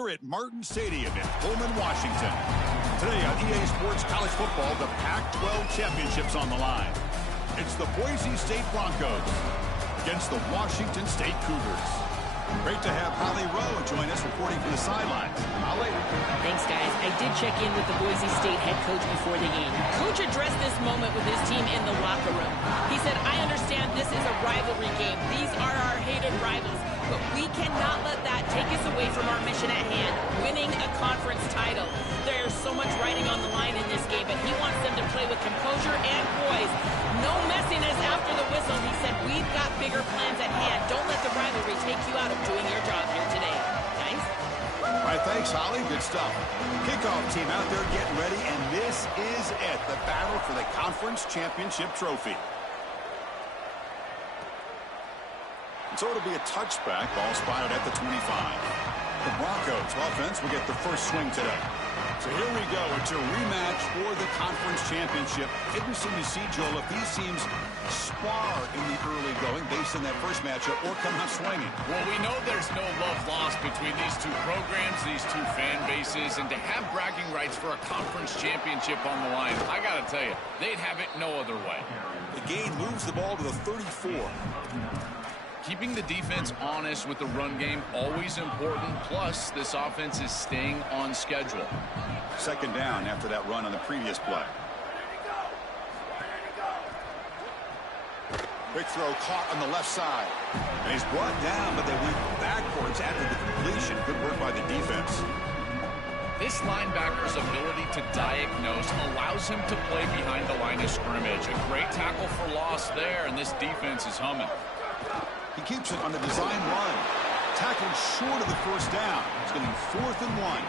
We're at Martin Stadium in Pullman, Washington. Today on EA Sports College Football, the Pac-12 Championship's on the line. It's the Boise State Broncos against the Washington State Cougars. Great to have Holly Rowe join us reporting from the sidelines. Holly? Thanks, guys. I did check in with the Boise State head coach before the game. Coach addressed this moment with his team in the locker room. He said, I understand this is a rivalry game. These are our hated rivals. But we cannot let that take us away from our mission at hand, winning a conference title. There's so much riding on the line in this game, but he wants them to play with composure and poise. No messiness after the whistle. He said, we've got bigger plans at hand. Don't let the rivalry take you out of doing your job here today. Guys? All right, thanks, Holly. Good stuff. Kickoff team out there getting ready, and this is it, the battle for the conference championship trophy. And so it'll be a touchback, ball spotted at the 25. The Broncos offense will get the first swing today. So here we go. It's a rematch for the conference championship. Interesting to see, Joel, if these teams spar in the early going based on that first matchup or come out swinging. Well, we know there's no love lost between these two programs, these two fan bases, and to have bragging rights for a conference championship on the line, I got to tell you, they'd have it no other way. The gain moves the ball to the 34. Keeping the defense honest with the run game, always important. Plus, this offense is staying on schedule. Second down after that run on the previous play. Quick throw caught on the left side. And he's brought down, but they went backwards after the completion. Good work by the defense. This linebacker's ability to diagnose allows him to play behind the line of scrimmage. A great tackle for loss there, and this defense is humming. He keeps it on the design run. Tackled short of the first down. It's going to be 4th and 1.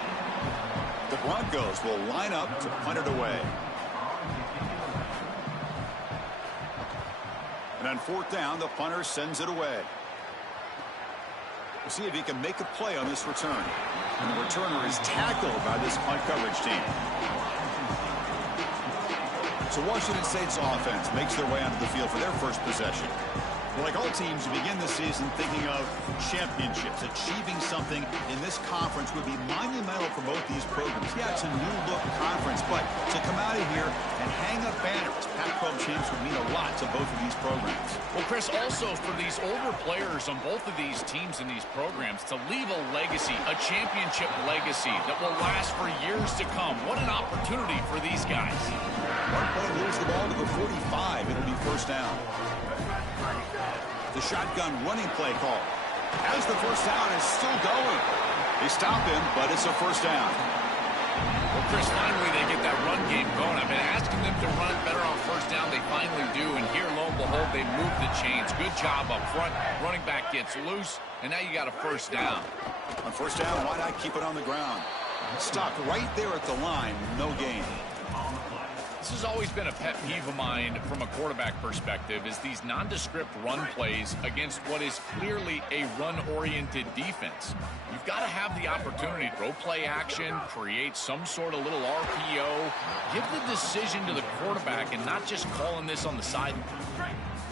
The Broncos will line up to punt it away. And on 4th down, the punter sends it away. We'll see if he can make a play on this return. And the returner is tackled by this punt coverage team. So Washington State's offense makes their way onto the field for their first possession. Well, like all teams, you begin the season thinking of championships. Achieving something in this conference would be monumental for both these programs. Yeah, it's a new-look conference, but to come out of here and hang up banners, Pac-12 champs would mean a lot to both of these programs. Well, Chris, also for these older players on both of these teams and these programs to leave a legacy, a championship legacy that will last for years to come. What an opportunity for these guys. One play moves the ball to the 45. It'll be first down. The shotgun running play call. As the first down is still going. They stop him, but it's a first down. Well, Chris, finally they get that run game going. I've been asking them to run better on first down. They finally do, and here, lo and behold, they move the chains. Good job up front. Running back gets loose, and now you got a first down. On first down, why not keep it on the ground? Stopped right there at the line. No gain. This has always been a pet peeve of mine from a quarterback perspective, is these nondescript run plays against what is clearly a run-oriented defense. You've got to have the opportunity to throw play action, create some sort of little RPO, give the decision to the quarterback and not just calling this on the side.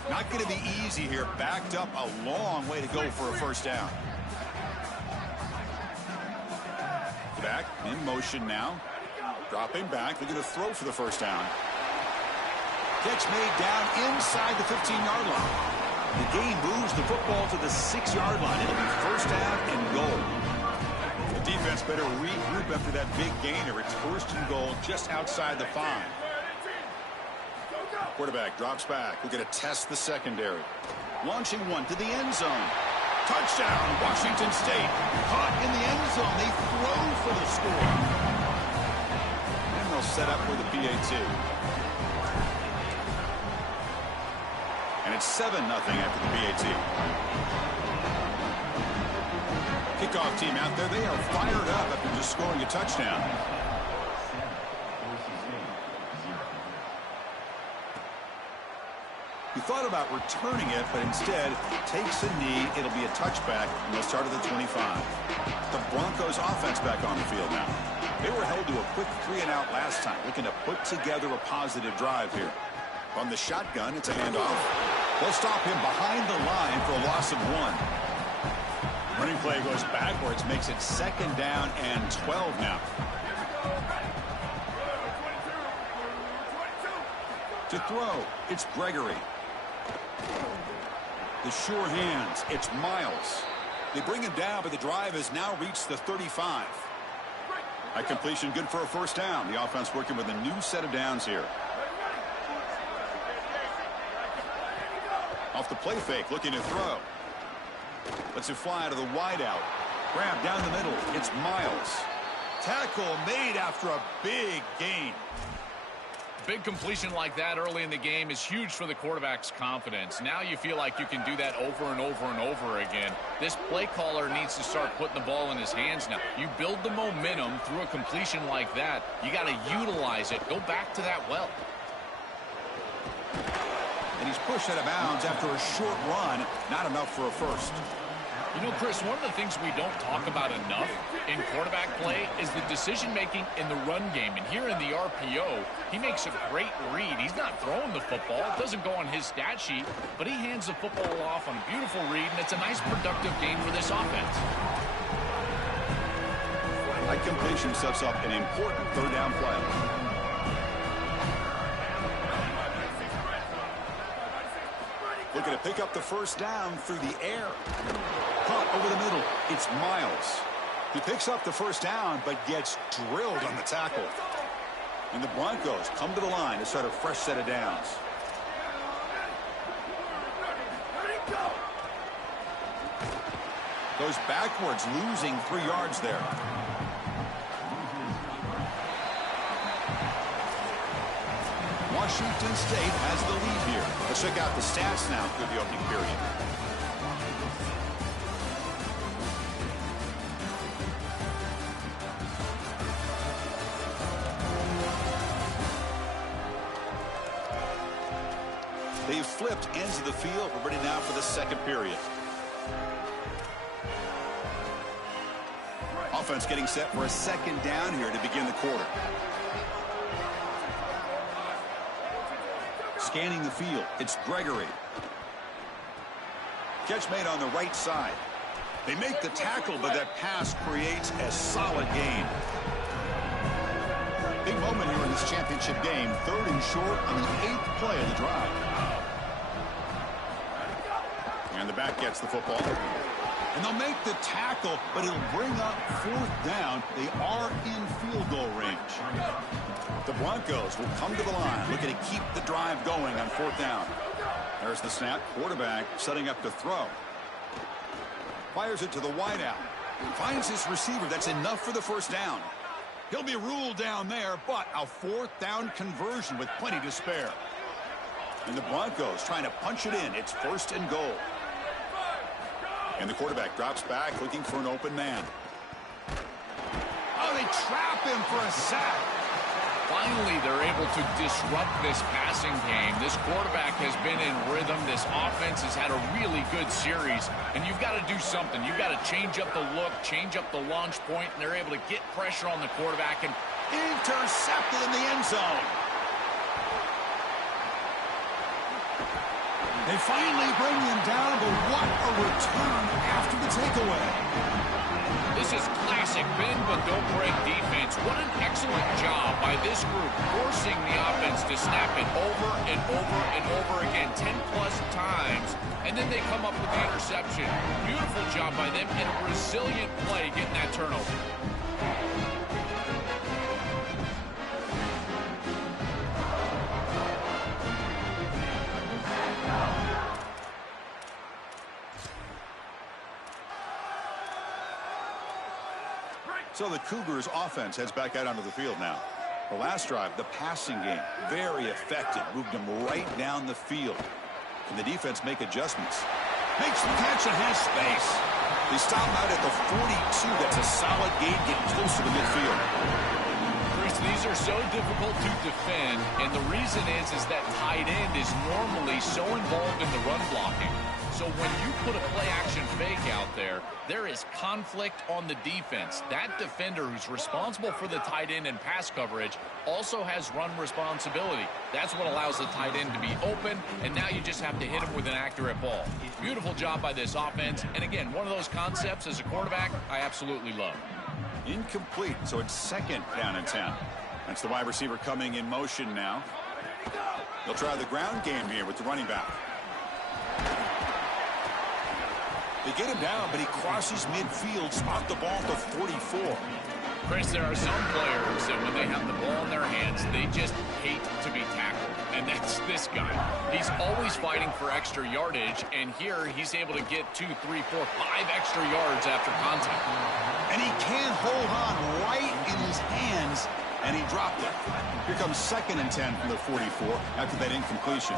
Not going to be easy here. Backed up a long way to go for a first down. Back in motion now. Dropping back, they're going to throw for the first down. Catch made down inside the 15-yard line. The gain moves the football to the 6-yard line. It'll be first down and goal. The defense better regroup after that big gainer. It's first and goal just outside the 5. Quarterback drops back. We're going to test the secondary. Launching one to the end zone. Touchdown, Washington State. Caught in the end zone. They throw for the score. Set up for the PAT. And it's 7-0 after the PAT. Kickoff team out there, they are fired up after just scoring a touchdown. He thought about returning it, but instead takes a knee. It'll be a touchback, and they'll start at the 25. The Broncos offense back on the field now. They were held to a quick 3-and-out last time, looking to put together a positive drive here. On the shotgun, it's a handoff. They'll stop him behind the line for a loss of 1. Running play goes backwards, makes it second down and 12 now. To throw, it's Gregory. The sure hands, it's Miles. They bring him down, but the drive has now reached the 35. A completion good for a first down. The offense working with a new set of downs here. Off the play fake, looking to throw. Lets it fly out of the wideout. Grab down the middle. It's Miles. Tackle made after a big gain. Big completion like that early in the game is huge for the quarterback's confidence. Now you feel like you can do that over and over and over again. This play caller needs to start putting the ball in his hands now. You build the momentum through a completion like that. You got to utilize it. Go back to that well. And he's pushed out of bounds after a short run. Not enough for a first. You know, Chris, one of the things we don't talk about enough in quarterback play is the decision-making in the run game. And here in the RPO, he makes a great read. He's not throwing the football. It doesn't go on his stat sheet, but he hands the football off on a beautiful read, and it's a nice productive game for this offense. That completion sets up an important third down play. Looking to pick up the first down through the air. Pump over the middle. It's Miles. He picks up the first down, but gets drilled on the tackle. And the Broncos come to the line to start a fresh set of downs. Goes backwards, losing 3 yards there. Washington State has the lead here. Let's check out the stats now through the opening period. They've flipped ends of the field. We're ready now for the second period. Offense getting set for a second down here to begin the quarter. Scanning the field, it's Gregory. Catch made on the right side. They make the tackle, but that pass creates a solid gain. Big moment here in this championship game. 3rd and short on the 8th play of the drive. And the back gets the football. And they'll make the tackle, but it'll bring up 4th down. They are in field goal range. The Broncos will come to the line, looking to keep the drive going on 4th down. There's the snap. Quarterback setting up to throw. Fires it to the wideout. Finds his receiver. That's enough for the first down. He'll be ruled down there, but a 4th down conversion with plenty to spare. And the Broncos trying to punch it in. It's 1st and goal. And the quarterback drops back, looking for an open man. Oh, they trap him for a sack. Finally, they're able to disrupt this passing game. This quarterback has been in rhythm. This offense has had a really good series. And you've got to do something. You've got to change up the look, change up the launch point, and they're able to get pressure on the quarterback and intercepted in the end zone. They finally bring him down, but what a return after the takeaway. This is classic bend but don't break defense. What an excellent job by this group, forcing the offense to snap it over and over and over again 10-plus times, and then they come up with the interception. Beautiful job by them, and a resilient play getting that turnover. So the Cougars offense heads back out onto the field now. The last drive, the passing game, very effective. Moved them right down the field. Can the defense make adjustments? Makes the catch and has space. They stop out at the 42. That's a solid gain, getting close to the midfield. Chris, these Those are so difficult to defend, and the reason is that tight end is normally so involved in the run blocking. So when you put a play-action fake out there, there is conflict on the defense. That defender who's responsible for the tight end and pass coverage also has run responsibility. That's what allows the tight end to be open, and now you just have to hit him with an accurate ball. Beautiful job by this offense, and again, one of those concepts as a quarterback I absolutely love. Incomplete, so it's 2nd down and 10. That's the wide receiver coming in motion now. They'll try the ground game here with the running back. They get him down, but he crosses midfield, spot the ball to 44. Chris, there are some players that when they have the ball in their hands, they just hate to be tackled. And that's this guy. He's always fighting for extra yardage, and here he's able to get 2, 3, 4, 5 extra yards after contact. And he can't hold on right in his hands, and he dropped it. Here comes 2nd and 10 from the 44 after that incompletion.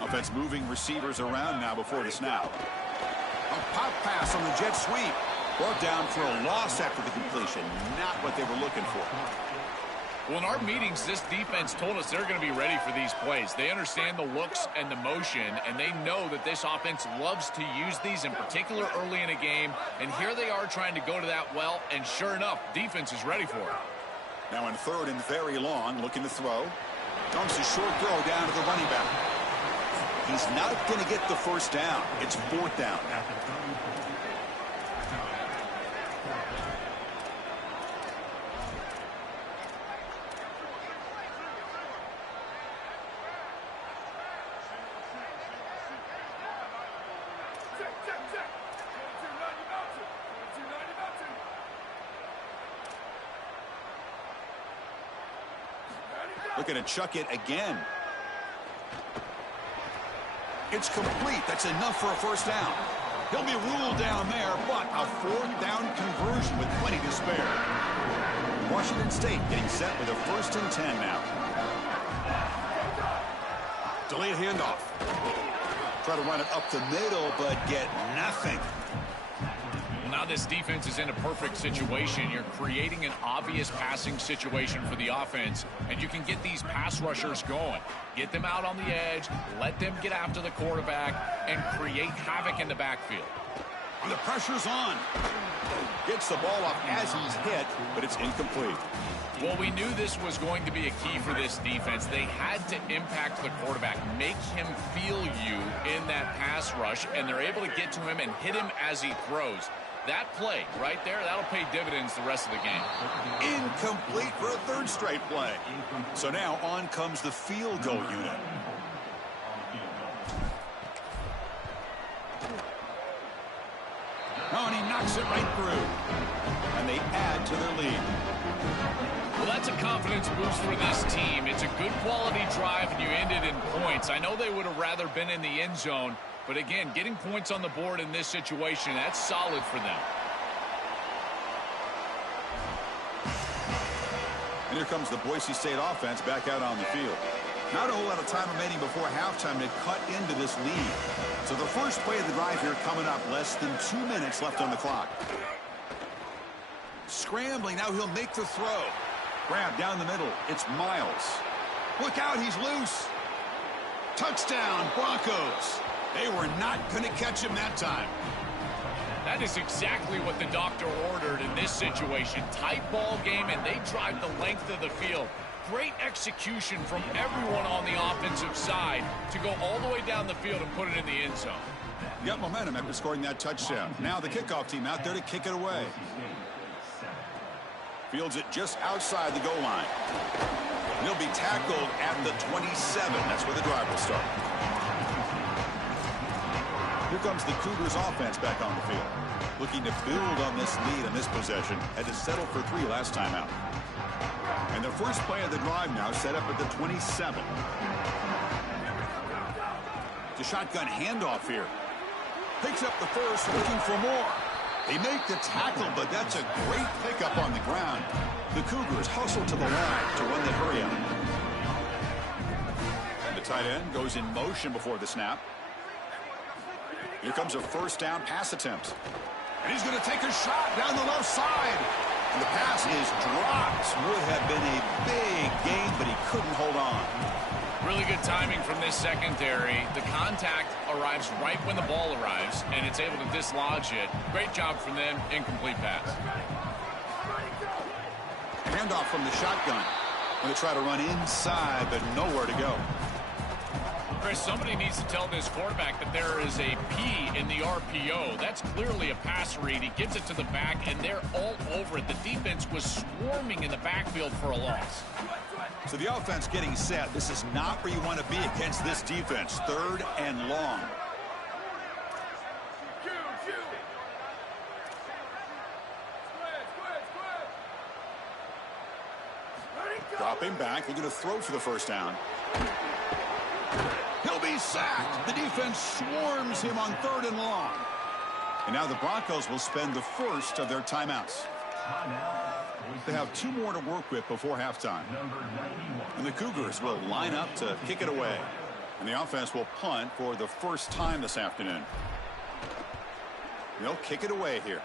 Offense moving receivers around now before the snap. A pop pass on the jet sweep. Brought down for a loss after the completion. Not what they were looking for. Well, in our meetings, this defense told us they're going to be ready for these plays. They understand the looks and the motion, and they know that this offense loves to use these, in particular early in a game. And here they are trying to go to that well, and sure enough, defense is ready for it. Now in 3rd and very long, looking to throw. Dumps a short throw down to the running back. He's not going to get the first down. It's 4th down. Looking to chuck it again. It's complete. That's enough for a first down. He'll be ruled down there, but a 4th down conversion with plenty to spare. Washington State getting set with a 1st and 10 now. Delayed handoff. Try to run it up the middle, but get nothing. Now this defense is in a perfect situation. You're creating an obvious passing situation for the offense, and you can get these pass rushers going. Get them out on the edge, let them get after the quarterback, and create havoc in the backfield. And the pressure's on. Gets the ball off as he's hit, but it's incomplete. Well, we knew this was going to be a key for this defense. They had to impact the quarterback, make him feel you in that pass rush, and they're able to get to him and hit him as he throws. That play right there, that'll pay dividends the rest of the game. Incomplete for a 3rd straight play. So now on comes the field goal unit. Oh, and he knocks it right through. And they add to their lead. Well, that's a confidence boost for this team. It's a good quality drive, and you ended in points. I know they would have rather been in the end zone, but again, getting points on the board in this situation, that's solid for them. And here comes the Boise State offense back out on the field. Not a whole lot of time remaining before halftime to cut into this lead. So the first play of the drive here coming up, less than 2 minutes left on the clock. Scrambling, now he'll make the throw. Grab down the middle, it's Miles. Look out, he's loose. Touchdown, Broncos. They were not going to catch him that time. That is exactly what the doctor ordered in this situation. Tight ball game, and they drive the length of the field. Great execution from everyone on the offensive side to go all the way down the field and put it in the end zone. Got momentum after scoring that touchdown. Now the kickoff team out there to kick it away. Fields it just outside the goal line. And he'll be tackled at the 27. That's where the drive will start. Here comes the Cougars offense back on the field. Looking to build on this lead on this possession. Had to settle for 3 last time out. And the first play of the drive now set up at the 27. The shotgun handoff here. Picks up the first, looking for more. They make the tackle, but that's a great pickup on the ground. The Cougars hustle to the line to run the hurry on. And the tight end goes in motion before the snap. Here comes a first down pass attempt. And he's going to take a shot down the left side. And the pass is dropped. Would have been a big gain, but he couldn't hold on. Really good timing from this secondary. The contact arrives right when the ball arrives, and it's able to dislodge it. Great job from them. Incomplete pass. Handoff from the shotgun. Going to try to run inside, but nowhere to go. Chris, somebody needs to tell this quarterback that there is a P in the RPO. That's clearly a pass read. He gives it to the back, and they're all over it. The defense was swarming in the backfield for a loss. So the offense getting set. This is not where you want to be against this defense. 3rd and long. Dropping back. They're going to throw for the first down. He'll be sacked. The defense swarms him on 3rd and long. And now the Broncos will spend the first of their timeouts. They have 2 more to work with before halftime. And the Cougars will line up to kick it away. And the offense will punt for the first time this afternoon. They'll kick it away here.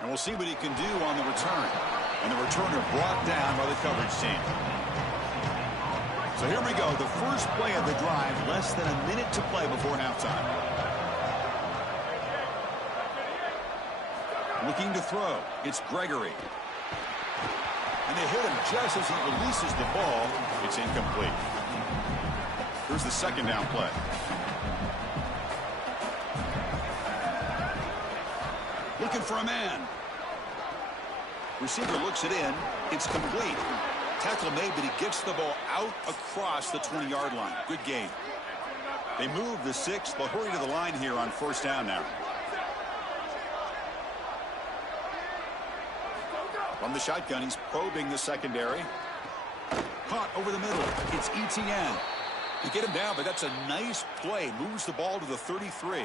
And we'll see what he can do on the return. And the returner brought down by the coverage team. So here we go. The first play of the drive. Less than a minute to play before halftime. Looking to throw. It's Gregory. And they hit him just as he releases the ball. It's incomplete. Here's the second down play. Looking for a man. Receiver looks it in. It's complete. Tackle made, but he gets the ball out across the 20-yard line. Good gain. They move the 6. They'll hurry to the line here on first down now. From the shotgun, he's probing the secondary. Caught over the middle. It's ETN. They get him down, but that's a nice play. Moves the ball to the 33.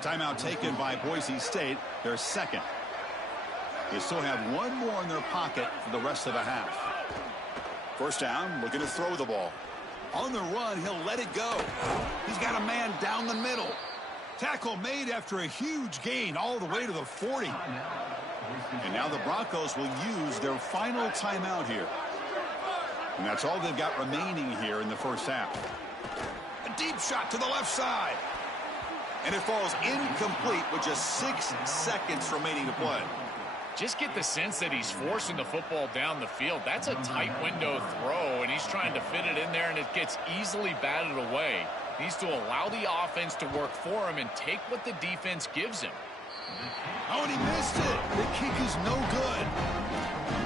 Timeout taken by Boise State. Their second. They still have 1 more in their pocket for the rest of the half. First down, looking to throw the ball. On the run, he'll let it go. He's got a man down the middle. Tackle made after a huge gain all the way to the 40. And now the Broncos will use their final timeout here. And that's all they've got remaining here in the first half. A deep shot to the left side. And it falls incomplete with just 6 seconds remaining to play. Just get the sense that he's forcing the football down the field. That's a tight window throw, and he's trying to fit it in there, and it gets easily batted away. He needs to allow the offense to work for him and take what the defense gives him. Oh, and he missed it. The kick is no good.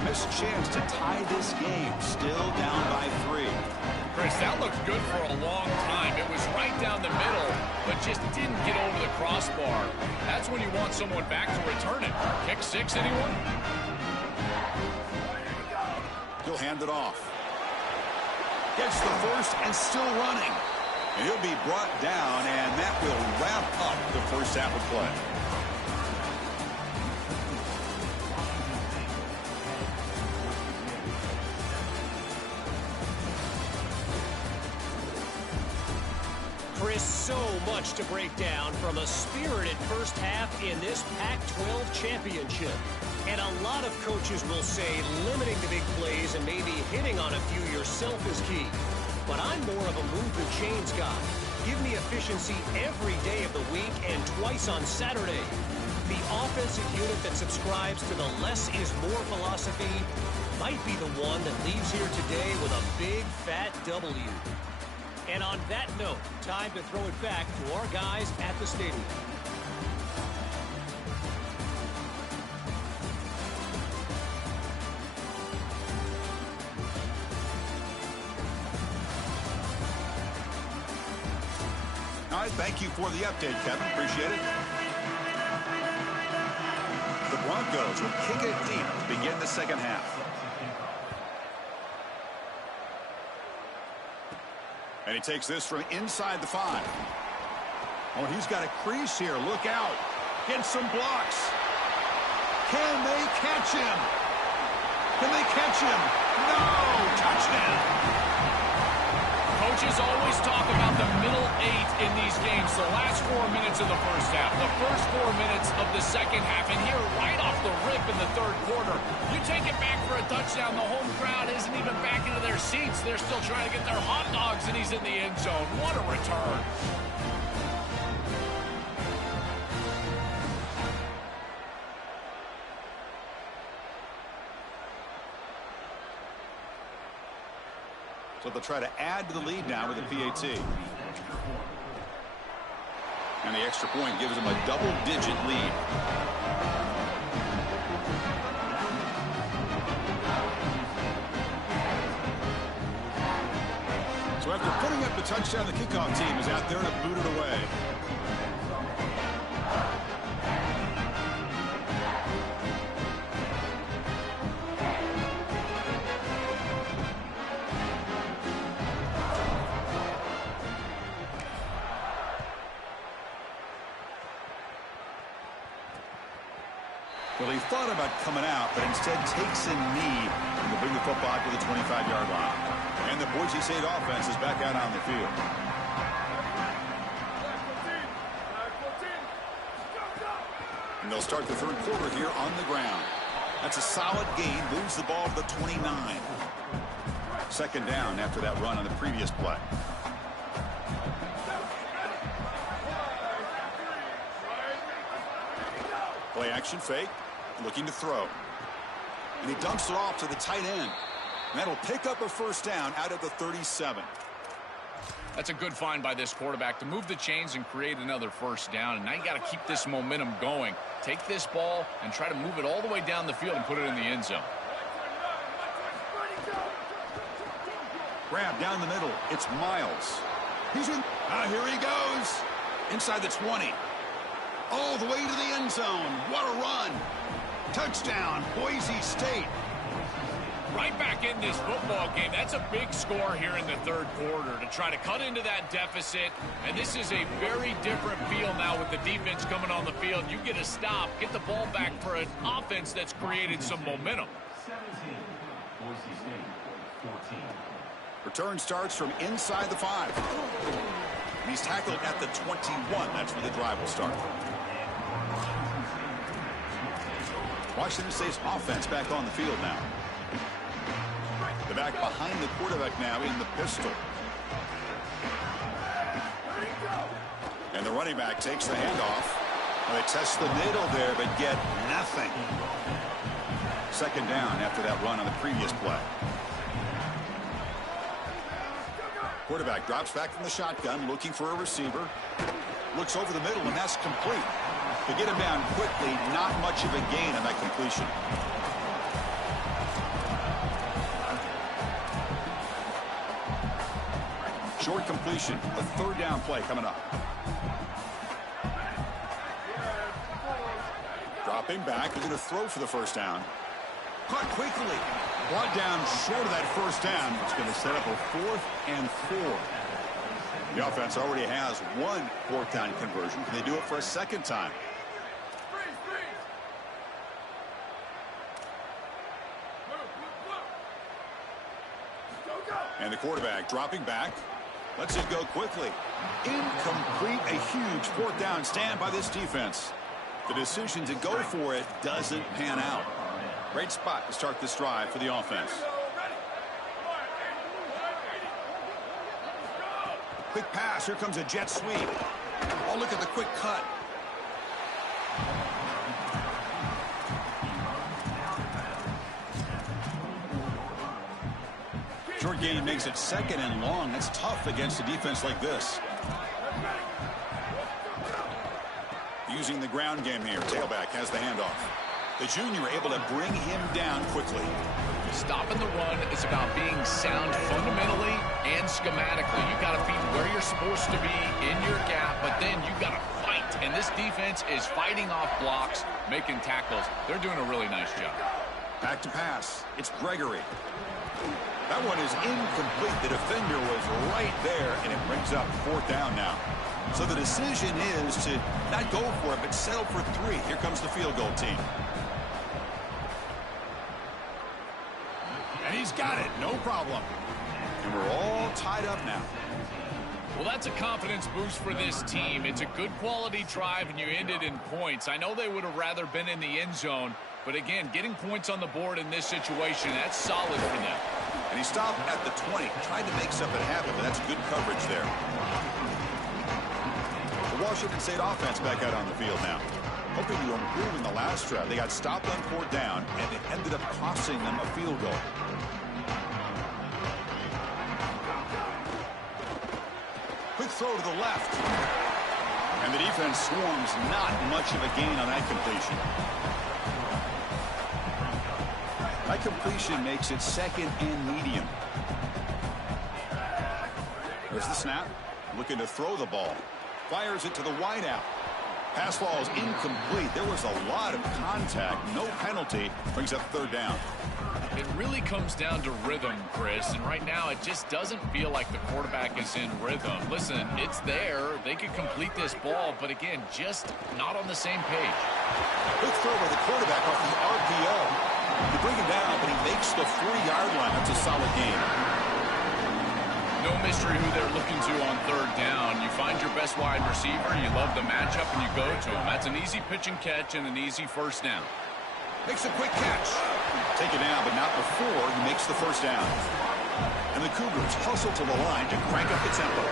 Missed chance to tie this game. Still down by 3. Chris, that looked good for a long time. It was right down the middle, but just didn't get over the crossbar. That's when you want someone back to return it. Kick 6, anyone? He'll hand it off. Gets the first and still running. And he'll be brought down, and that will wrap up the first half of play. Chris, so much to break down from a spirited first half in this Pac-12 championship. And a lot of coaches will say limiting the big plays and maybe hitting on a few yourself is key. But I'm more of a move the chains guy. Give me efficiency every day of the week and twice on Saturday. The offensive unit that subscribes to the less is more philosophy might be the one that leaves here today with a big fat W. And on that note, time to throw it back to our guys at the stadium. All right, thank you for the update, Kevin. Appreciate it. The Broncos will kick it deep to begin the second half. And he takes this from inside the 5. Oh, he's got a crease here. Look out. Get some blocks. Can they catch him? Can they catch him? No! Touchdown! Coaches always talk about the middle 8 in these games, the last 4 minutes of the first half, the first 4 minutes of the second half, and here right off the rip in the third quarter, you take it back for a touchdown. The home crowd isn't even back into their seats. They're still trying to get their hot dogs, and he's in the end zone. What a return. So they'll try to add to the lead now with a PAT. And the extra point gives them a double-digit lead. So after putting up the touchdown, the kickoff team is out there to boot it away. Well, he thought about coming out, but instead takes a knee to bring the football to the 25-yard line. And the Boise State offense is back out on the field. And they'll start the third quarter here on the ground. That's a solid gain. Moves the ball to the 29. Second down after that run on the previous play. Play action fake. Looking to throw. And he dumps it off to the tight end. And that'll pick up a first down out of the 37. That's a good find by this quarterback to move the chains and create another first down. And now you got to keep this momentum going. Take this ball and try to move it all the way down the field and put it in the end zone. Grab down the middle. It's Miles. He's in. Here he goes. Inside the 20. All the way to the end zone. What a run. Touchdown, Boise State. Right back in this football game. That's a big score here in the third quarter to try to cut into that deficit. And this is a very different feel now with the defense coming on the field. You get a stop, get the ball back for an offense that's created some momentum. 17, Boise State, 14. Return starts from inside the 5. He's tackled at the 21. That's where the drive will start. Washington State's offense back on the field now. The back behind the quarterback now in the pistol. And the running back takes the handoff. Well, they test the middle there, but get nothing. Second down after that run on the previous play. Quarterback drops back from the shotgun, looking for a receiver. Looks over the middle, and that's complete. To get him down quickly, not much of a gain on that completion. Short completion, a third down play coming up. Dropping back, they're going to throw for the first down. Caught quickly. Brought down short of that first down. It's going to set up a 4th and 4. The offense already has one 4th down conversion. Can they do it for a second time? And the quarterback dropping back. Lets it go quickly. Incomplete. A huge 4th down stand by this defense. The decision to go for it doesn't pan out. Great spot to start this drive for the offense. Quick pass. Here comes a jet sweep. Oh, look at the quick cut. Short gain makes it 2nd and long. That's tough against a defense like this. Using the ground game here. Tailback has the handoff. The junior able to bring him down quickly. Stopping the run is about being sound fundamentally and schematically. You got to be where you're supposed to be in your gap, but then you got to fight. And this defense is fighting off blocks, making tackles. They're doing a really nice job. Back to pass. It's Gregory. That one is incomplete. The defender was right there, and it brings up 4th down now. So the decision is to not go for it, but settle for 3. Here comes the field goal team. And he's got it. No problem. And we're all tied up now. Well, that's a confidence boost for this team. It's a good quality drive, and you ended in points. I know they would have rather been in the end zone, but again, getting points on the board in this situation, that's solid for them. And he stopped at the 20, tried to make something happen, but that's good coverage there. The Washington State offense back out on the field now. Hoping to improve in the last drive. They got stopped on 4th down, and it ended up costing them a field goal. Quick throw to the left. And the defense swarms, not much of a gain on that completion. That completion makes it 2nd and medium. There's the snap. Looking to throw the ball. Fires it to the wideout. Pass ball is incomplete. There was a lot of contact. No penalty. Brings up 3rd down. It really comes down to rhythm, Chris, and right now it just doesn't feel like the quarterback is in rhythm. Listen, it's there. They could complete this ball, but again, just not on the same page. Quick throw by the quarterback off the RPO. You bring him down, but he makes the 4-yard line. That's a solid game. No mystery who they're looking to on 3rd down. You find your best wide receiver, you love the matchup, and you go to him. That's an easy pitch and catch and an easy 1st down. Makes a quick catch. Take it down, but not before he makes the 1st down. And the Cougars hustle to the line to crank up the tempo.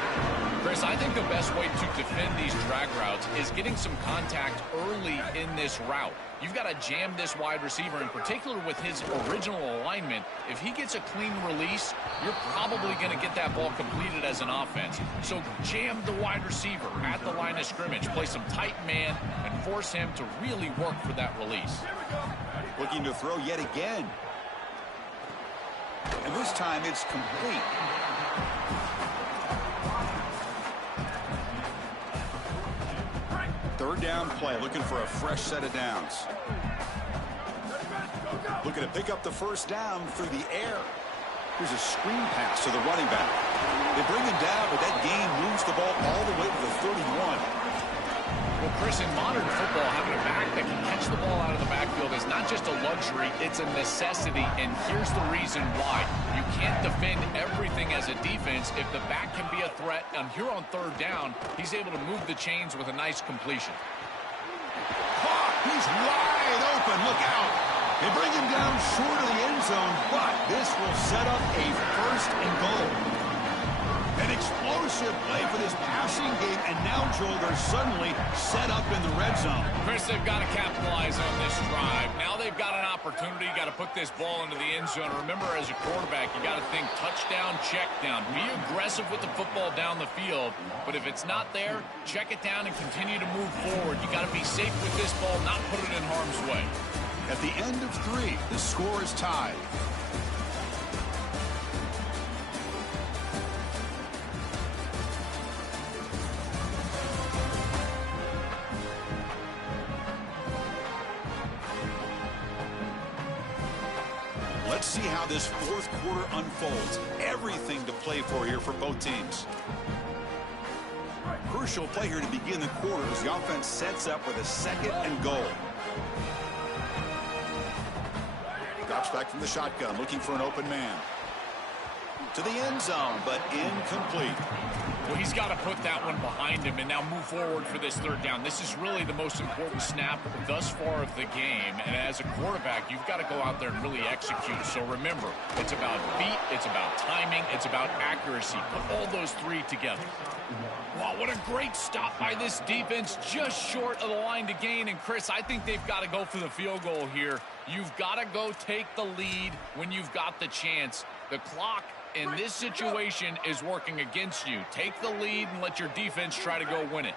Chris, I think the best way to defend these drag routes is getting some contact early in this route. You've got to jam this wide receiver, in particular with his original alignment. If he gets a clean release, you're probably going to get that ball completed as an offense. So jam the wide receiver at the line of scrimmage, play some tight man, and force him to really work for that release. Looking to throw yet again. And this time it's complete. Third down play, looking for a fresh set of downs. Looking to pick up the 1st down through the air. Here's a screen pass to the running back. They bring him down, but that gain moves the ball all the way to the 31. Well, Chris, in modern football, having a back that can catch the ball out of the backfield is not just a luxury, it's a necessity, and here's the reason why. You can't defend everything as a defense if the back can be a threat, and here on 3rd down, he's able to move the chains with a nice completion. He's wide open. Look out. They bring him down short of the end zone, but this will set up a 1st and goal. An explosive play for this passing game, and now, Joel, they're suddenly set up in the red zone. Chris, they've got to capitalize on this drive. Now they've got an opportunity. You got to put this ball into the end zone. Remember, as a quarterback, you got to think touchdown, check down. Be aggressive with the football down the field, but if it's not there, check it down and continue to move forward. You got to be safe with this ball, not put it in harm's way. At the end of 3, the score is tied. Let's see how this 4th quarter unfolds. Everything to play for here for both teams. Crucial play here to begin the quarter as the offense sets up with a 2nd and goal. Drops back from the shotgun, looking for an open man. To the end zone, but incomplete. Well, he's got to put that one behind him and now move forward for this 3rd down. This is really the most important snap thus far of the game. And as a quarterback, you've got to go out there and really execute. So remember, it's about feet, it's about timing, it's about accuracy. Put all those 3 together. Wow, what a great stop by this defense, just short of the line to gain. And Chris, I think they've got to go for the field goal here. You've got to go take the lead when you've got the chance. The clock in this situation is working against you. Take the lead and let your defense try to go win it.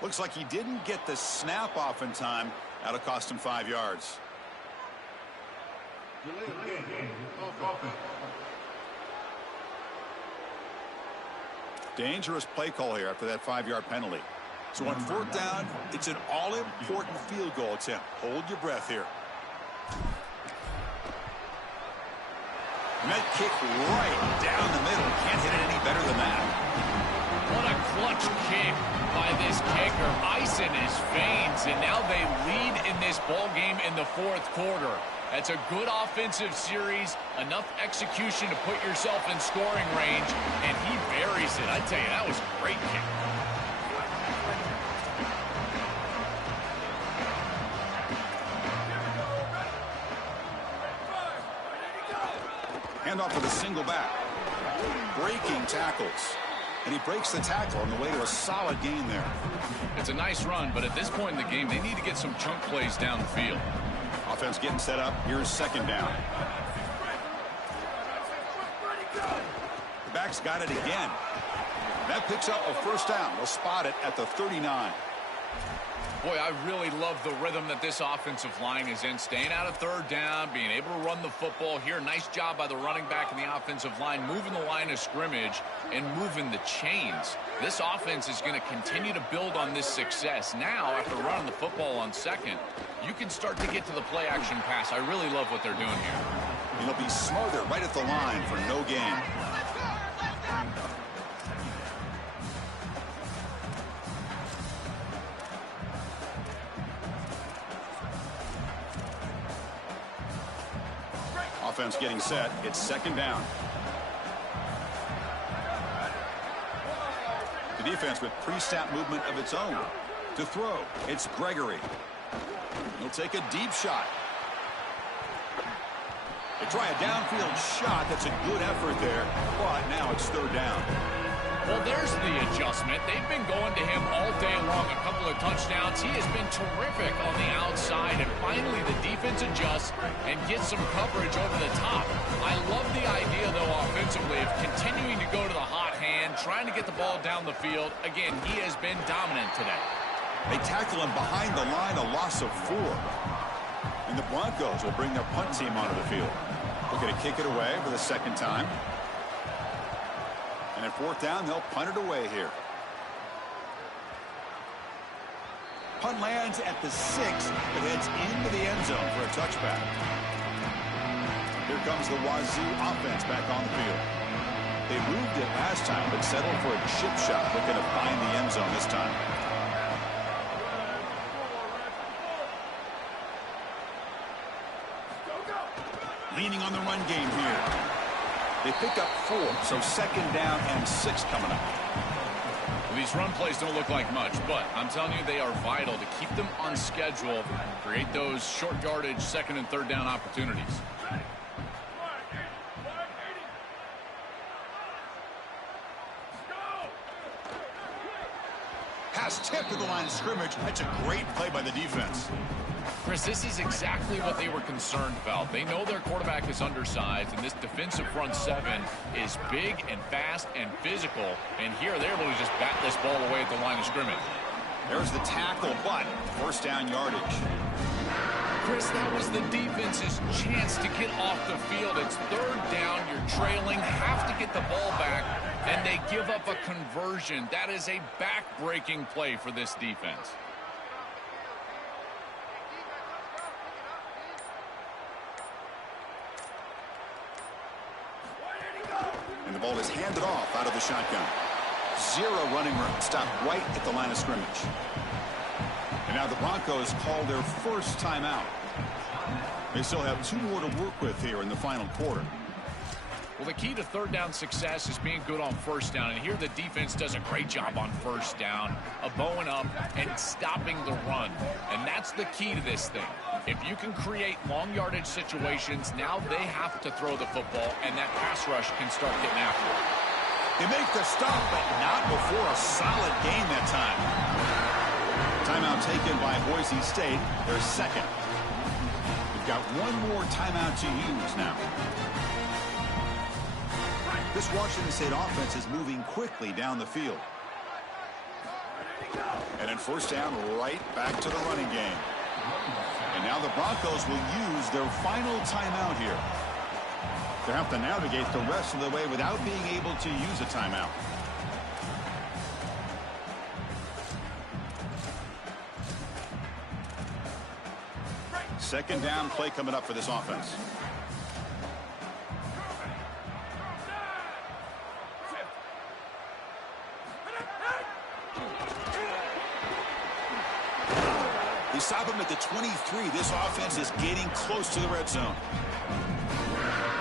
Looks like he didn't get the snap off in time. That'll cost him 5 yards. Dangerous play call here after that 5-yard penalty. So on 4th down, it's an all-important field goal attempt. Hold your breath here. And that kick right down the middle. Can't hit it any better than that. What a clutch kick by this kicker. Ice in his veins, and now they lead in this ball game in the fourth quarter. That's a good offensive series, enough execution to put yourself in scoring range, and he buries it. I tell you, that was a great kick. Handoff to the single back. Breaking tackles. And he breaks the tackle on the way to a solid gain there. It's a nice run, but at this point in the game, they need to get some chunk plays down the field. Offense getting set up. Here's second down. The back's got it again. That picks up a first down. They'll spot it at the 39. Boy, I really love the rhythm that this offensive line is in. Staying out of third down, being able to run the football here. Nice job by the running back and the offensive line, moving the line of scrimmage and moving the chains. This offense is going to continue to build on this success. Now, after running the football on second, you can start to get to the play-action pass. I really love what they're doing here. And he'll be smothered right at the line for no gain. Offense getting set. It's second down. The defense with pre-snap movement of its own. To throw, it's Gregory. He'll take a deep shot. They try a downfield shot. That's a good effort there, but now it's third down. Well, there's the adjustment. They've been going to him all day long, a couple of touchdowns. He has been terrific on the outside, and finally the defense adjusts and gets some coverage over the top. I love the idea, though, offensively, of continuing to go to the hot hand, trying to get the ball down the field. Again, he has been dominant today. They tackle him behind the line, a loss of 4. And the Broncos will bring their punt team onto the field. Looking to kick it away for the second time. And at fourth down, they'll punt it away here. Punt lands at the 6, but heads into the end zone for a touchback. Here comes the Wazzu offense back on the field. They moved it last time, but settled for a chip shot, looking to find the end zone this time. Leaning on the run game here. They pick up 4, so second down and 6 coming up. Well, these run plays don't look like much, but I'm telling you they are vital to keep them on schedule, create those short yardage second and third down opportunities. Pass tipped to the line of scrimmage. That's a great play by the defense. Chris, this is exactly what they were concerned about. They know their quarterback is undersized, and this defensive front 7 is big and fast and physical. And here they're able to just bat this ball away at the line of scrimmage. There's the tackle, but first down yardage. Chris, that was the defense's chance to get off the field. It's third down, you're trailing, have to get the ball back, and they give up a conversion. That is a back-breaking play for this defense. And the ball is handed off out of the shotgun. 0 running room. Stopped right at the line of scrimmage. And now the Broncos call their first timeout. They still have 2 more to work with here in the final quarter. Well, the key to third down success is being good on first down. And here the defense does a great job on first down of bowing up and stopping the run. And that's the key to this thing. If you can create long yardage situations, now they have to throw the football, and that pass rush can start getting after it. They make the stop, but not before a solid gain that time. Timeout taken by Boise State, their second. They've got 1 more timeout to use now. This Washington State offense is moving quickly down the field. And then first down, right back to the running game. And now the Broncos will use their final timeout here. They have to navigate the rest of the way without being able to use a timeout. Second down play coming up for this offense. stop him at the 23. This offense is getting close to the red zone.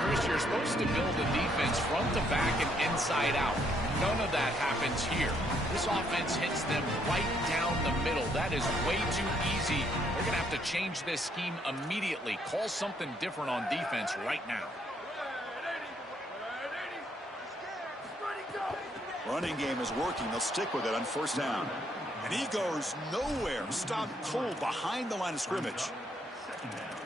Chris, you're supposed to build a defense front to back and inside out. None of that happens here. This offense hits them right down the middle. That is way too easy. They're going to have to change this scheme immediately. Call something different on defense right now. Running game is working. They'll stick with it on first down. And he goes nowhere. Stop cold behind the line of scrimmage.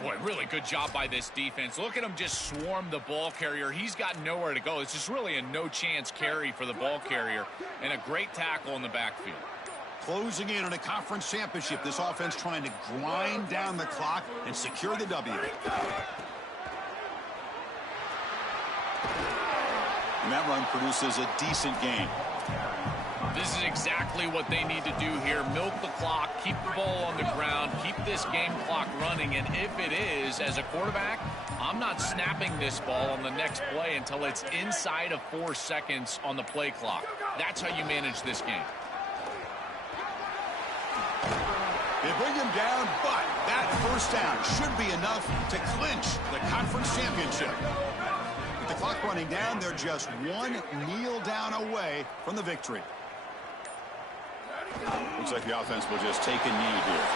Boy, really good job by this defense. Look at him just swarm the ball carrier. He's got nowhere to go. It's just really a no-chance carry for the ball carrier. And a great tackle in the backfield. Closing in on a conference championship. This offense trying to grind down the clock and secure the W. And that run produces a decent gain. This is exactly what they need to do here. Milk the clock, keep the ball on the ground, keep this game clock running. And if it is, as a quarterback, I'm not snapping this ball on the next play until it's inside of 4 seconds on the play clock. That's how you manage this game. They bring him down, but that first down should be enough to clinch the conference championship. With the clock running down, they're just one kneel down away from the victory. Looks like the offense will just take a knee here.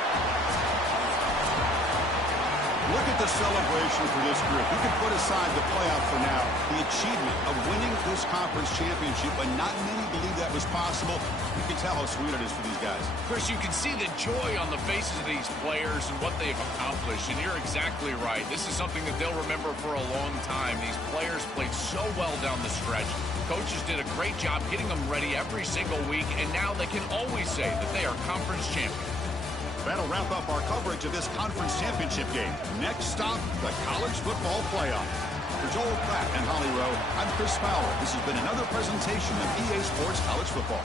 Look at the celebration for this group. You can put aside the playoff for now, the achievement of winning this conference championship, but not many believe that was possible. You can tell how sweet it is for these guys. Chris, you can see the joy on the faces of these players and what they've accomplished, and you're exactly right. This is something that they'll remember for a long time. These players played so well down the stretch. Coaches did a great job getting them ready every single week, and now they can always say that they are conference champions. That'll wrap up our coverage of this conference championship game. Next stop, the college football playoff. For Joel Pratt and Holly Rowe, I'm Chris Fowler. This has been another presentation of EA Sports College Football.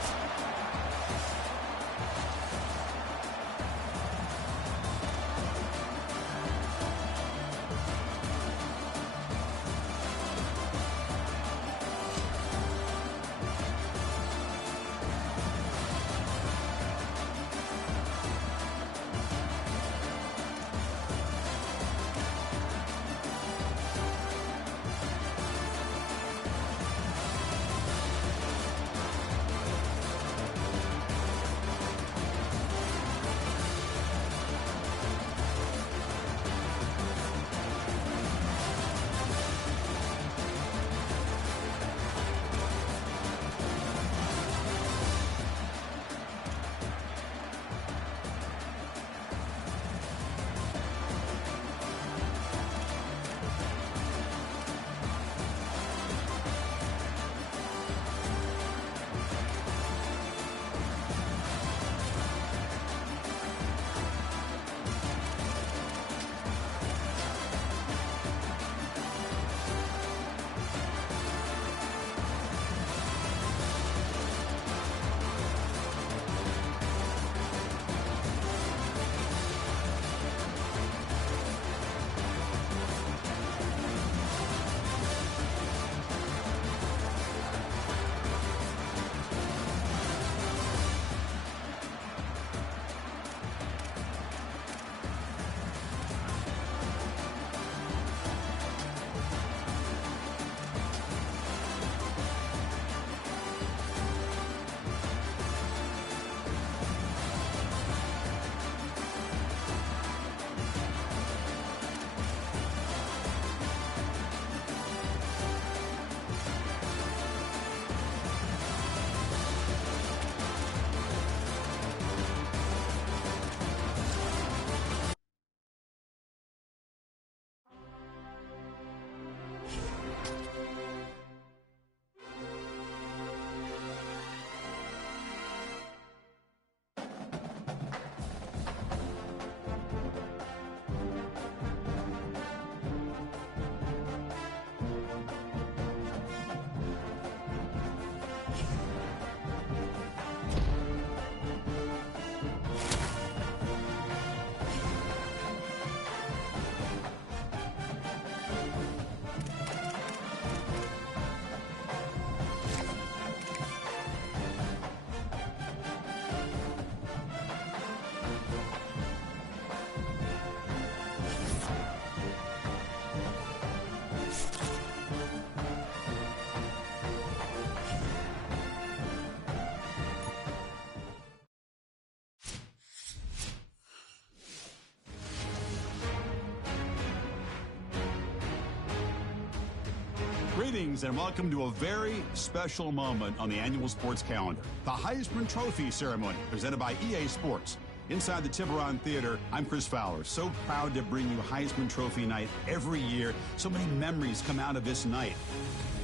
Greetings and welcome to a very special moment on the annual sports calendar. The Heisman Trophy ceremony presented by EA Sports. Inside the Tiburon Theater, I'm Chris Fowler. So proud to bring you Heisman Trophy night every year. So many memories come out of this night.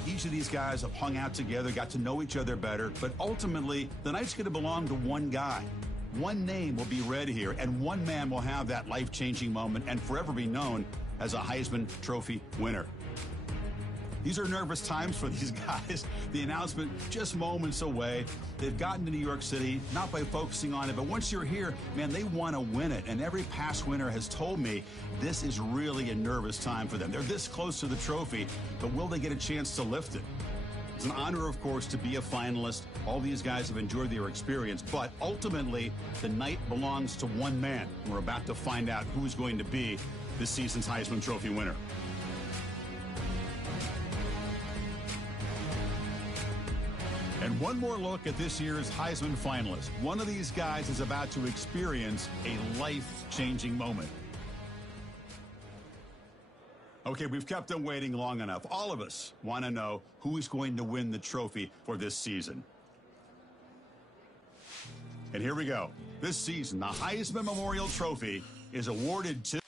Each of these guys have hung out together, got to know each other better, but ultimately, the night's going to belong to one guy. One name will be read here, and one man will have that life-changing moment and forever be known as a Heisman Trophy winner. These are nervous times for these guys. The announcement just moments away. They've gotten to New York City, not by focusing on it, but once you're here, man, they want to win it. And every past winner has told me this is really a nervous time for them. They're this close to the trophy, but will they get a chance to lift it? It's an honor, of course, to be a finalist. All these guys have enjoyed their experience, but ultimately, the night belongs to one man. We're about to find out who's going to be this season's Heisman Trophy winner. And one more look at this year's Heisman finalist. One of these guys is about to experience a life-changing moment. Okay, we've kept them waiting long enough. All of us want to know who is going to win the trophy for this season. And here we go. This season, the Heisman Memorial Trophy is awarded to...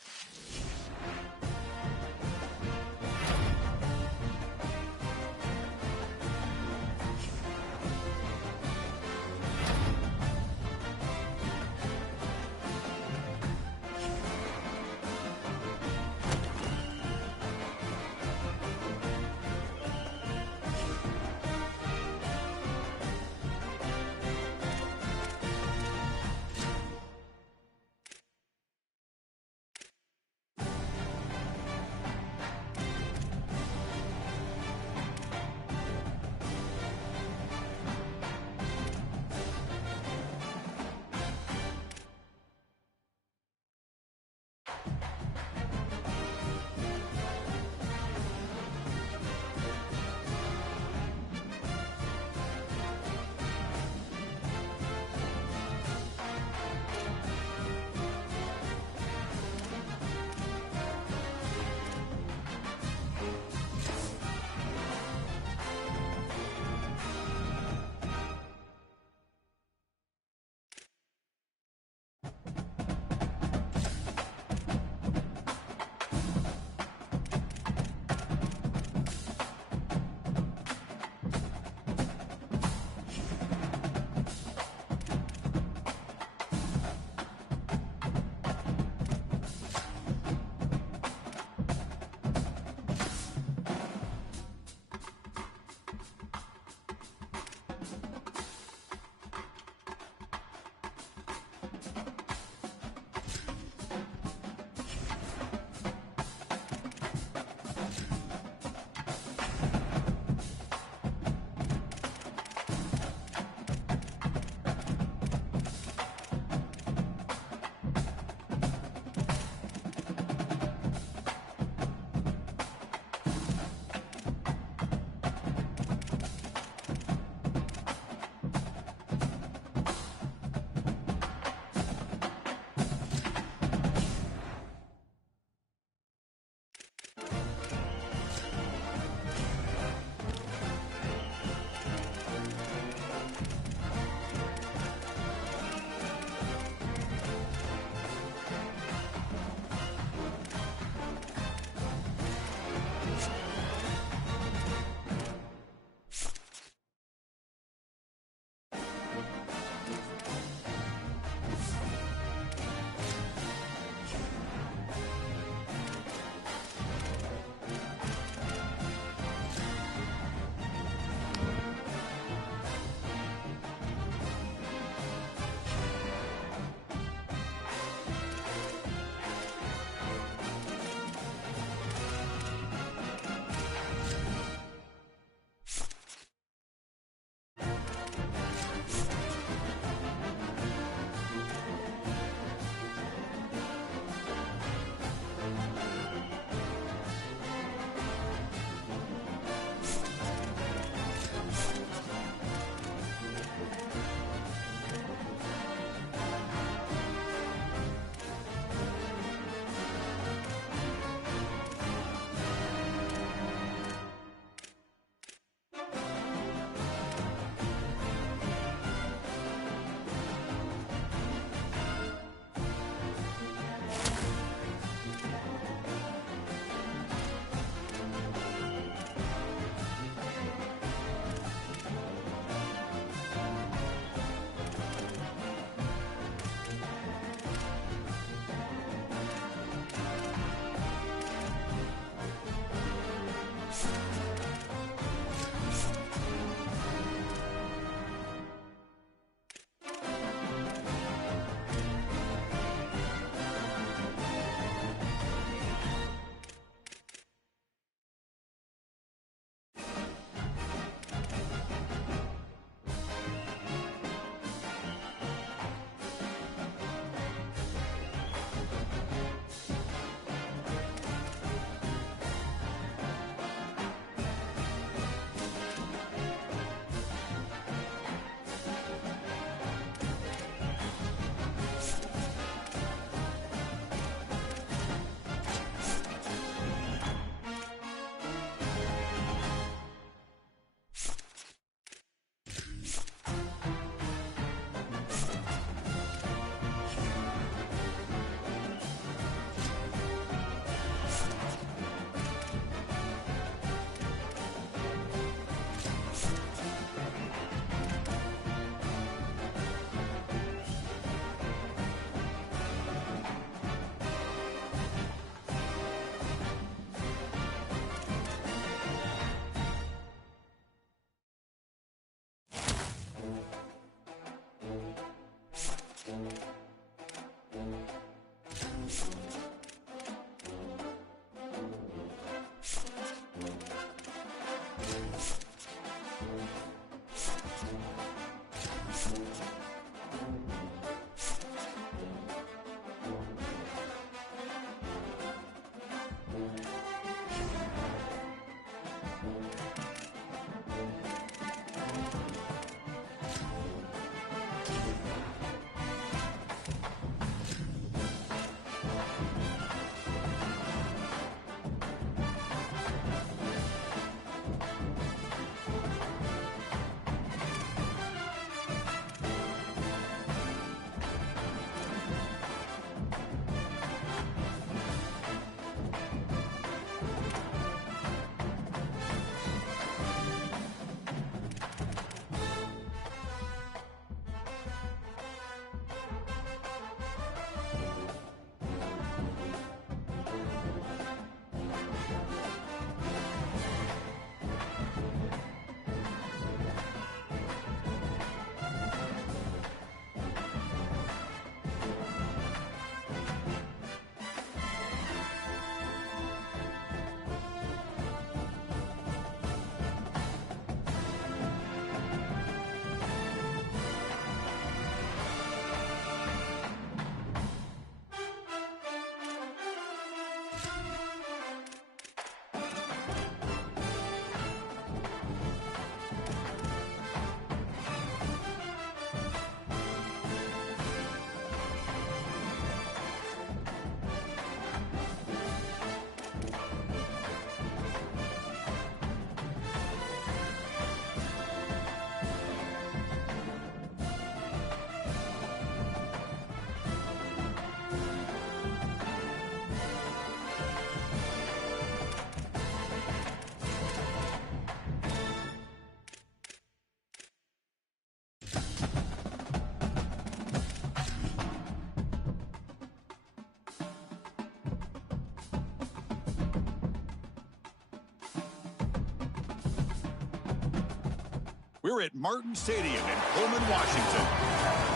We're at Martin Stadium in Pullman, Washington.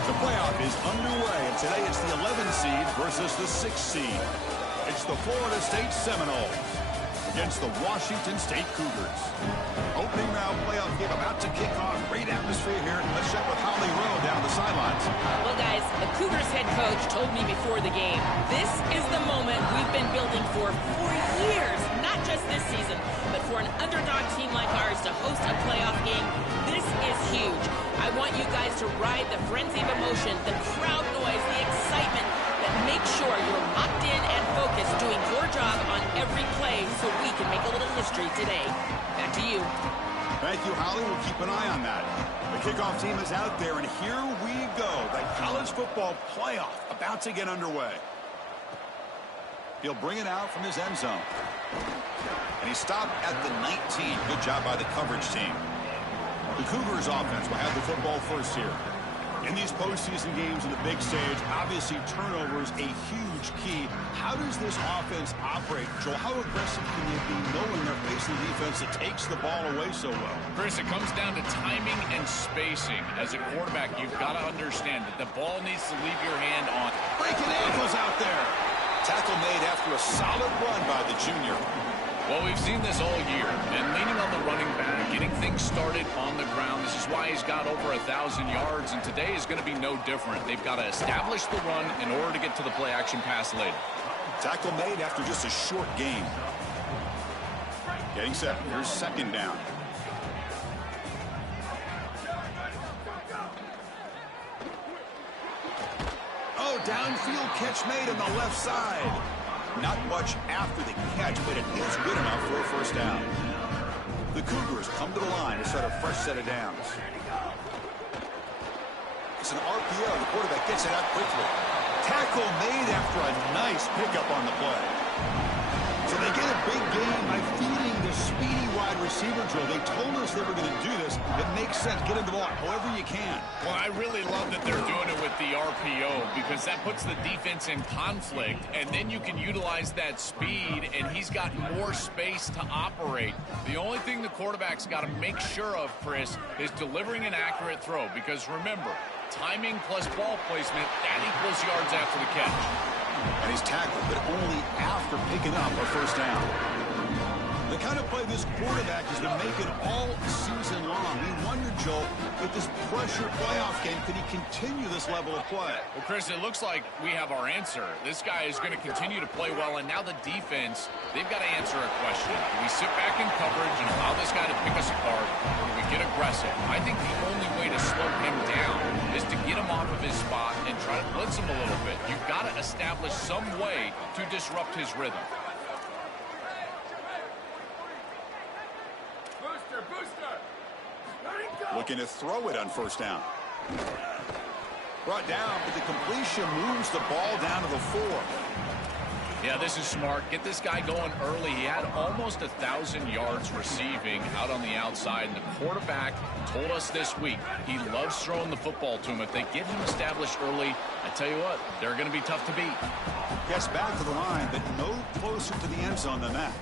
The playoff is underway, and today it's the 11 seed versus the 6 seed. It's the Florida State Seminoles against the Washington State Cougars. Opening round playoff game about to kick off. Great atmosphere here. Let's check with Holly Rowe down the sidelines. Well, guys, the Cougars head coach told me before the game, this is the moment we've been building for years, not just this season, but for an underdog team like ours to host a playoff game. This is huge. I want you guys to ride the frenzy of emotion, the crowd noise, the excitement, but make sure you're locked in and focused, doing your job on every play so we can make a little history today. Back to you. Thank you, Holly. We'll keep an eye on that. The kickoff team is out there, and here we go. The college football playoff about to get underway. He'll bring it out from his end zone. And he stopped at the 19. Good job by the coverage team. The Cougars offense will have the football first here. In these postseason games in the big stage, obviously turnover is a huge key. How does this offense operate? Joel, how aggressive can you be knowing they're facing a defense that takes the ball away so well? Chris, it comes down to timing and spacing. As a quarterback, you've got to understand that the ball needs to leave your hand on. Breaking ankles out there. Tackle made after a solid run by the junior. Well, we've seen this all year, and leaning on the running back, getting things started on the ground. This is why he's got over 1,000 yards, and today is going to be no different. They've got to establish the run in order to get to the play-action pass later. Tackle made after just a short gain. Getting set. Here's second down. Oh, downfield catch made on the left side. Not much after the catch, but it is good enough for a first down. The Cougars come to the line to start a fresh set of downs. It's an RPO. The quarterback gets it out quickly. Tackle made after a nice pickup on the play. So they get a big gain by feeding the speedy wide receiver. receiver drill. They told us they were going to do this. It makes sense. Get him the ball however you can. Well, I really love that they're doing it with the RPO because that puts the defense in conflict, and then you can utilize that speed, and he's got more space to operate. The only thing the quarterback's got to make sure of, Chris, is delivering an accurate throw because, remember, timing plus ball placement, that equals yards after the catch. And he's tackled, but only after picking up a first down. The kind of play this quarterback has been making all season long. We wonder, Joel, with this pressure playoff game, could he continue this level of play? Well, Chris, it looks like we have our answer. This guy is going to continue to play well, and now the defense, they've got to answer a question. Do we sit back in coverage and allow this guy to pick us apart, or do we get aggressive? I think the only way to slow him down is to get him off of his spot and try to blitz him a little bit. You've got to establish some way to disrupt his rhythm. Looking to throw it on first down. Brought down, but the completion moves the ball down to the 4. Yeah, this is smart. Get this guy going early. He had almost 1,000 yards receiving out on the outside, and the quarterback told us this week he loves throwing the football to him. If they get him established early, I tell you what, they're going to be tough to beat. Gets back to the line, but no closer to the end zone than that.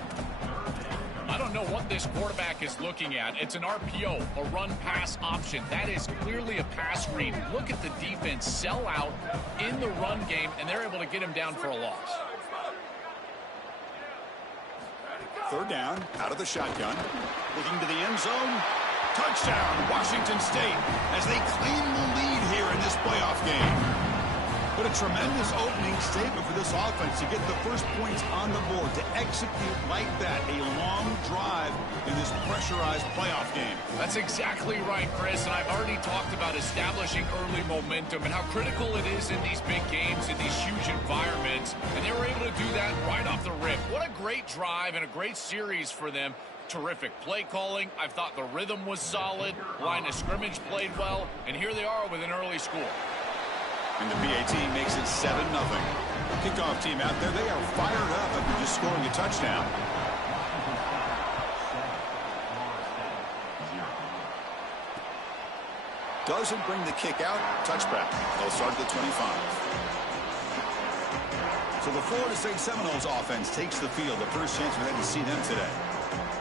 I don't know what this quarterback is looking at. It's an RPO, a run-pass option. That is clearly a pass read. Look at the defense sell out in the run game, and they're able to get him down for a loss. Third down, out of the shotgun. Looking to the end zone. Touchdown, Washington State, as they claim the lead here in this playoff game. But a tremendous opening statement for this offense to get the first points on the board, to execute like that, a long drive in this pressurized playoff game. That's exactly right, Chris, and I've already talked about establishing early momentum and how critical it is in these big games, in these huge environments, and they were able to do that right off the rip. What a great drive and a great series for them. Terrific play calling. I thought the rhythm was solid, line of scrimmage played well, and here they are with an early score. And the PA team makes it 7-0. Kickoff team out there, they are fired up after just scoring a touchdown. Doesn't bring the kick out. Touchback. They'll start at the 25. So the Florida State Seminoles offense takes the field. The first chance we had to see them today.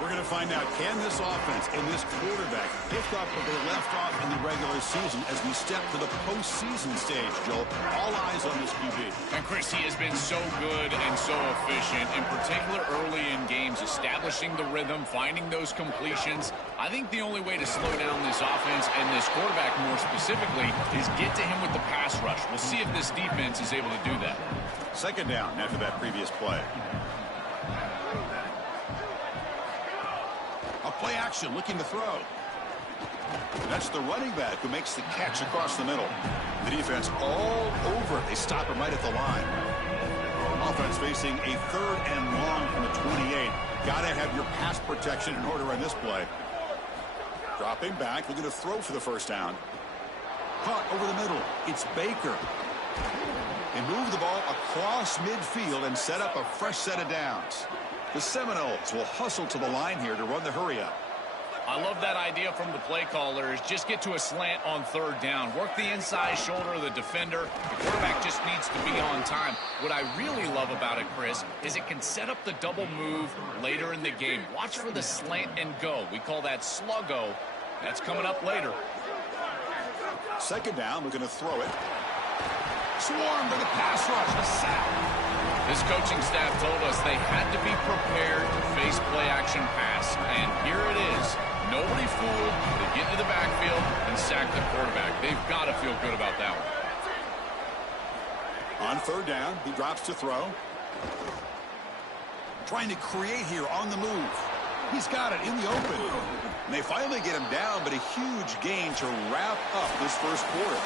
We're going to find out, can this offense and this quarterback pick up where they left off in the regular season as we step to the postseason stage, Joel? All eyes on this QB. And Chris, he has been so good and so efficient, in particular early in games, establishing the rhythm, finding those completions. I think the only way to slow down this offense and this quarterback more specifically is get to him with the pass rush. We'll see if this defense is able to do that. Second down after that previous play. A play action, looking to throw. That's the running back who makes the catch across the middle. The defense all over it. They stop him right at the line. Offense facing a 3rd and long from the 28. Got to have your pass protection in order on this play. Dropping back, looking to throw for the first down. Caught over the middle. It's Baker. They move the ball across midfield and set up a fresh set of downs. The Seminoles will hustle to the line here to run the hurry-up. I love that idea from the play callers. Just get to a slant on 3rd down. Work the inside shoulder of the defender. The quarterback just needs to be on time. What I really love about it, Chris, is it can set up the double move later in the game. Watch for the slant and go. We call that sluggo. That's coming up later. Second down, we're going to throw it. Swarmed by the pass rush. A sack. This coaching staff told us they had to be prepared to face play-action pass, and here it is. Nobody fooled. They get into the backfield and sack the quarterback. They've got to feel good about that one. On 3rd down, he drops to throw. Trying to create here on the move. He's got it in the open. And they finally get him down, but a huge gain to wrap up this first quarter.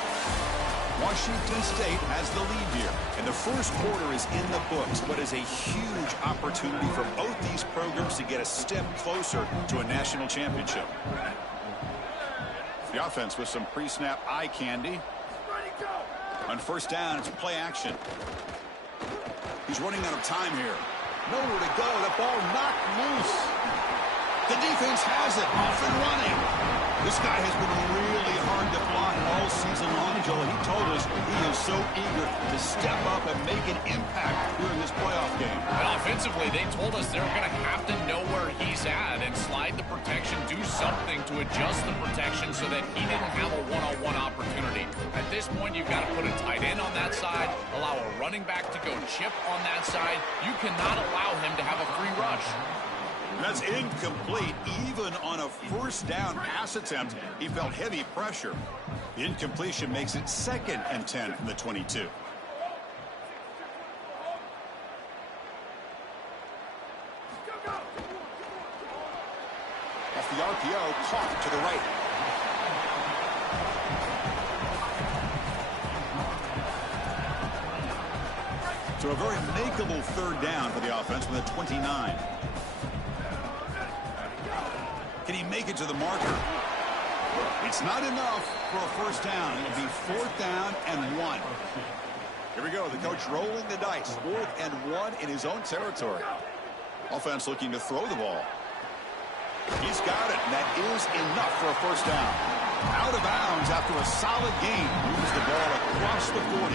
Washington State has the lead here, and the first quarter is in the books. What is a huge opportunity for both these programs to get a step closer to a national championship. The offense with some pre-snap eye candy. On first down, it's play action. He's running out of time here. Nowhere to go. The ball knocked loose. The defense has it, off and running. This guy has been really hard to block all season long, Joel. He told us he is so eager to step up and make an impact here in this playoff game. And offensively, they told us they're going to have to know where he's at and slide the protection, do something to adjust the protection so that he didn't have a one-on-one opportunity. At this point, you've got to put a tight end on that side, allow a running back to go chip on that side. You cannot allow him to have a free rush. That's incomplete. Even on a first down pass attempt, he felt heavy pressure. The incompletion makes it 2nd and 10 from the 22. Off the RPO, caught to the right. So a very makeable 3rd down for the offense from the 29. Can he make it to the marker? It's not enough for a first down. It'll be 4th down and 1. Here we go. The coach rolling the dice. 4th and 1 in his own territory. Offense looking to throw the ball. He's got it. And that is enough for a first down. Out of bounds after a solid game. Moves the ball across the 40.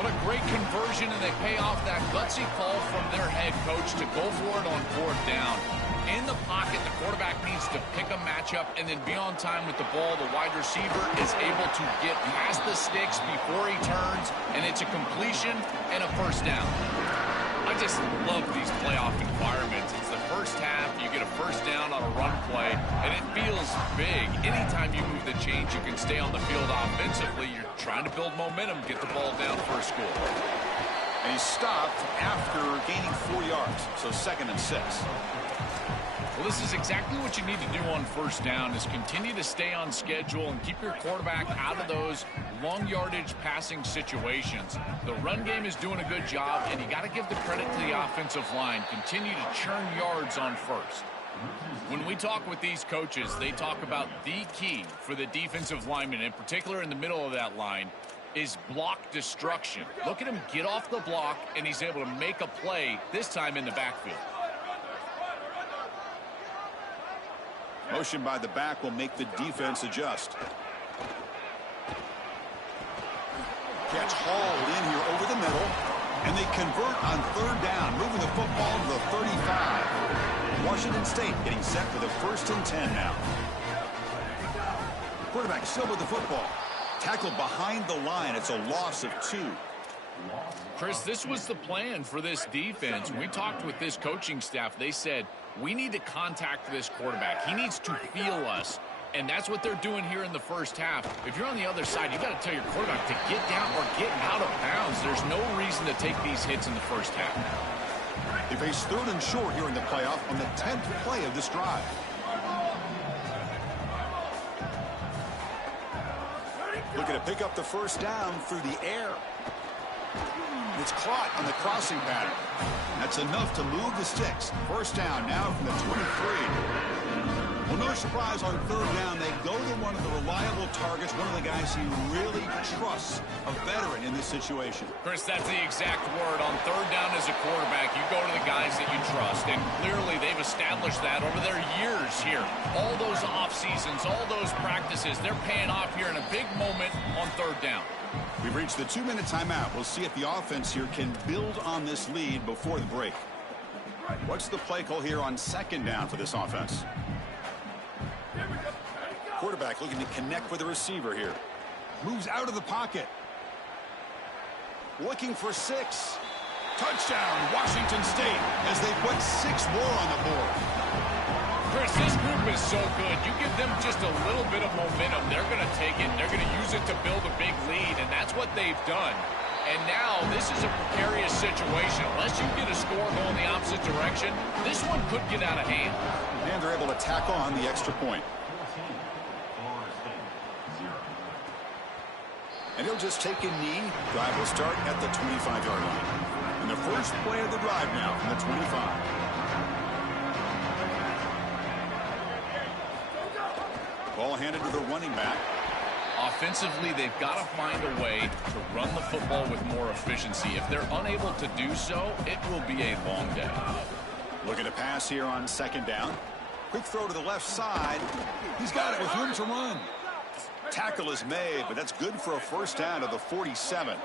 What a great conversion, and they pay off that gutsy call from their head coach to go for it on 4th down. In the pocket, the quarterback needs to pick a matchup and then be on time with the ball. The wide receiver is able to get past the sticks before he turns, and it's a completion and a first down. I just love these playoff environments. It's the first half, you get a first down on a run play, and it feels big. Anytime you move the chains, you can stay on the field offensively. You're trying to build momentum, get the ball down for a score. And he stopped after gaining 4 yards, so 2nd and 6. Well, this is exactly what you need to do on first down, is continue to stay on schedule and keep your quarterback out of those long yardage passing situations. The run game is doing a good job, and you got to give the credit to the offensive line. Continue to churn yards on first. When we talk with these coaches, they talk about the key for the defensive lineman, in particular in the middle of that line, is block destruction. Look at him get off the block, and he's able to make a play, this time in the backfield. Motion by the back will make the defense adjust. Catch hauled in here over the middle, and they convert on 3rd down, moving the football to the 35. Washington State getting set for the 1st and 10 now. Quarterback still with the football. Tackled behind the line. It's a loss of 2. Chris, this was the plan for this defense. We talked with this coaching staff. They said, we need to contact this quarterback. He needs to feel us. And that's what they're doing here in the first half. If you're on the other side, you got to tell your quarterback to get down or get out of bounds. There's no reason to take these hits in the first half. They face 3rd and short here in the playoff on the 10th play of this drive. Looking to pick up the first down through the air. It's caught on the crossing pattern. That's enough to move the sticks. First down now from the 23. Well, no surprise on 3rd down. They go to one of the reliable targets, one of the guys he really trusts, a veteran in this situation. Chris, that's the exact word. On 3rd down as a quarterback, you go to the guys that you trust. And clearly they've established that over their years here. All those off seasons, all those practices, they're paying off here in a big moment on 3rd down. We've reached the 2-minute timeout. We'll see if the offense here can build on this lead before the break. What's the play call here on 2nd down for this offense? Quarterback looking to connect with the receiver here. Moves out of the pocket. Looking for 6. Touchdown, Washington State, as they put 6 more on the board. Chris, this group is so good. You give them just a little bit of momentum, they're going to take it, and they're going to use it to build a big lead, and that's what they've done. And now this is a precarious situation. Unless you get a score going the opposite direction, this one could get out of hand. And they're able to tack on the extra point. And he'll just take a knee. Drive will start at the 25-yard line. And the first play of the drive now from the 25. Ball handed to the running back. Offensively, they've got to find a way to run the football with more efficiency. If they're unable to do so, it will be a long day. Looking to pass here on 2nd down. Quick throw to the left side. He's got it with room to run. Tackle is made, but that's good for a first down to the 47.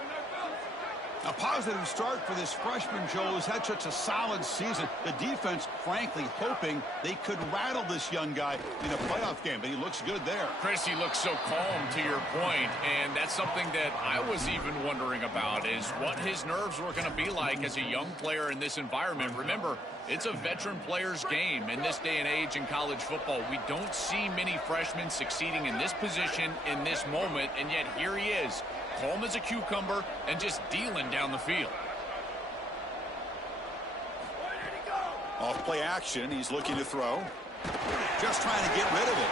A positive start for this freshman, Joe, who's had such a solid season. The defense, frankly, hoping they could rattle this young guy in a playoff game, but he looks good there. Chris, he looks so calm, to your point, and that's something that I was even wondering about, is what his nerves were going to be like as a young player in this environment. Remember, it's a veteran player's game in this day and age in college football. We don't see many freshmen succeeding in this position in this moment, and yet here he is, calm as a cucumber and just dealing down the field. Off play action, he's looking to throw. Just trying to get rid of it.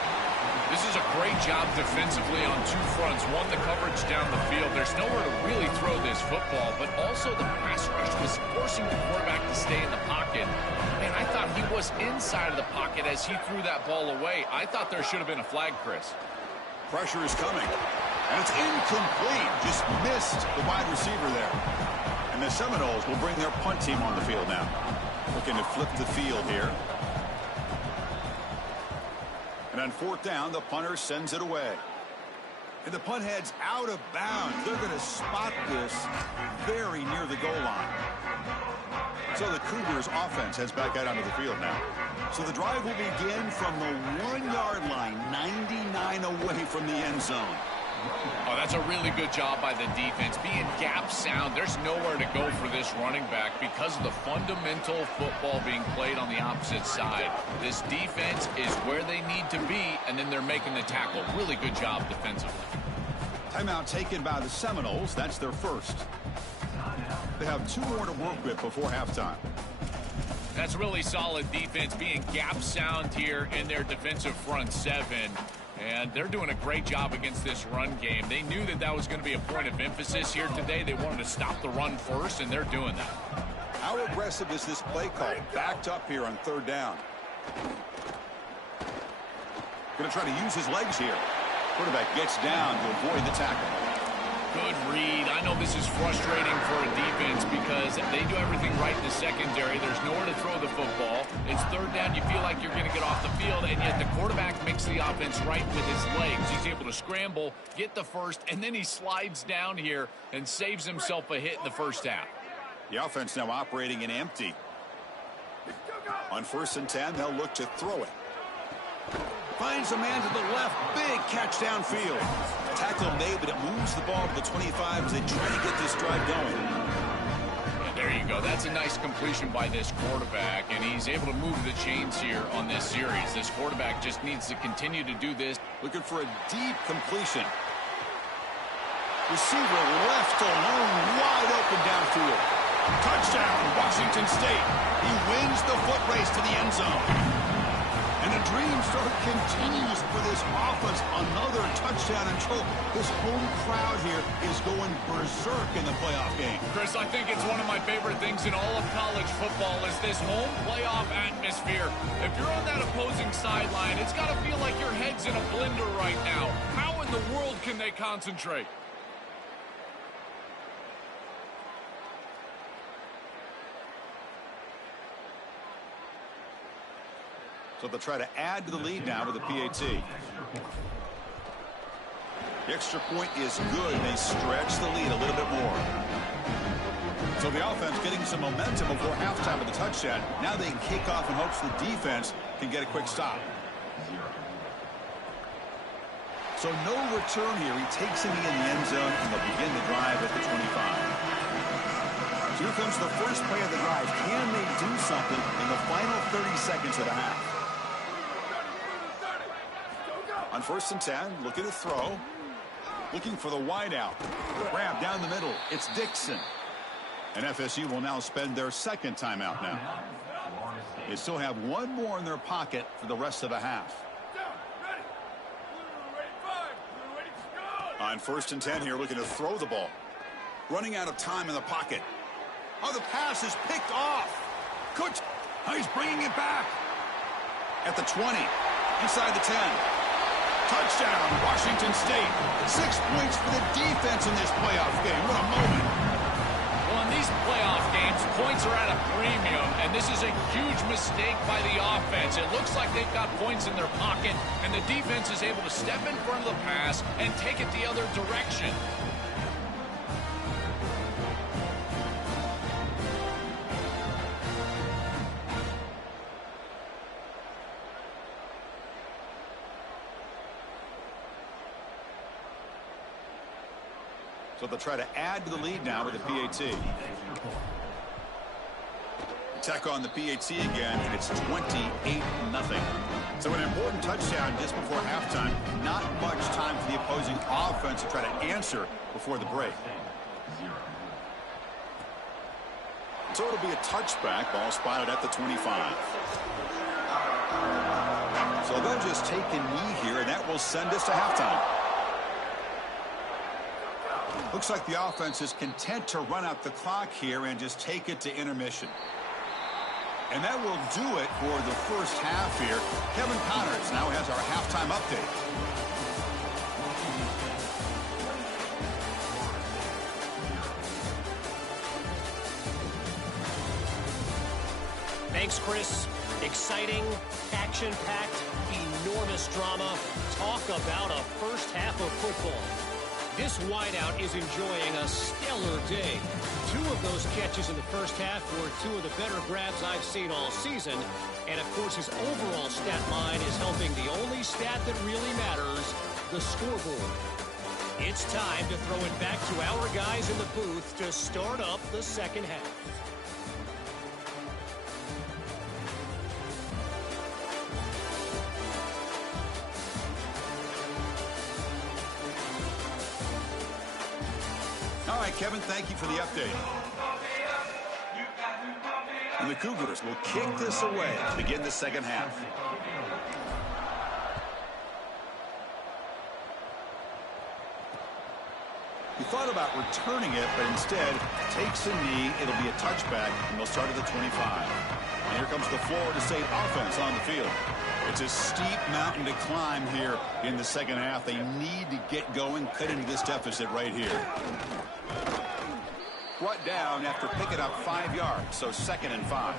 This is a great job defensively on two fronts. One, the coverage down the field. There's nowhere to really throw this football, but also the pass rush was forcing the quarterback to stay in the pocket. And I thought he was inside of the pocket as he threw that ball away. I thought there should have been a flag, Chris. Pressure is coming. And it's incomplete. Just missed the wide receiver there. And the Seminoles will bring their punt team on the field now. Looking to flip the field here. And on fourth down, the punter sends it away. And the punt heads out of bounds. They're going to spot this very near the goal line. So the Cougars offense heads back out onto the field now. So the drive will begin from the 1-yard line, 99 away from the end zone. Oh, that's a really good job by the defense. Being gap sound, there's nowhere to go for this running back because of the fundamental football being played on the opposite side. This defense is where they need to be, and then they're making the tackle. Really good job defensively. Timeout taken by the Seminoles. That's their first. They have 2 more to work with before halftime. That's really solid defense, being gap sound here in their defensive front seven. And they're doing a great job against this run game. They knew that that was going to be a point of emphasis here today. They wanted to stop the run first, and they're doing that. How aggressive is this play call? Backed up here on third down. Going to try to use his legs here. Quarterback gets down to avoid the tackle. Good read. I know this is frustrating for a defense because they do everything right in the secondary. There's nowhere to throw the football. It's third down. You feel like you're going to get off the field, and yet the quarterback makes the offense right with his legs. He's able to scramble, get the first, and then he slides down here and saves himself a hit in the first half. The offense now operating in empty. On 1st and 10, they'll look to throw it. Finds a man to the left. Big catch downfield. Tackle made, but it moves the ball to the 25 as they try to get this drive going. And there you go. That's a nice completion by this quarterback, and he's able to move the chains here on this series. This quarterback just needs to continue to do this. Looking for a deep completion. Receiver left alone, wide open downfield. Touchdown, Washington State. He wins the foot race to the end zone. And the dream start continues for this offense. Another touchdown and trope. This home crowd here is going berserk in the playoff game. Chris, I think it's one of my favorite things in all of college football is this home playoff atmosphere. If you're on that opposing sideline, it's got to feel like your head's in a blender right now. How in the world can they concentrate? So they'll try to add to the lead now with the PAT. The extra point is good. They stretch the lead a little bit more. So the offense getting some momentum before halftime with the touchdown. Now they can kick off in hopes the defense can get a quick stop. So no return here. He takes him in the end zone, and they'll begin the drive at the 25. So here comes the first play of the drive. Can they do something in the final 30 seconds of the half? On 1st and 10, looking to throw. Looking for the wideout. Grab down the middle. It's Dixon. And FSU will now spend their second timeout now. They still have 1 more in their pocket for the rest of the half. On 1st and 10 here, looking to throw the ball. Running out of time in the pocket. Oh, the pass is picked off. Good. Oh, he's bringing it back. At the 20. Inside the 10. Touchdown, Washington State. 6 points for the defense in this playoff game. What a moment. Well, In these playoff games, points are at a premium, and this is a huge mistake by the offense. It looks like they've got points in their pocket, and the defense is able to step in front of the pass and take it the other direction. So they'll try to add to the lead now with the PAT. Tech on the PAT again, and it's 28-0. So an important touchdown just before halftime. Not much time for the opposing offense to try to answer before the break. So it'll be a touchback. Ball spotted at the 25. So they'll just take a knee here, and that will send us to halftime. Looks like the offense is content to run out the clock here and just take it to intermission. And that will do it for the first half here. Kevin Connors now has our halftime update. Thanks, Chris. Exciting, action-packed, enormous drama. Talk about a first half of football. This wideout is enjoying a stellar day. 2 of those catches in the first half were 2 of the better grabs I've seen all season. And, of course, his overall stat line is helping the only stat that really matters, the scoreboard. It's time to throw it back to our guys in the booth to start up the second half. All right, Kevin, thank you for the update. And the Cougars will kick this away to begin the second half. He thought about returning it, but instead takes a knee. It'll be a touchback, and they'll start at the 25. And here comes the Florida State offense on the field. It's a steep mountain to climb here in the second half. They need to get going, cut into this deficit right here. Brought down after picking up 5 yards, so 2nd and 5.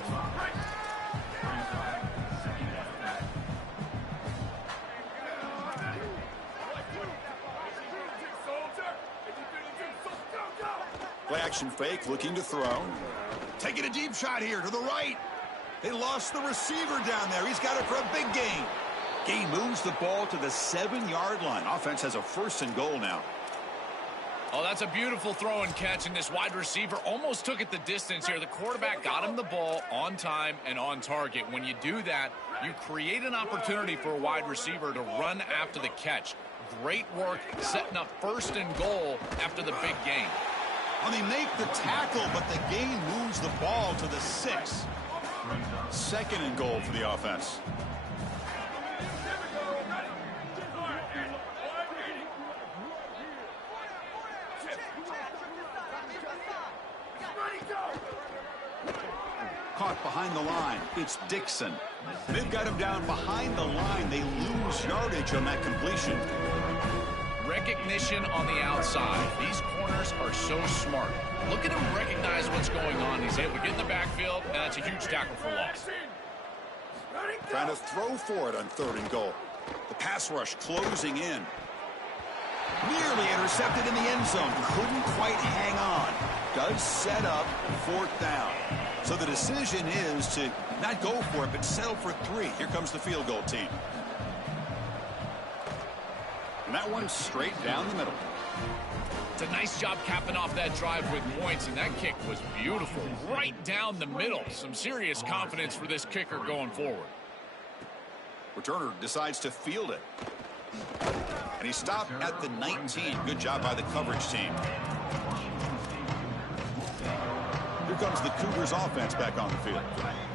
Play action fake, looking to throw. Taking a deep shot here to the right. They lost the receiver down there. He's got it for a big gain. Gain moves the ball to the 7-yard line. Offense has a 1st and goal now. Oh, that's a beautiful throw and catch, and this wide receiver almost took it the distance here. The quarterback got him the ball on time and on target. When you do that, you create an opportunity for a wide receiver to run after the catch. Great work setting up 1st and goal after the big gain. Well, they make the tackle, but the gain moves the ball to the 6. 2nd and goal for the offense. Caught behind the line. It's Dixon. They've got him down behind the line. They lose yardage on that completion. Recognition on the outside. These corners are so smart. Look at him recognize what's going on. He's able to get in the backfield, and that's a huge tackle for loss. Trying to throw for it on 3rd and goal. The pass rush closing in. Nearly intercepted in the end zone. Couldn't quite hang on. Does set up 4th down. So the decision is to not go for it, but settle for 3. Here comes the field goal team. And that one's straight down the middle. It's a nice job capping off that drive with points, and that kick was beautiful. Right down the middle. Some serious confidence for this kicker going forward. Returner decides to field it. And he stopped at the 19. Good job by the coverage team. Here comes the Cougars offense back on the field.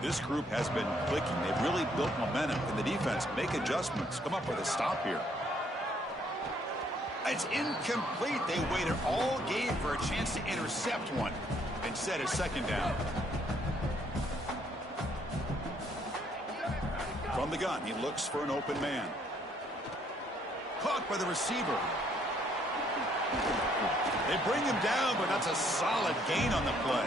This group has been clicking. They've really built momentum. Can the defense make adjustments? Come up with a stop here. It's incomplete. They waited all game for a chance to intercept one. Instead, a 2nd down. From the gun, he looks for an open man. Caught by the receiver. They bring him down, but that's a solid gain on the play.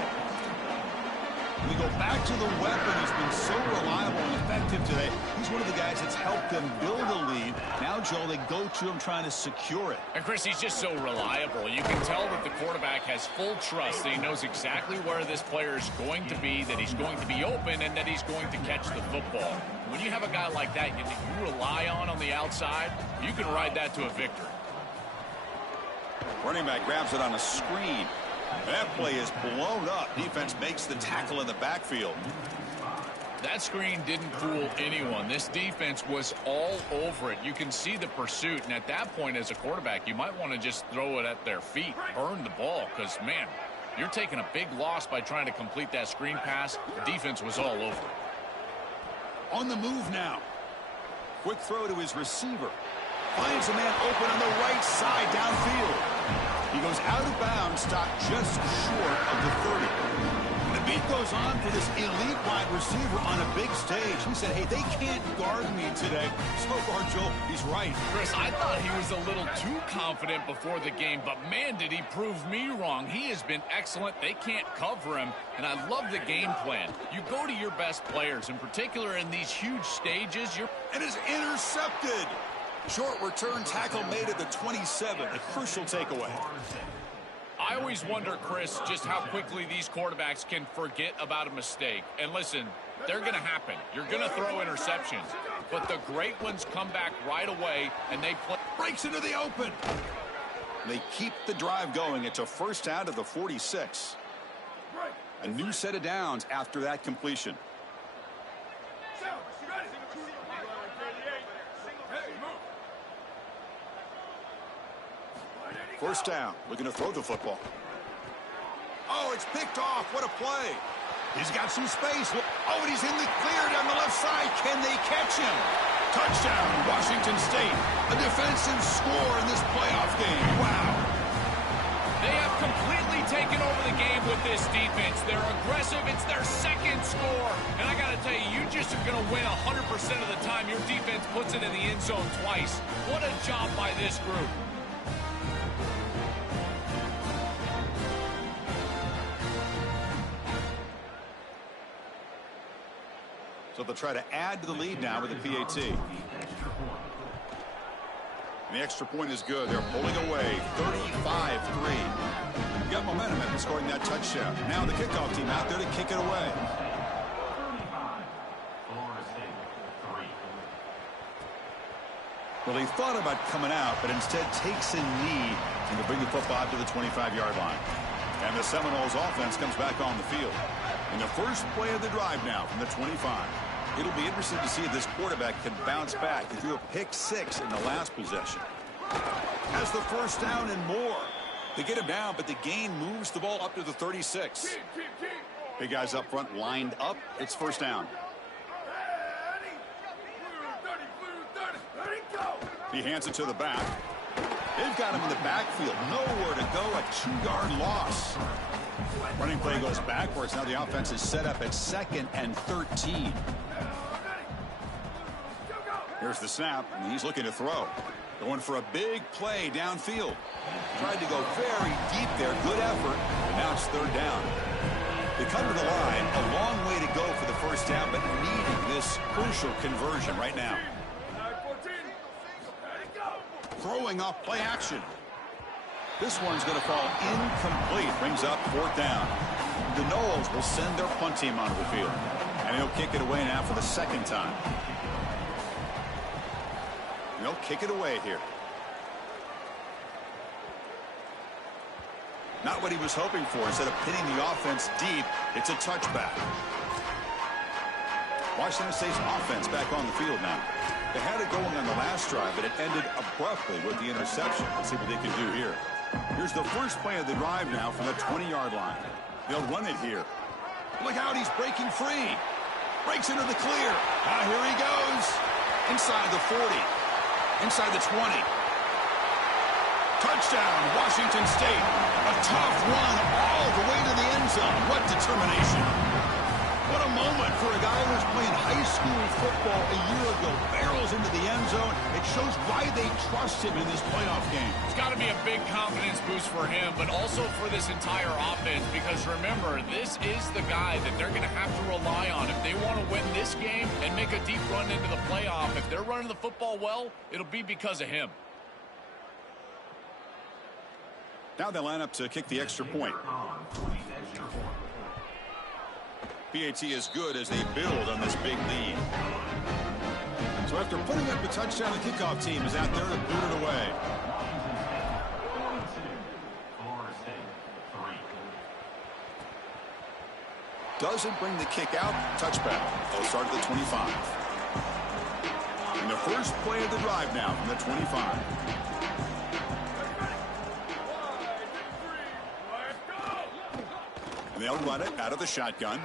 We go back to the weapon who's been so reliable and effective today. He's one of the guys that's helped them build a lead. Now, Joel, they go to him trying to secure it. And, Chris, he's just so reliable. You can tell that the quarterback has full trust that he knows exactly where this player is going to be, that he's going to be open, and that he's going to catch the football. When you have a guy like that you rely on the outside, you can ride that to a victory. Running back grabs it on a screen. That play is blown up. Defense makes the tackle in the backfield. That screen didn't fool anyone. This defense was all over it. You can see the pursuit, and at that point as a quarterback, you might want to just throw it at their feet, burn the ball, because, man, you're taking a big loss by trying to complete that screen pass. The defense was all over it. On the move now. Quick throw to his receiver. Finds a man open on the right side downfield. He goes out of bounds, stopped just short of the 30. And the beat goes on for this elite wide receiver on a big stage. He said, hey, they can't guard me today. So far, Joel, he's right. Chris, I thought he was a little too confident before the game, but man, did he prove me wrong. He has been excellent. They can't cover him, and I love the game plan. You go to your best players, in particular in these huge stages. And is intercepted. Short return tackle made at the 27. A crucial takeaway. I always wonder, Chris, just how quickly these quarterbacks can forget about a mistake. And listen, they're going to happen. You're going to throw interceptions. But the great ones come back right away, and they play. Breaks into the open. They keep the drive going. It's a first down to the 46. A new set of downs after that completion. First down, looking to throw the football. Oh, it's picked off. What a play. He's got some space. Oh, and he's in the clear down the left side. Can they catch him? Touchdown, Washington State. A defensive score in this playoff game. Wow. They have completely taken over the game with this defense. They're aggressive. It's their second score. And I got to tell you, you just are going to win 100% of the time your defense puts it in the end zone twice. What a job by this group. So they'll try to add to the lead now with the PAT. And the extra point is good. They're pulling away. 35-3. Got momentum after scoring that touchdown. Now the kickoff team out there to kick it away. Well, he thought about coming out, but instead takes a knee and to bring the football out to the 25-yard line. And the Seminoles offense comes back on the field. In the first play of the drive now from the 25. It'll be interesting to see if this quarterback can bounce back. He threw a pick 6 in the last possession. Has the first down and more. They get him down, but the gain moves the ball up to the 36. Big guys up front lined up. It's first down. He hands it to the back. They've got him in the backfield. Nowhere to go. A 2-yard loss. Running play goes backwards. Now the offense is set up at 2nd and 13. Here's the snap, and he's looking to throw. Going for a big play downfield. Tried to go very deep there. Good effort. And now it's third down. They come to the line. A long way to go for the first down, but needing this crucial conversion right now. Throwing off play action. This one's going to fall incomplete. Brings up fourth down. The Noles will send their punt team onto the field. And he'll kick it away now for the second time. They'll kick it away here. Not what he was hoping for. Instead of pitting the offense deep, it's a touchback. Washington State's offense back on the field now. They had it going on the last drive, but it ended abruptly with the interception. Let's see what they can do here. Here's the first play of the drive now from the 20-yard line. They'll run it here. Look out, he's breaking free. Breaks into the clear. Here he goes. Inside the 40. Inside the 20. Touchdown, Washington State. A tough run all the way to the end zone. What determination. What a a moment for a guy who was playing high school football a year ago. Barrels into the end zone. It shows why they trust him in this playoff game. It's got to be a big confidence boost for him, but also for this entire offense, because remember, this is the guy that they're going to have to rely on if they want to win this game and make a deep run into the playoff. If they're running the football well, it'll be because of him. Now they line up to kick the extra point. PAT is good as they build on this big lead. So after putting up a touchdown, the kickoff team is out there to boot it away. Doesn't bring the kick out. Touchback. They'll start at the 25. And the first play of the drive now from the 25. And they'll run it out of the shotgun.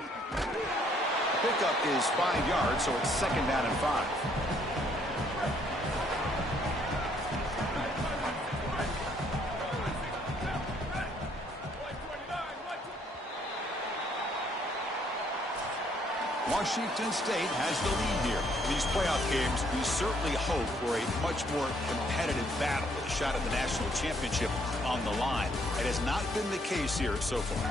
Pickup is 5 yards, so it's 2nd down and 5. Washington State has the lead here. These playoff games, we certainly hope for a much more competitive battle with a shot at the national championship on the line. It has not been the case here so far.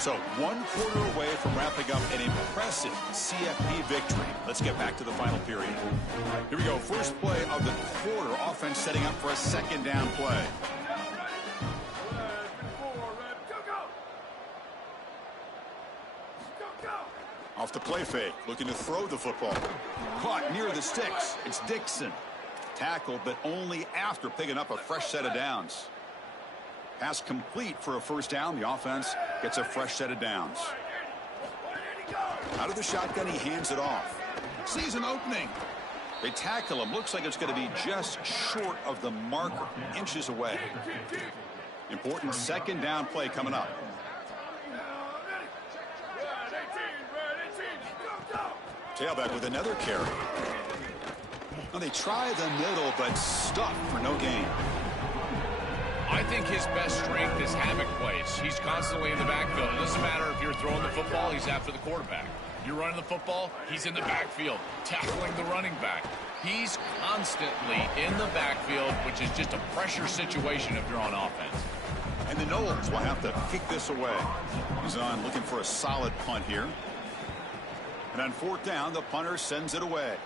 So 1 quarter away from wrapping up an impressive CFP victory. Let's get back to the final period. Here we go. First play of the quarter. Offense setting up for a 2nd down play. Off the play fake, looking to throw the football. Caught near the sticks. It's Dixon. Tackled, but only after picking up a fresh set of downs. Pass complete for a 1st down. The offense gets a fresh set of downs. Out of the shotgun, he hands it off. Sees an opening. They tackle him. Looks like it's going to be just short of the marker, inches away. Important 2nd down play coming up. Tailback with another carry. Well, they try the middle, but stuffed for no gain. I think his best strength is havoc plays. He's constantly in the backfield. It doesn't matter if you're throwing the football, he's after the quarterback. You're running the football, he's in the backfield, tackling the running back. He's constantly in the backfield, which is just a pressure situation if you're on offense. And the Noles will have to kick this away. He's on looking for a solid punt here. And on 4th down, the punter sends it away.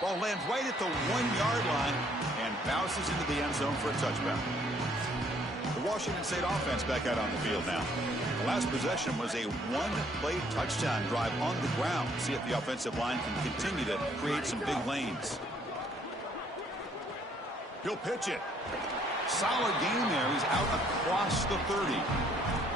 Ball lands right at the 1-yard line and bounces into the end zone for a touchback. The Washington State offense back out on the field now. The last possession was a 1-play touchdown drive on the ground. See if the offensive line can continue to create some big lanes. He'll pitch it. Solid game there. He's out across the 30.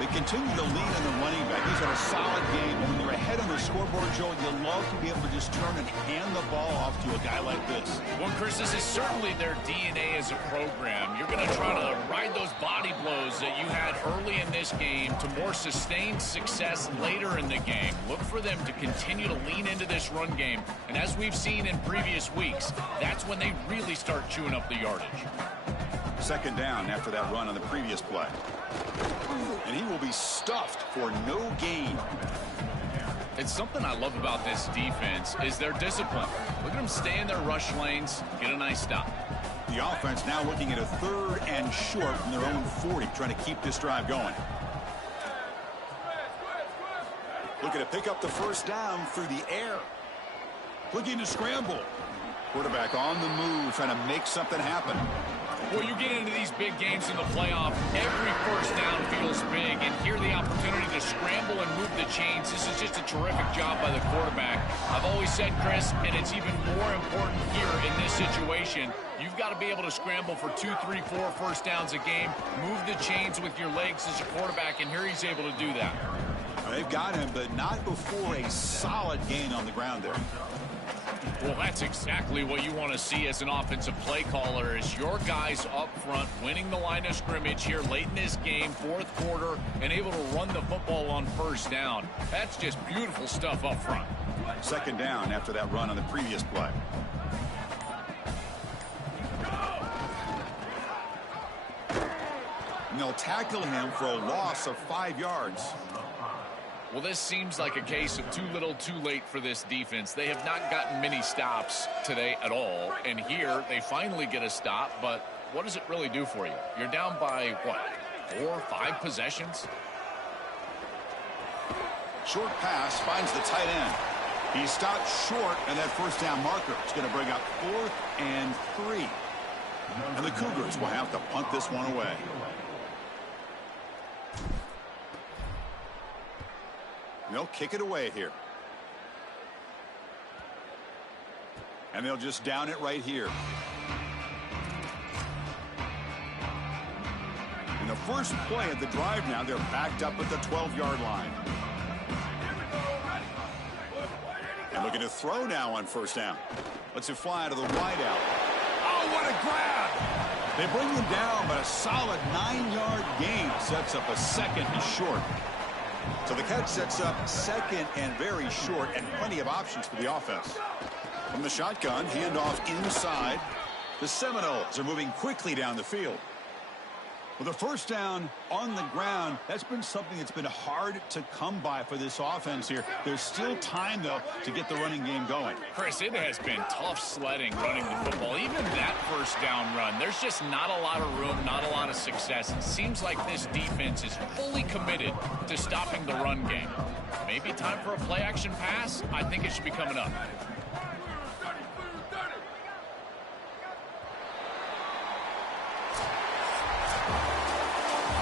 They continue to lean on the running back. He's had a solid game. When you're ahead on the scoreboard, Joe, you love to be able to just turn and hand the ball off to a guy like this. Well, Chris, this is certainly their DNA as a program. You're going to try to ride those body blows that you had early in this game to more sustained success later in the game. Look for them to continue to lean into this run game. And as we've seen in previous weeks, that's when they really start chewing up the yardage. 2nd down after that run on the previous play. And he will be stuffed for no gain. It's something I love about this defense is their discipline. Look at them stay in their rush lanes, get a nice stop. The offense now looking at a 3rd and short from their own 40, trying to keep this drive going. Looking to pick up the 1st down through the air. Looking to scramble. Quarterback on the move, trying to make something happen. Well, you get into these big games in the playoff, every 1st down feels big, and here the opportunity to scramble and move the chains. This is just a terrific job by the quarterback. I've always said, Chris, and it's even more important here in this situation, you've got to be able to scramble for 2, 3, 4 1st downs a game, move the chains with your legs as a quarterback, and here he's able to do that. They've got him, but not before a solid gain on the ground there. Well, that's exactly what you want to see as an offensive play caller is your guys up front winning the line of scrimmage here late in this game, 4th quarter, and able to run the football on 1st down. That's just beautiful stuff up front. 2nd down after that run on the previous play. And they'll tackle him for a loss of 5 yards. Well, this seems like a case of too little, too late for this defense. They have not gotten many stops today at all. And here, they finally get a stop, but what does it really do for you? You're down by, what, 4 or 5 possessions? Short pass finds the tight end. He stopped short, and that first down marker is going to bring up 4th and 3. And the Cougars will have to punt this one away. They'll kick it away here. And they'll just down it right here. In the first play of the drive now, they're backed up at the 12-yard line. And looking to throw now on first down. Lets it fly to the wide out. Oh, what a grab! They bring him down, but a solid 9-yard gain sets up a 2nd and short. So the catch sets up 2nd and very short, and plenty of options for the offense. From the shotgun, handoff inside. The Seminoles are moving quickly down the field. With a first down on the ground, that's been something that's been hard to come by for this offense here. There's still time, though, to get the running game going. Chris, it has been tough sledding running the football. Even that first down run, there's just not a lot of room, not a lot of success. It seems like this defense is fully committed to stopping the run game. Maybe time for a play-action pass? I think it should be coming up.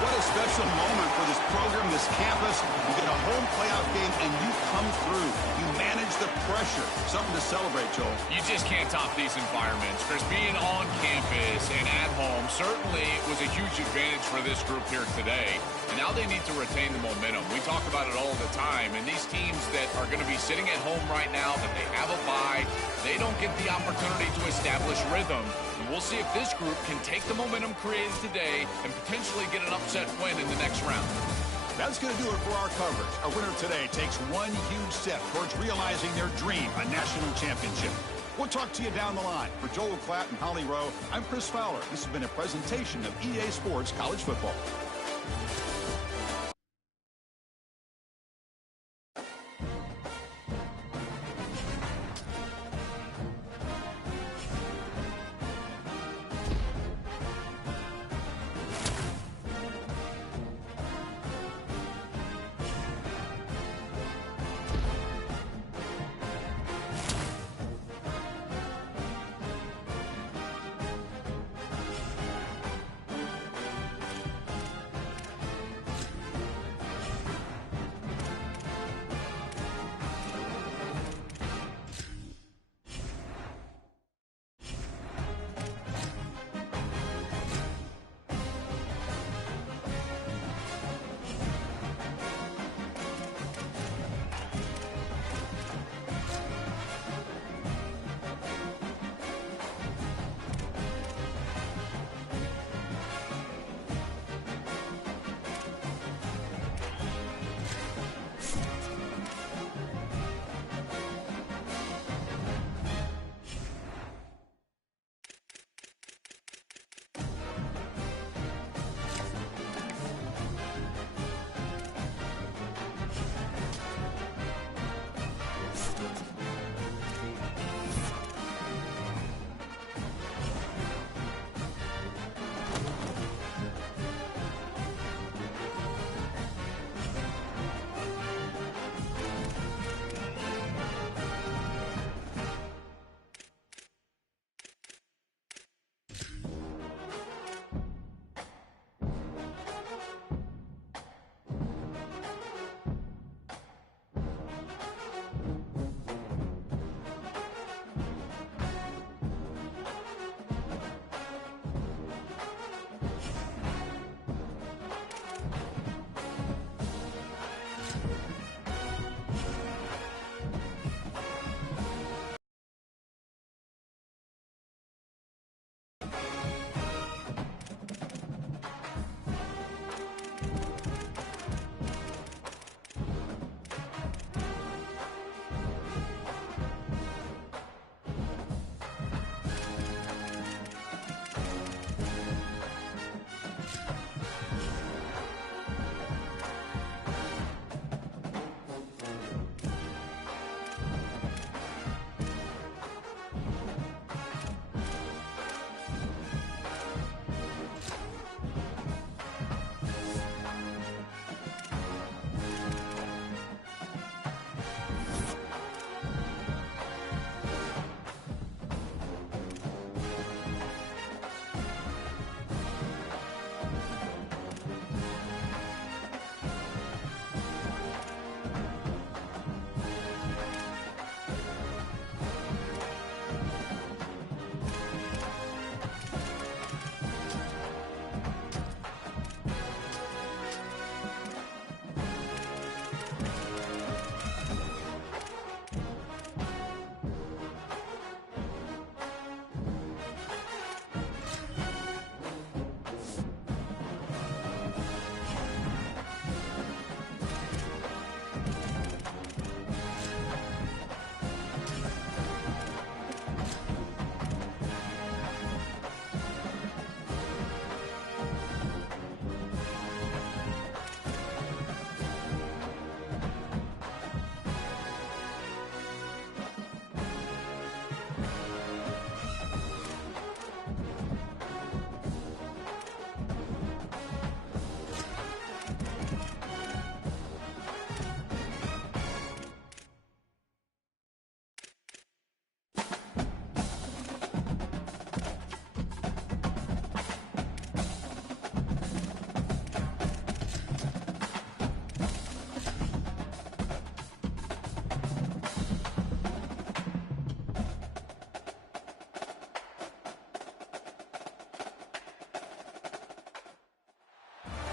What a special moment for this program, this campus. You get a home playoff game, and you come through. You manage the pressure. Something to celebrate, Joel. You just can't top these environments. Chris, being on campus and at home certainly was a huge advantage for this group here today. And now they need to retain the momentum. We talk about it all the time. And these teams that are going to be sitting at home right now, that they have a bye, they don't get the opportunity to establish rhythm. And we'll see if this group can take the momentum created today and potentially get an upset win in the next round. That's going to do it for our coverage. Our winner today takes one huge step towards realizing their dream, a national championship. We'll talk to you down the line. For Joel Klatt and Holly Rowe, I'm Chris Fowler. This has been a presentation of EA Sports College Football.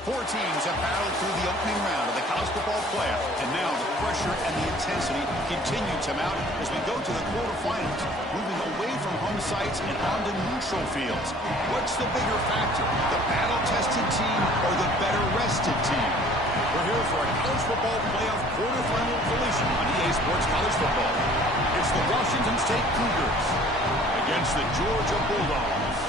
Four teams have battled through the opening round of the college football playoff, and now the pressure and the intensity continue to mount as we go to the quarterfinals, moving away from home sites and onto neutral fields. What's the bigger factor, the battle-tested team or the better-rested team? We're here for a college football playoff quarterfinal collision on EA Sports College Football. It's the Washington State Cougars against the Georgia Bulldogs.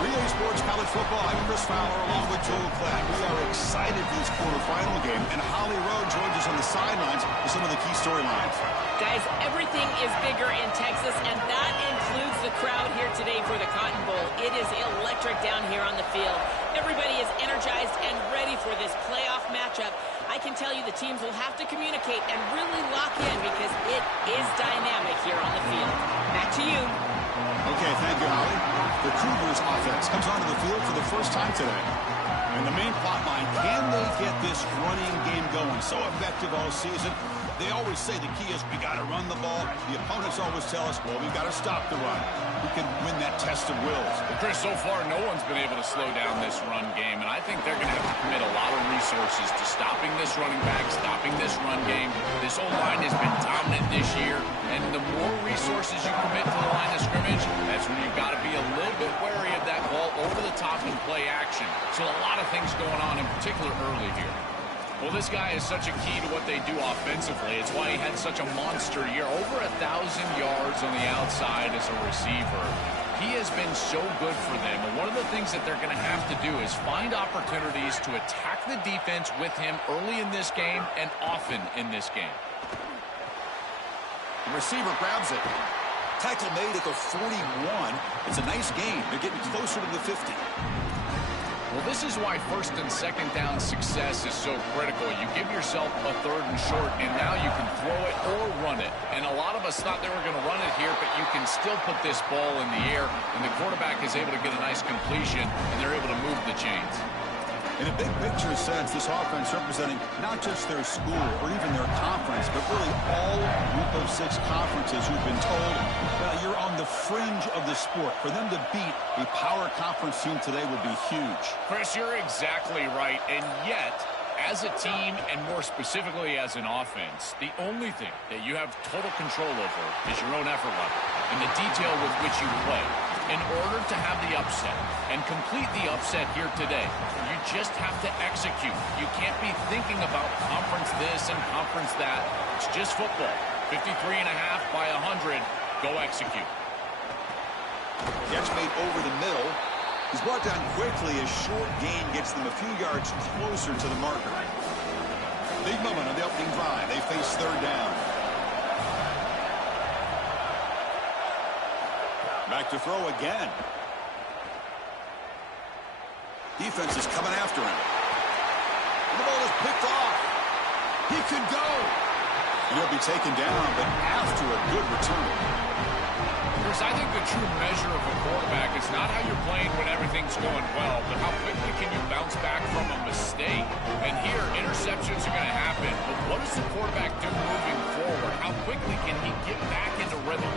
For EA Sports College Football, I'm Chris Fowler along with Joel Klatt. We are excited for this quarterfinal game, and Holly Rowe joins us on the sidelines with some of the key storylines. Guys, everything is bigger in Texas, and that includes the crowd here today for the Cotton Bowl. It is electric down here on the field. Everybody is energized and ready for this playoff matchup. I can tell you the teams will have to communicate and really lock in because it is dynamic here on the field. Back to you. Okay, thank you, Holly. The Cougars offense comes onto the field for the first time today. And the main plot line, can they get this running game going? So effective all season. They always say the key is we got to run the ball. The opponents always tell us, well, we've got to stop the run. We can win that test of wills. Well, Chris, so far no one's been able to slow down this run game, and I think they're going to have to commit a lot of resources to stopping this running back, stopping this run game. This O-line has been dominant this year, and the more resources you commit to the line of scrimmage, that's when you've got to be a little bit wary of that ball over the top and play action. So a lot of things going on, in particular early here. Well, this guy is such a key to what they do offensively. It's why he had such a monster year. Over 1,000 yards on the outside as a receiver. He has been so good for them. And one of the things that they're going to have to do is find opportunities to attack the defense with him early in this game and often in this game. The receiver grabs it. Tackle made at the 41. It's a nice gain. They're getting closer to the 50. Well, this is why first and second down success is so critical. You give yourself a third and short, and now you can throw it or run it. And a lot of us thought they were going to run it here, but you can still put this ball in the air, and the quarterback is able to get a nice completion, and they're able to move the chains. In a big picture sense, this offense representing not just their school or even their conference, but really all group of six conferences who've been told, well, you're on the fringe of the sport. For them to beat a power conference team today would be huge. Chris, you're exactly right. And yet, as a team, and more specifically as an offense, the only thing that you have total control over is your own effort level and the detail with which you play. In order to have the upset and complete the upset here today, you just have to execute. You can't be thinking about conference this and conference that. It's just football. 53.5 by 100. Go execute. Catch made over the middle. He's brought down quickly. A short gain gets them a few yards closer to the marker. Big moment on the opening drive. They face third down. Back to throw again. Defense is coming after him. And the ball is picked off. He could go. And he'll be taken down, but after a good return. Chris, I think the true measure of a quarterback is not how you're playing when everything's going well, but how quickly can you bounce back from a mistake. And here, interceptions are going to happen, but what does the quarterback do moving forward? How quickly can he get back into rhythm?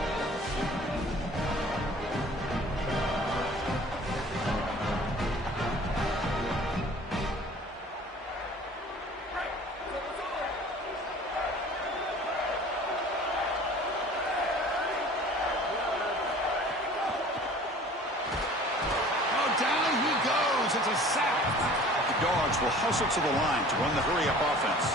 Will hustle to the line to run the hurry-up offense.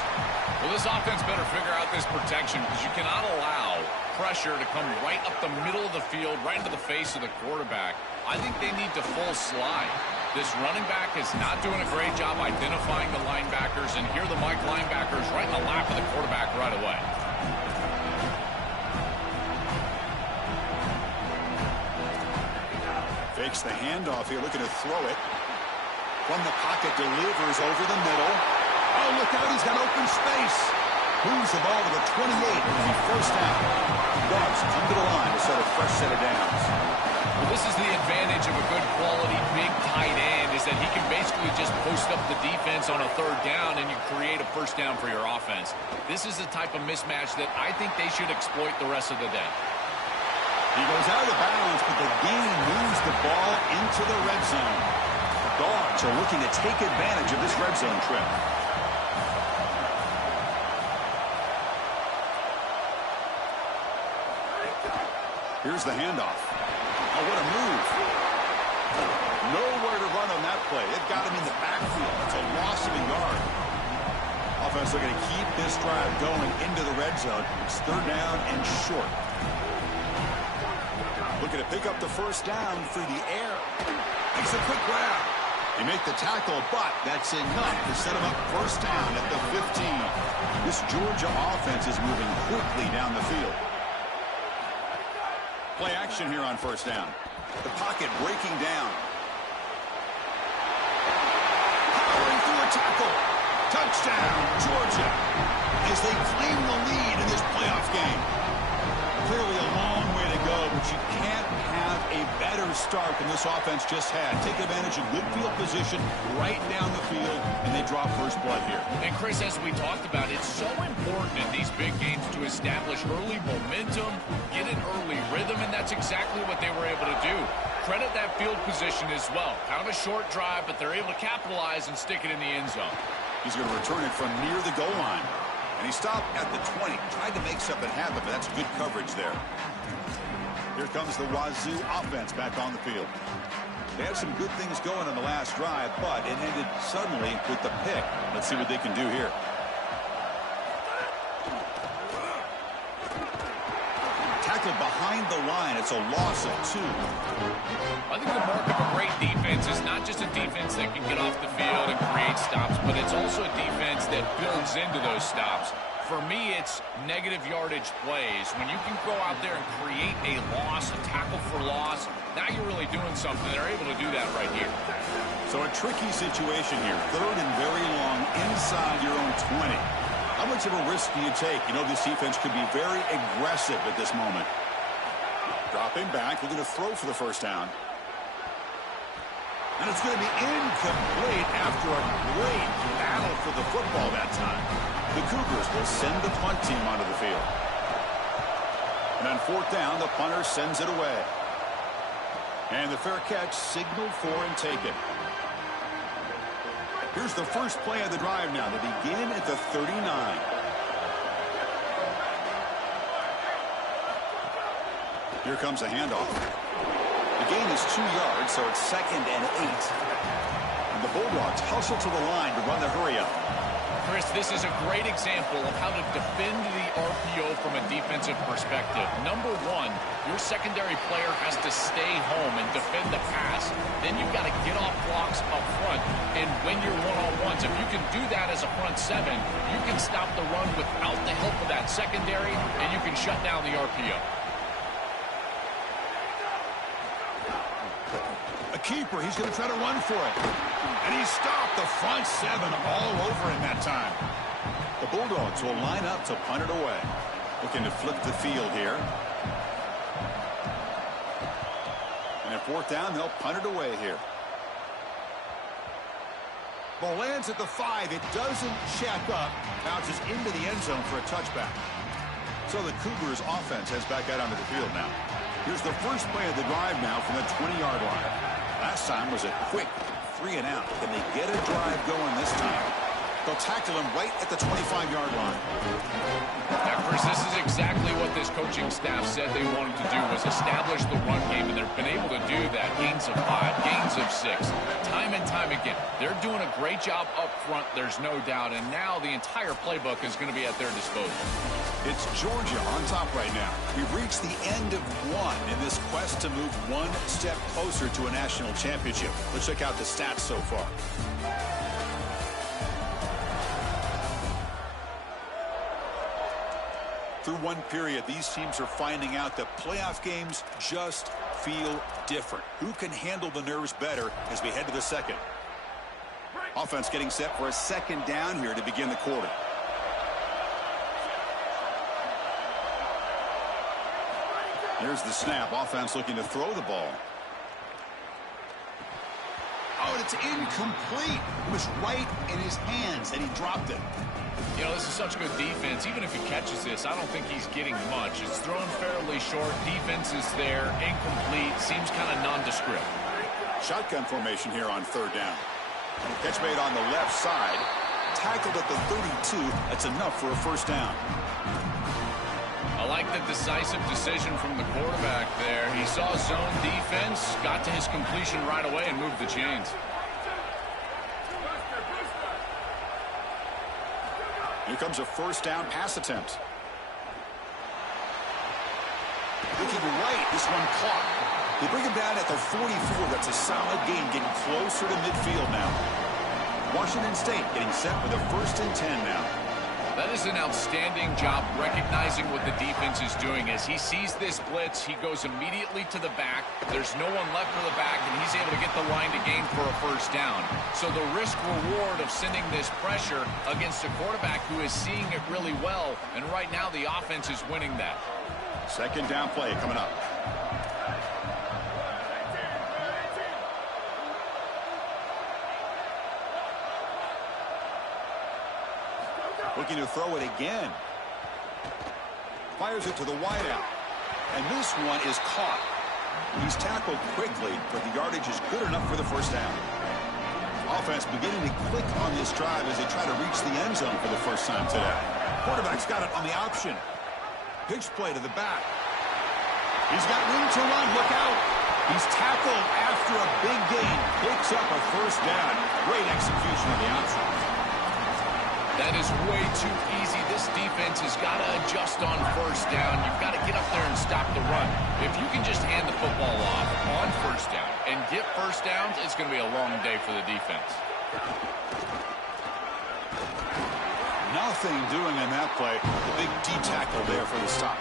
Well, this offense better figure out this protection because you cannot allow pressure to come right up the middle of the field, right into the face of the quarterback. I think they need to full slide. This running back is not doing a great job identifying the linebackers, and here the Mike linebackers right in the lap of the quarterback right away. Fakes the handoff here, looking to throw it. From the pocket, delivers over the middle. Oh, look out, he's got open space. Moves the ball to the 28, and first down. Dogs come to the line to start a fresh set of downs. Well, this is the advantage of a good quality big tight end, is that he can basically just post up the defense on a third down, and you create a first down for your offense. This is the type of mismatch that I think they should exploit the rest of the day. He goes out of bounds, but the gain moves the ball into the red zone. Dogs are looking to take advantage of this red zone trip. Here's the handoff. Oh, what a move. Nowhere to run on that play. They've got him in the backfield. It's a loss of a yard. Offense looking to keep this drive going into the red zone. It's third down and short. Looking to pick up the first down through the air. Makes a quick grab. They make the tackle, but that's enough to set him up first down at the 15. This Georgia offense is moving quickly down the field. Play action here on first down. The pocket breaking down. Powering through a tackle. Touchdown, Georgia, as they claim the lead in this playoff game. Clearly a long way to go, but you can't have a better start than this offense just had. Take advantage of good field position right down the field, and they draw first blood here. And Chris, as we talked about, it's so important in these big games to establish early momentum, get an early rhythm, and that's exactly what they were able to do. Credit that field position as well. Kind of a short drive, but they're able to capitalize and stick it in the end zone. He's going to return it from near the goal line. And he stopped at the 20. Tried to make something happen, but that's good coverage there. Here comes the Wazzu offense back on the field. They had some good things going on the last drive, but it ended suddenly with the pick. Let's see what they can do here. Tackled behind the line. It's a loss of 2. I think the mark of a great defense is not just a defense that can get off the field and create stops, but it's also a defense that builds into those stops. For me, it's negative yardage plays. When you can go out there and create a loss, a tackle for loss, now you're really doing something. They're able to do that right here. So a tricky situation here. Third and very long inside your own 20. How much of a risk do you take? You know this defense could be very aggressive at this moment. Dropping back, looking to throw for the first down. And it's going to be incomplete after a great battle for the football that time. The Cougars will send the punt team onto the field. And on fourth down, the punter sends it away. And the fair catch signaled for and taken. Here's the first play of the drive now. They begin at the 39. Here comes a handoff. The gain is 2 yards, so it's 2nd and 8. And the Bulldogs hustle to the line to run the hurry-up. Chris, this is a great example of how to defend the RPO from a defensive perspective. Number one, your secondary player has to stay home and defend the pass. Then you've got to get off blocks up front and win your one-on-ones. If you can do that as a front seven, you can stop the run without the help of that secondary, and you can shut down the RPO. A keeper, he's going to try to run for it. And he stopped the front seven all over him that time. The Bulldogs will line up to punt it away. Looking to flip the field here. And at fourth down, they'll punt it away here. Ball lands at the 5. It doesn't check up. Bounces into the end zone for a touchback. So the Cougars offense heads back out onto the field now. Here's the first play of the drive now from the 20-yard line. Last time was a quick 3 and out. Can they get a drive going this time? They'll tackle him right at the 25-yard line. Now, Chris, this is exactly what this coaching staff said they wanted to do, was establish the run game, and they've been able to do that. Gains of 5, gains of 6, time and time again. They're doing a great job up front, there's no doubt, and now the entire playbook is going to be at their disposal. It's Georgia on top right now. We've reached the end of one in this quest to move one step closer to a national championship. Let's check out the stats so far. Through one period, these teams are finding out that playoff games just feel different. Who can handle the nerves better as we head to the second? Offense getting set for a second down here to begin the quarter. There's the snap. Offense looking to throw the ball. Oh, and it's incomplete. It was right in his hands, and he dropped it. You know, this is such good defense. Even if he catches this, I don't think he's getting much. It's thrown fairly short. Defense is there. Incomplete. Seems kind of nondescript. Shotgun formation here on third down. Catch made on the left side. Tackled at the 32. That's enough for a first down. I like the decisive decision from the quarterback there. He saw zone defense, got to his completion right away, and moved the chains. Here comes a first down pass attempt. Looking right, this one caught. They bring him down at the 44. That's a solid gain, getting closer to midfield now. Washington State getting set with a 1st and 10 now. That is an outstanding job recognizing what the defense is doing. As he sees this blitz, he goes immediately to the back. There's no one left for the back, and he's able to get the line to gain for a first down. So the risk-reward of sending this pressure against a quarterback who is seeing it really well, and right now the offense is winning that. Second down play coming up. Looking to throw it again. Fires it to the wideout. And this one is caught. He's tackled quickly, but the yardage is good enough for the first down. Offense beginning to click on this drive as they try to reach the end zone for the first time today. Quarterback's got it on the option. Pitch play to the back. He's got room to run. Look out. He's tackled after a big gain. Picks up a first down. Great execution on the outside. That is way too easy. This defense has got to adjust on first down. You've got to get up there and stop the run. If you can just hand the football off on first down and get first downs, it's going to be a long day for the defense. Nothing doing in that play. The big D tackle there for the stop.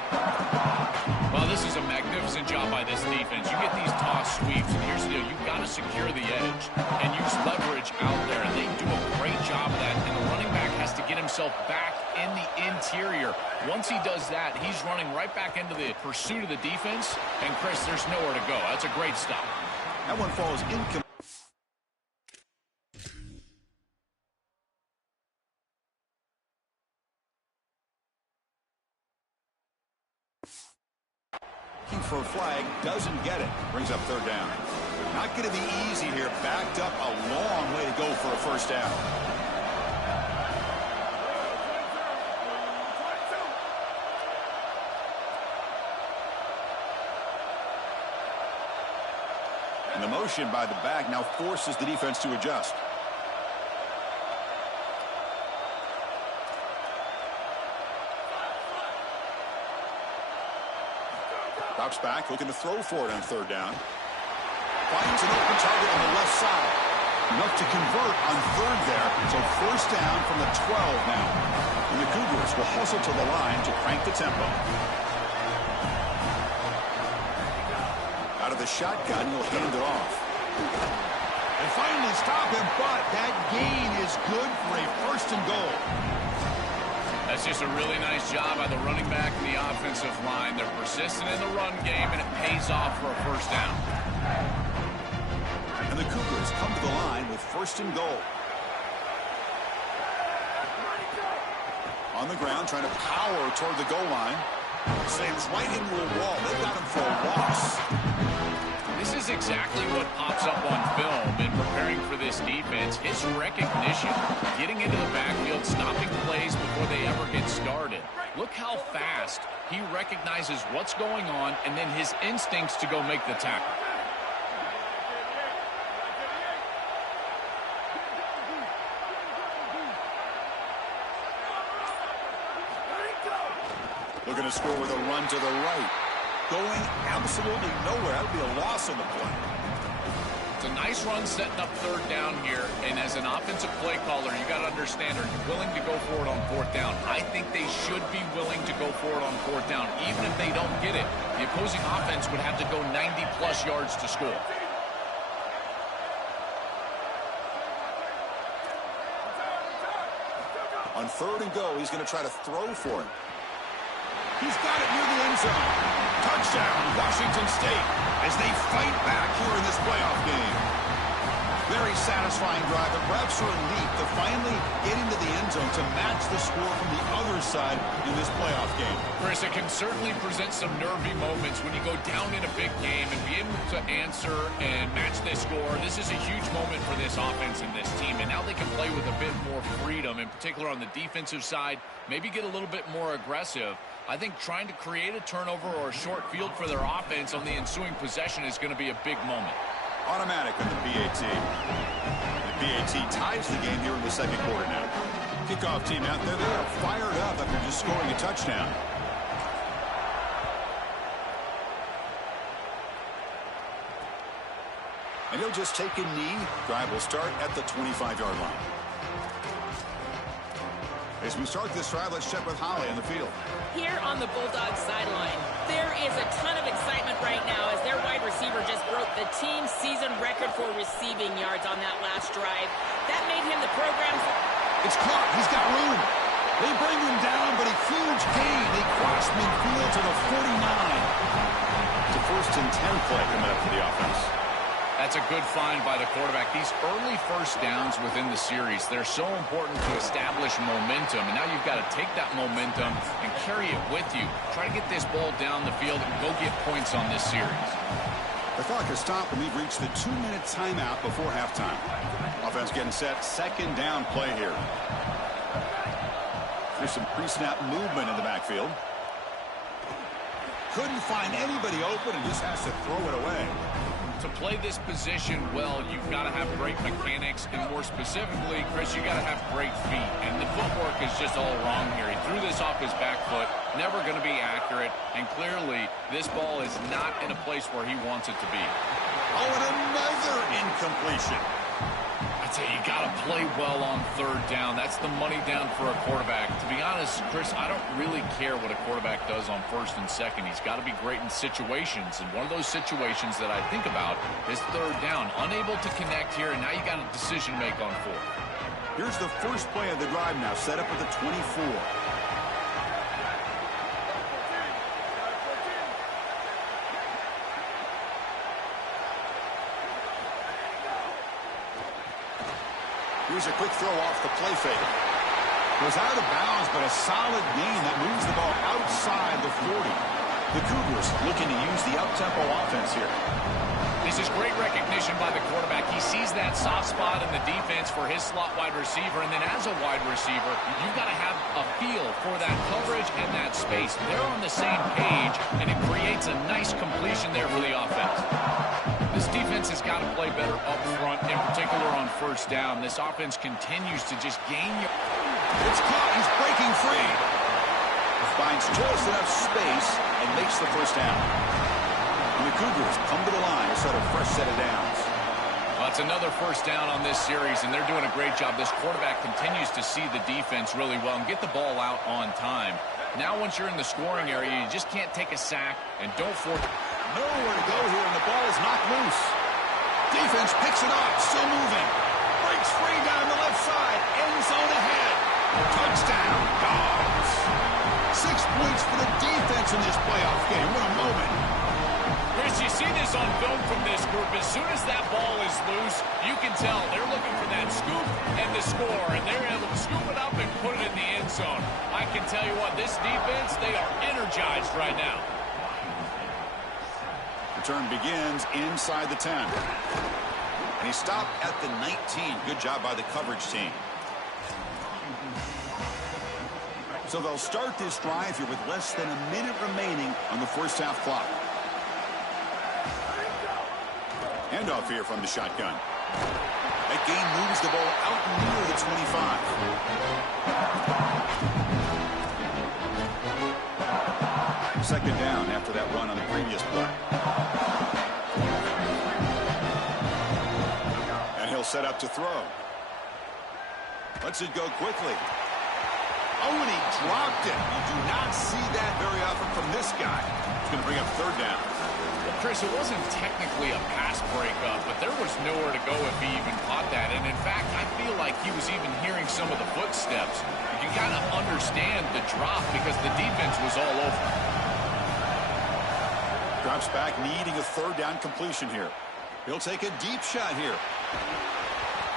Well, this is a magnificent job by this defense. You get these toss sweeps, and here's the deal. You've got to secure the edge and use leverage out there, and they do a great job of that. And the running back has to get himself back in the interior. Once he does that, he's running right back into the pursuit of the defense. And, Chris, there's nowhere to go. That's a great stop. That one falls incomplete. For a flag, doesn't get it. Brings up third down. Not going to be easy here. Backed up a long way to go for a first down. And the motion by the back now forces the defense to adjust. Drops back, looking to throw for it on third down. Finds an open target on the left side. Enough to convert on third there. So first down from the 12 now. And the Cougars will hustle to the line to crank the tempo. Out of the shotgun, he'll hand it off. And finally stop him, but that gain is good for a first and goal. That's just a really nice job by the running back and the offensive line. They're persistent in the run game, and it pays off for a first down. And the Cougars come to the line with first and goal. On the ground, trying to power toward the goal line. Slams right into a wall. They've got him for a loss. This is exactly what pops up on film in preparing for this defense. His recognition, getting into the backfield, stopping plays before they ever get started. Look how fast he recognizes what's going on and then his instincts to go make the tackle. Looking to score with a run to the right. Going absolutely nowhere. That would be a loss on the play. It's a nice run setting up third down here, and as an offensive play caller, you got to understand, are you willing to go for it on fourth down? I think they should be willing to go for it on fourth down, even if they don't get it. The opposing offense would have to go 90-plus yards to score. On third and go, he's going to try to throw for it. He's got it near the end zone. Touchdown, Washington State, as they fight back here in this playoff game. Very satisfying drive. The refs are elite to finally get into the end zone to match the score from the other side in this playoff game. Chris, it can certainly present some nervy moments when you go down in a big game and be able to answer and match this score. This is a huge moment for this offense and this team, and now they can play with a bit more freedom, in particular on the defensive side, maybe get a little bit more aggressive. I think trying to create a turnover or a short field for their offense on the ensuing possession is going to be a big moment. Automatic on the BAT. The BAT ties the game here in the second quarter now. Kickoff team out there, they are fired up after just scoring a touchdown. And he'll just take a knee. Drive will start at the 25-yard line. As we start this drive, let's check with Holly on the field. Here on the Bulldogs sideline, there is a ton of excitement right now as their wide receiver just broke the team season record for receiving yards on that last drive. That made him the program's... It's caught. He's got room. They bring him down, but a huge gain. They cross midfield to the 49. It's a 1st and 10 play coming up for the offense. That's a good find by the quarterback. These early first downs within the series, they're so important to establish momentum. And now you've got to take that momentum and carry it with you. Try to get this ball down the field and go get points on this series. The clock has stopped, and we've reached the 2-minute timeout before halftime. Offense getting set. 2nd down play here. There's some pre-snap movement in the backfield. Couldn't find anybody open and just has to throw it away. To play this position well, you've got to have great mechanics, and more specifically, Chris, you got to have great feet. And the footwork is just all wrong here. He threw this off his back foot, never going to be accurate, and clearly this ball is not in a place where he wants it to be. Oh, and another incompletion. I'd say you got to play well on 3rd down. That's the money down for a quarterback. To be honest, Chris, I don't really care what a quarterback does on 1st and 2nd. He's got to be great in situations, and one of those situations that I think about is 3rd down. Unable to connect here, and now you got a decision to make on 4th. Here's the first play of the drive now, set up at the 24. Here's a quick throw off the play fake. Goes out of bounds, but a solid gain that moves the ball outside the 40. The Cougars looking to use the up-tempo offense here. This is great recognition by the quarterback. He sees that soft spot in the defense for his slot wide receiver, and then as a wide receiver, you've got to have a feel for that coverage and that space. They're on the same page, and it creates a nice completion there for the offense. This defense has got to play better up front, in particular on 1st down. This offense continues to just gain. It's caught. He's breaking free. Finds just enough space and makes the 1st down. And the Cougars come to the line to set a fresh set of downs. Well, it's another 1st down on this series, and they're doing a great job. This quarterback continues to see the defense really well and get the ball out on time. Now, once you're in the scoring area, you just can't take a sack and don't force. Nowhere to go here, and the ball is knocked loose. Defense picks it up, still moving. Breaks free down the left side. End zone ahead. Touchdown, Dogs. 6 points for the defense in this playoff game. What a moment. Chris, you see this on film from this group. As soon as that ball is loose, you can tell they're looking for that scoop and the score, and they're able to scoop it up and put it in the end zone. I can tell you what, this defense, they are energized right now. Return begins inside the 10. And he stopped at the 19. Good job by the coverage team. So they'll start this drive here with less than a minute remaining on the 1st half clock. Handoff here from the shotgun. That gain moves the ball out near the 25. 2nd down after that run on the previous play. And he'll set up to throw. Lets it go quickly. Oh, and he dropped it. You do not see that very often from this guy. It's going to bring up 3rd down. Well, Chris, it wasn't technically a pass breakup, but there was nowhere to go if he even caught that. And in fact, I feel like he was even hearing some of the footsteps. You can kind of understand the drop because the defense was all over. Drops back, needing a 3rd down completion here. He'll take a deep shot here.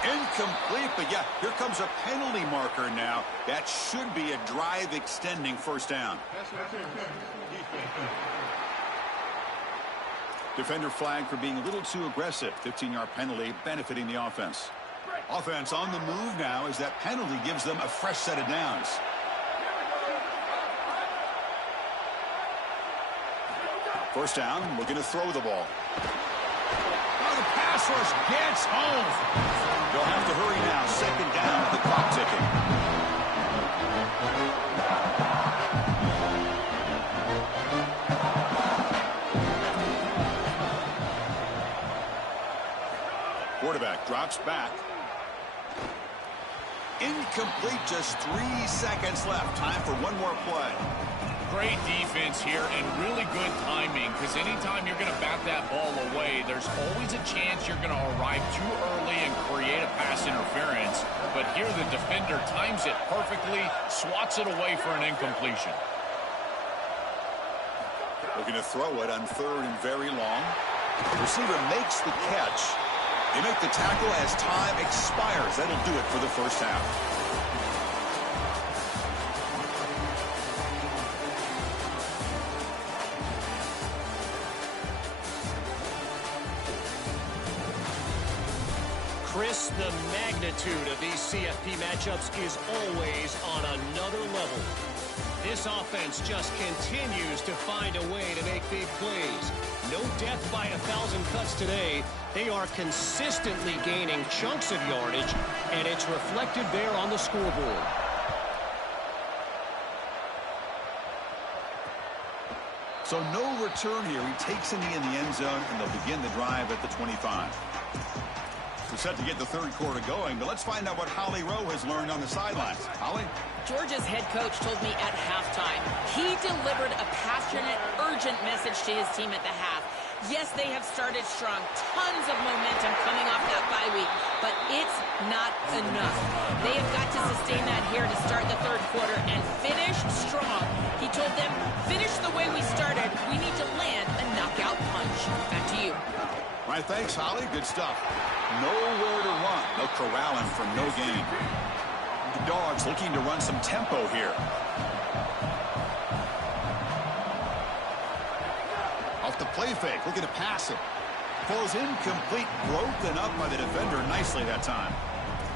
Incomplete, but yeah, here comes a penalty marker now. That should be a drive-extending first down. Defender flag for being a little too aggressive. 15-yard penalty benefiting the offense. Offense on the move now as that penalty gives them a fresh set of downs. First down, we're going to throw the ball. Oh, the pass rush gets home. They'll have to hurry now. Second down with the clock ticking. Quarterback drops back. Incomplete, just 3 seconds left. Time for one more play. Great defense here and really good timing, because anytime you're going to bat that ball away, there's always a chance you're going to arrive too early and create a pass interference. But here the defender times it perfectly, swats it away for an incompletion. Looking to throw it on third and very long. Receiver makes the catch. They make the tackle as time expires. That'll do it for the first half. Chris, the magnitude of these CFP matchups is always on another level. This offense just continues to find a way to make big plays. No death by 1,000 cuts today. They are consistently gaining chunks of yardage, and it's reflected there on the scoreboard. So no return here. He takes in the end zone, and they'll begin the drive at the 25. We're set to get the third quarter going, but let's find out what Holly Rowe has learned on the sidelines. Holly? Georgia's head coach told me at halftime he delivered a passionate, urgent message to his team at the half. Yes, they have started strong. Tons of momentum coming off that bye week, but it's not enough. They have got to sustain that here to start the third quarter and finish strong. He told them, finish the way we started. We need to land a knockout punch. Back to you. All right, thanks, Holly. Good stuff. Nowhere to run. No corralling for no gain. The Dogs looking to run some tempo here. Off the play fake, looking to pass it. Falls incomplete, broken up by the defender nicely that time.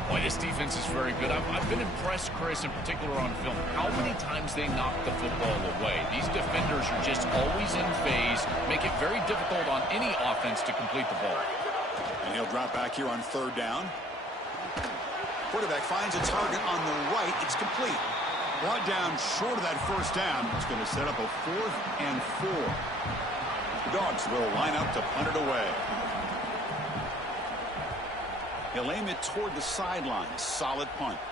Boy, this defense is very good. I've been impressed, Chris, in particular on film, how many times they knock the football away. These defenders are just always in phase, make it very difficult on any offense to complete the ball. And he'll drop back here on third down. Quarterback finds a target on the right. It's complete. Brought down short of that first down. It's going to set up a 4th and 4. The Dogs will line up to punt it away. He'll aim it toward the sideline. Solid punt.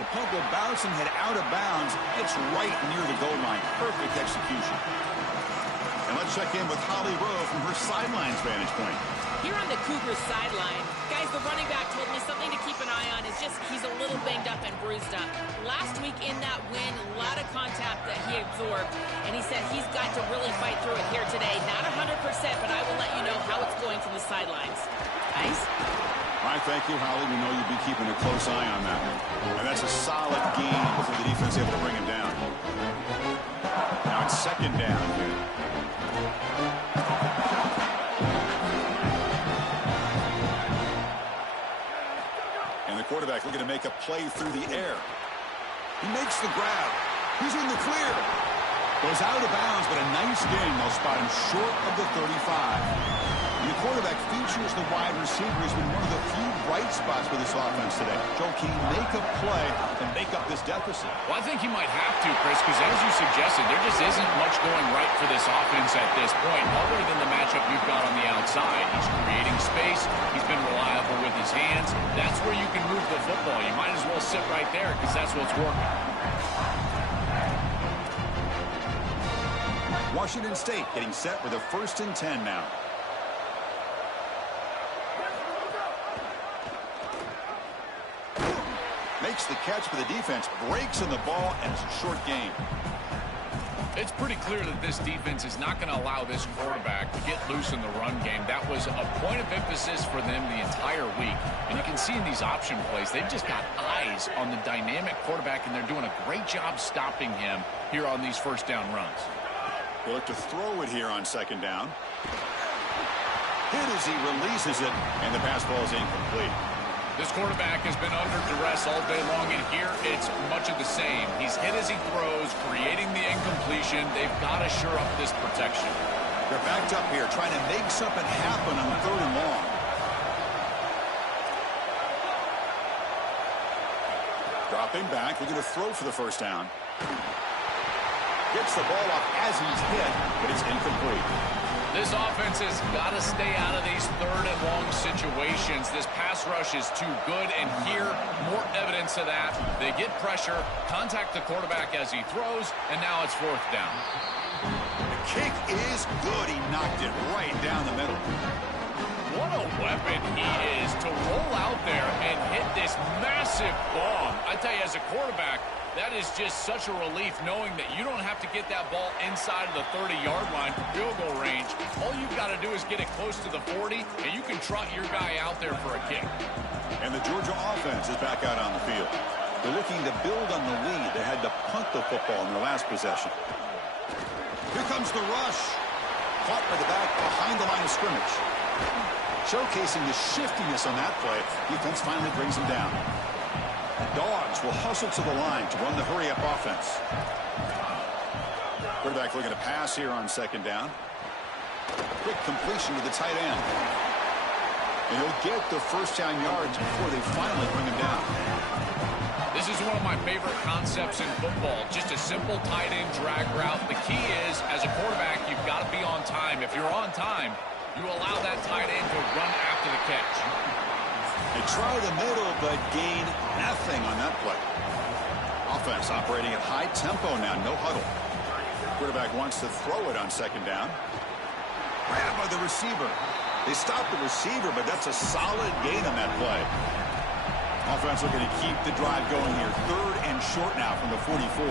The punt will bounce and head out of bounds. It's right near the goal line. Perfect execution. And let's check in with Holly Rowe from her sidelines vantage point. Here on the Cougars sideline, guys, the running back told me something to keep an eye on is just he's a little banged up and bruised up. Last week in that win, a lot of contact that he absorbed, and he said he's got to really fight through it here today. Not 100%, but I will let you know how it's going from the sidelines. Guys? All right, thank you, Holly. We know you'll be keeping a close eye on that one. And that's a solid gain before the defense able to bring him down. Now it's second down here. And the quarterback looking to make a play through the air. He makes the grab. He's in the clear. Goes out of bounds, but a nice gain. They'll spot him short of the 35. The quarterback features the wide receiver has been one of the few bright spots for this offense today. Joe, can he make a play to make up this deficit? Well, I think he might have to, Chris, because as you suggested, there just isn't much going right for this offense at this point, other than the matchup you've got on the outside. He's creating space. He's been reliable with his hands. That's where you can move the football. You might as well sit right there because that's what's working. Washington State getting set with a 1st and 10 now. Makes the catch, but the defense breaks on the ball, and it's a short game. It's pretty clear that this defense is not going to allow this quarterback to get loose in the run game. That was a point of emphasis for them the entire week. And you can see in these option plays, they've just got eyes on the dynamic quarterback, and they're doing a great job stopping him here on these first down runs. They look to throw it here on second down. Hit as he releases it, and the pass ball is incomplete. This quarterback has been under duress all day long, and here it's much of the same. He's hit as he throws, creating the incompletion. They've got to shore up this protection. They're backed up here, trying to make something happen on third and long. Dropping back, they're going to throw for the first down. Gets the ball off as he's hit, but it's incomplete. This offense has got to stay out of these third and long situations. This pass rush is too good, and here, more evidence of that. They get pressure, contact the quarterback as he throws, and now it's fourth down. The kick is good. He knocked it right down the middle. What a weapon he is to roll out there and hit this massive bomb. I tell you, as a quarterback, that is just such a relief knowing that you don't have to get that ball inside of the 30-yard line for field goal range. All you've got to do is get it close to the 40, and you can trot your guy out there for a kick. And the Georgia offense is back out on the field. They're looking to build on the lead. They had to punt the football in their last possession. Here comes the rush. Caught by the back behind the line of scrimmage. Showcasing the shiftiness on that play. Defense finally brings him down. The Dogs will hustle to the line to run the hurry-up offense. Quarterback looking to pass here on second down. Quick completion to the tight end. And he'll get the first down yards before they finally bring him down. This is one of my favorite concepts in football. Just a simple tight end drag route. The key is, as a quarterback, you've got to be on time. If you're on time, you allow that tight end to run after the catch. They try the middle, but gain nothing on that play. Offense operating at high tempo now, no huddle. Quarterback wants to throw it on second down. Grabbed by the receiver. They stop the receiver, but that's a solid gain on that play. Offense looking to keep the drive going here. Third and short now from the 44.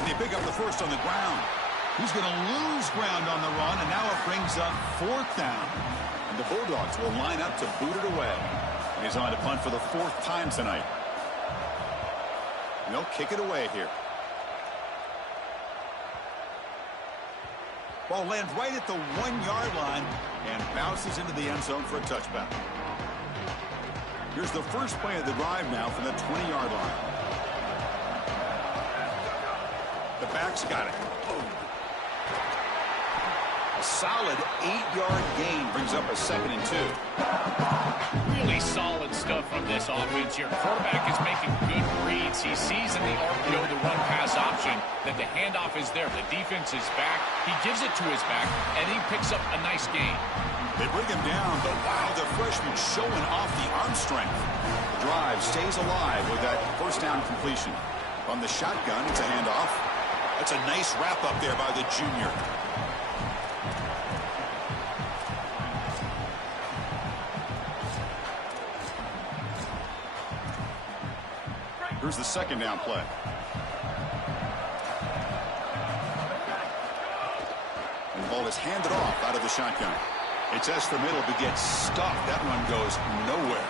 And they pick up the first on the ground. He's going to lose ground on the run, and now it brings up fourth down. And the Bulldogs will line up to boot it away. And he's on to punt for the fourth time tonight. And they'll kick it away here. Ball lands right at the 1-yard line and bounces into the end zone for a touchback. Here's the first play of the drive now from the 20-yard line. The back's got it. A solid 8-yard gain brings up a 2nd and 2. Really solid stuff from this offense here. Quarterback is making good reads. He sees in the RPO the run-pass option that the handoff is there. The defense is back. He gives it to his back, and he picks up a nice gain. They bring him down, but wow, the freshman showing off the arm strength. The drive stays alive with that first down completion. On the shotgun, it's a handoff. That's a nice wrap-up there by the junior. Here's the second down play. And the ball is handed off out of the shotgun. It's the middle, but gets stuffed. That one goes nowhere.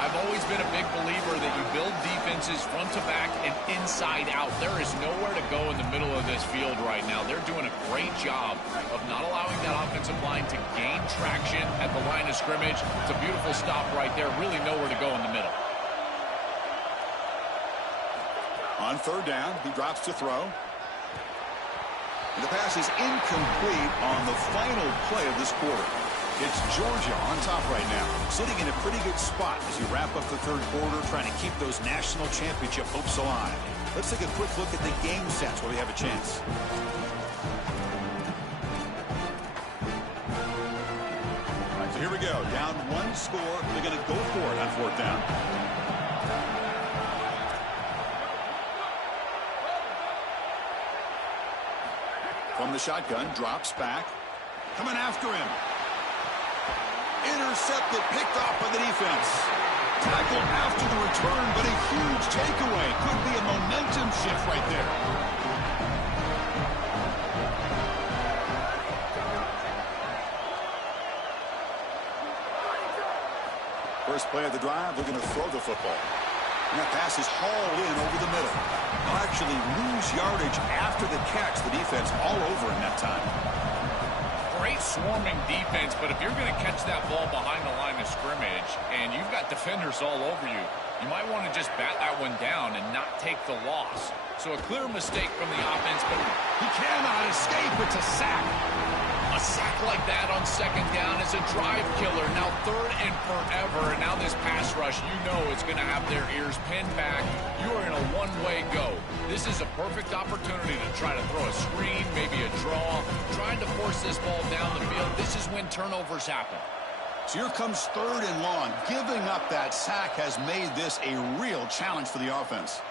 I've always been a big believer that you build defenses front to back and inside out. There is nowhere to go in the middle of this field right now. They're doing a great job of not allowing that offensive line to gain traction at the line of scrimmage. It's a beautiful stop right there. Really nowhere to go in the middle. On third down, he drops to throw. And the pass is incomplete on the final play of this quarter. It's Georgia on top right now, sitting in a pretty good spot as you wrap up the third quarter, trying to keep those national championship hopes alive. Let's take a quick look at the game sets where we have a chance. All right, so here we go. Down one score. They're going to go for it on fourth down. From the shotgun, drops back. Coming after him. Intercepted, picked off by the defense. Tackle tackle after the return, but a huge takeaway. Could be a momentum shift right there. First play of the drive, they're going to throw the football. And that pass is hauled in over the middle. They'll actually lose yardage after the catch. The defense all over in that time. Great swarming defense, but if you're going to catch that ball behind the line of scrimmage and you've got defenders all over you, you might want to just bat that one down and not take the loss. So a clear mistake from the offense, but he cannot escape. It's a sack. a sack like that on second down is a drive killer. Now third and forever, and now this pass rush, you know it's going to have their ears pinned back. You are in a one-way go. This is a perfect opportunity to try to throw a screen, maybe a draw, trying to force this ball down the field. This is when turnovers happen. So here comes third and long. Giving up that sack has made this a real challenge for the offense.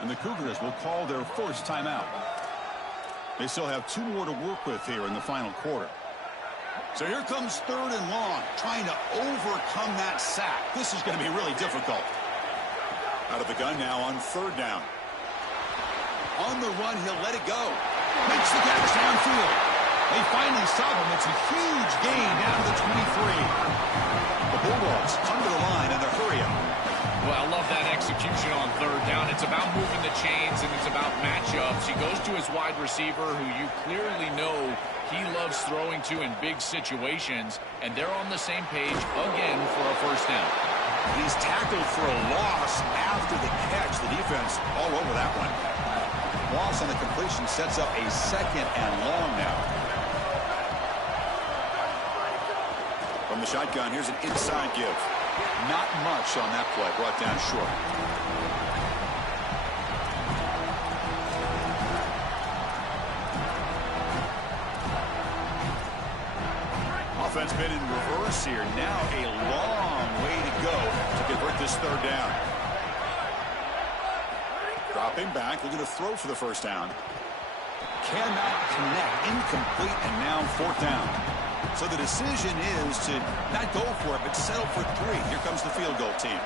And the Cougars will call their first timeout. They still have 2 more to work with here in the final quarter. So here comes third and long, trying to overcome that sack. This is going to be really difficult. Out of the gun now on third down. On the run, he'll let it go. Makes the catch downfield. They finally stop him. It's a huge gain down to the 23. The Bulldogs come to the line in a hurry up. Well, I love that execution on third down. It's about moving the chains, and it's about matchups. He goes to his wide receiver, who you clearly know he loves throwing to in big situations, and they're on the same page again for a first down. He's tackled for a loss after the catch. The defense all over that one. Loss on the completion sets up a second and long now. From the shotgun, here's an inside give. Not much on that play, brought down short. Offense been in reverse here. Now a long way to go to convert this third down. Dropping back, looking to throw for the first down. Cannot connect, incomplete, and now fourth down. So the decision is to not go for it, but settle for 3. Here comes the field goal team.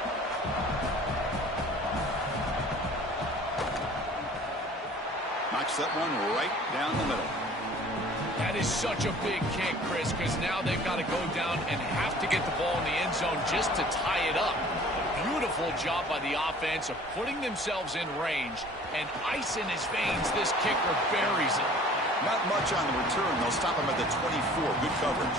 Knocks that one right down the middle. That is such a big kick, Chris, because now they've got to go down and have to get the ball in the end zone just to tie it up. Beautiful job by the offense of putting themselves in range, and ice in his veins. This kicker buries it. Not much on the return. They'll stop him at the 24. Good coverage.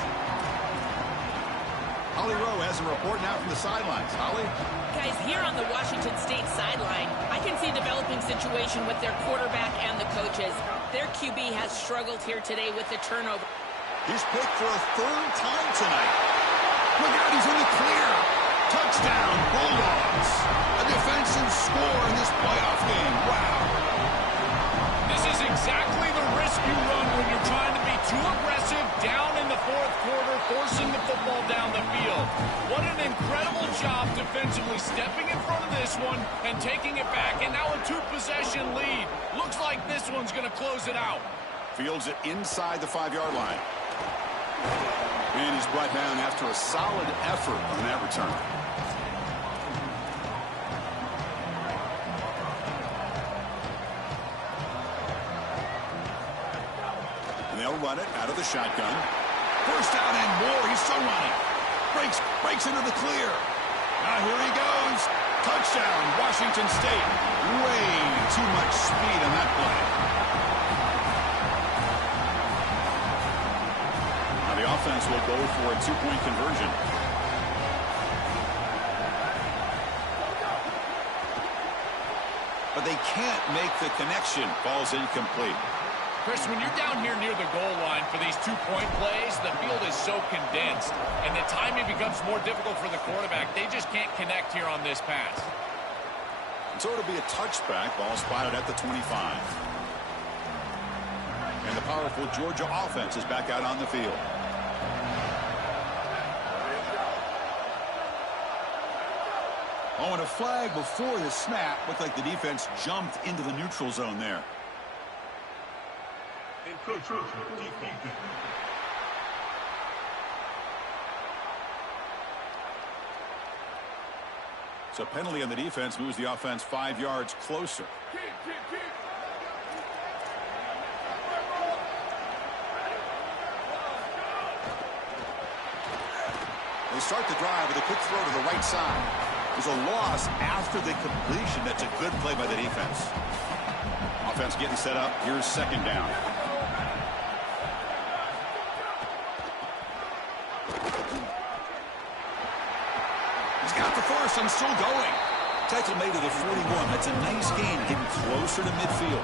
Holly Rowe has a report now from the sidelines. Holly? Guys, here on the Washington State sideline, I can see a developing situation with their quarterback and the coaches. Their QB has struggled here today with the turnover. He's picked for a 3rd time tonight. Look out, he's in the clear. Touchdown, Bulldogs. A defensive score in this playoff game. Wow. This is exactly the risk you run when you're trying to be too aggressive down in the 4th quarter, forcing the football down the field. What an incredible job defensively stepping in front of this one and taking it back, and now a 2-possession lead. Looks like this one's going to close it out. Fields it inside the 5-yard line. And he's brought down after a solid effort on that return. They'll run it out of the shotgun. First down and more. He's still running. Breaks into the clear. Now here he goes. Touchdown, Washington State. Way too much speed on that play. Now the offense will go for a 2-point conversion. But they can't make the connection. Ball's incomplete. Chris, when you're down here near the goal line for these 2-point plays, the field is so condensed, and the timing becomes more difficult for the quarterback. They just can't connect here on this pass. So it'll be a touchback. Ball spotted at the 25. And the powerful Georgia offense is back out on the field. Oh, and a flag before the snap. Looked like the defense jumped into the neutral zone there. So penalty on the defense moves the offense 5 yards closer. They start the drive with a quick throw to the right side. There's a loss after the completion. That's a good play by the defense. Offense getting set up. Here's second down. He's got the first and still going. Tackle made to the 41. That's a nice gain, getting closer to midfield.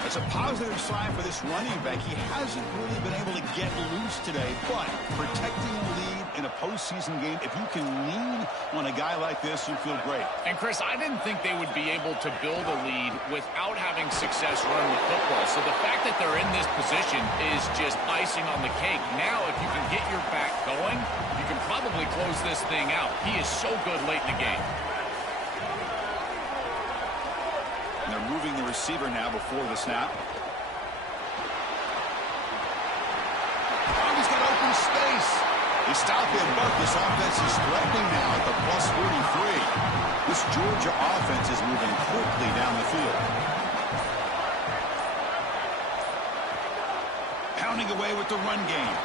That's a positive sign for this running back. He hasn't really been able to get loose today, but protecting the lead in a postseason game, if you can lean on a guy like this, you feel great. And, Chris, I didn't think they would be able to build a lead without having success running the football. So the fact that they're in this position is just icing on the cake. Now, if you can get your back going, you can probably close this thing out. He is so good late in the game. And they're moving the receiver now before the snap. Oh, he's got open space. They stop him, but this offense is threatening now at the plus 43. This Georgia offense is moving quickly down the field. Pounding away with the run game.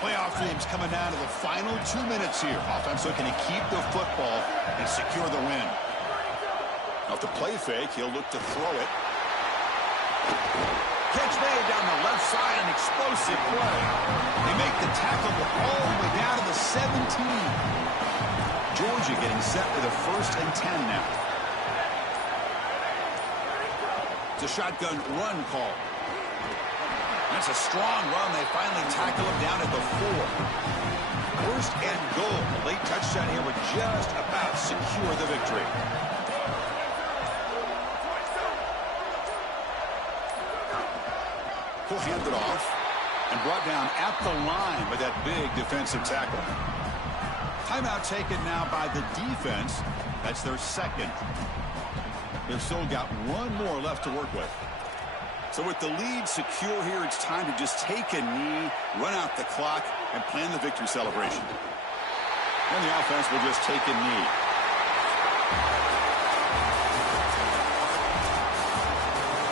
Playoff themes coming down to the final 2 minutes here. Offense looking to keep the football and secure the win. Off the play fake, he'll look to throw it. Catch made down the left side, an explosive play. They make the tackle all the way down to the 17. Georgia getting set with a 1st and 10 now. It's a shotgun run call. That's a strong run. They finally tackle him down at the 4. 1st and goal. A late touchdown here would just about secure the victory. He'll hand it off and brought down at the line by that big defensive tackle. Timeout taken now by the defense. That's their 2nd. They've still got one more left to work with. So with the lead secure here, it's time to just take a knee, run out the clock, and plan the victory celebration. And the offense will just take a knee.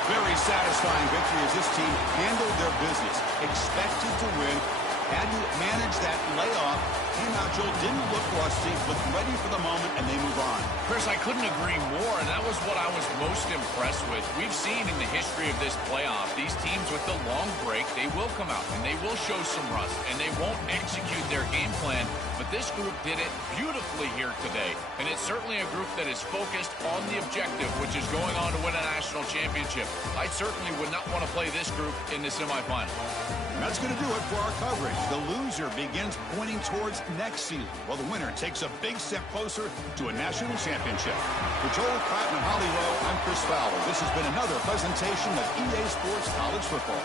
Very satisfying victory as this team handled their business. Expected to win, had to manage that layoff. Came out, Joel, didn't look rusty, looked ready for the moment, and they move on. Chris, I couldn't agree more, and that was what I was most impressed with. We've seen in the history of this playoff, these teams with the long break, they will come out, and they will show some rust, and they won't execute their game plan. But this group did it beautifully here today, and it's certainly a group that is focused on the objective, which is going on to win a national championship. I certainly would not want to play this group in the semifinal. And that's going to do it for our coverage. The loser begins pointing towards next season, while the winner takes a big step closer to a national championship. For Joel Clapton and Holly Rowe, I'm Chris Fowler. This has been another presentation of EA Sports College Football.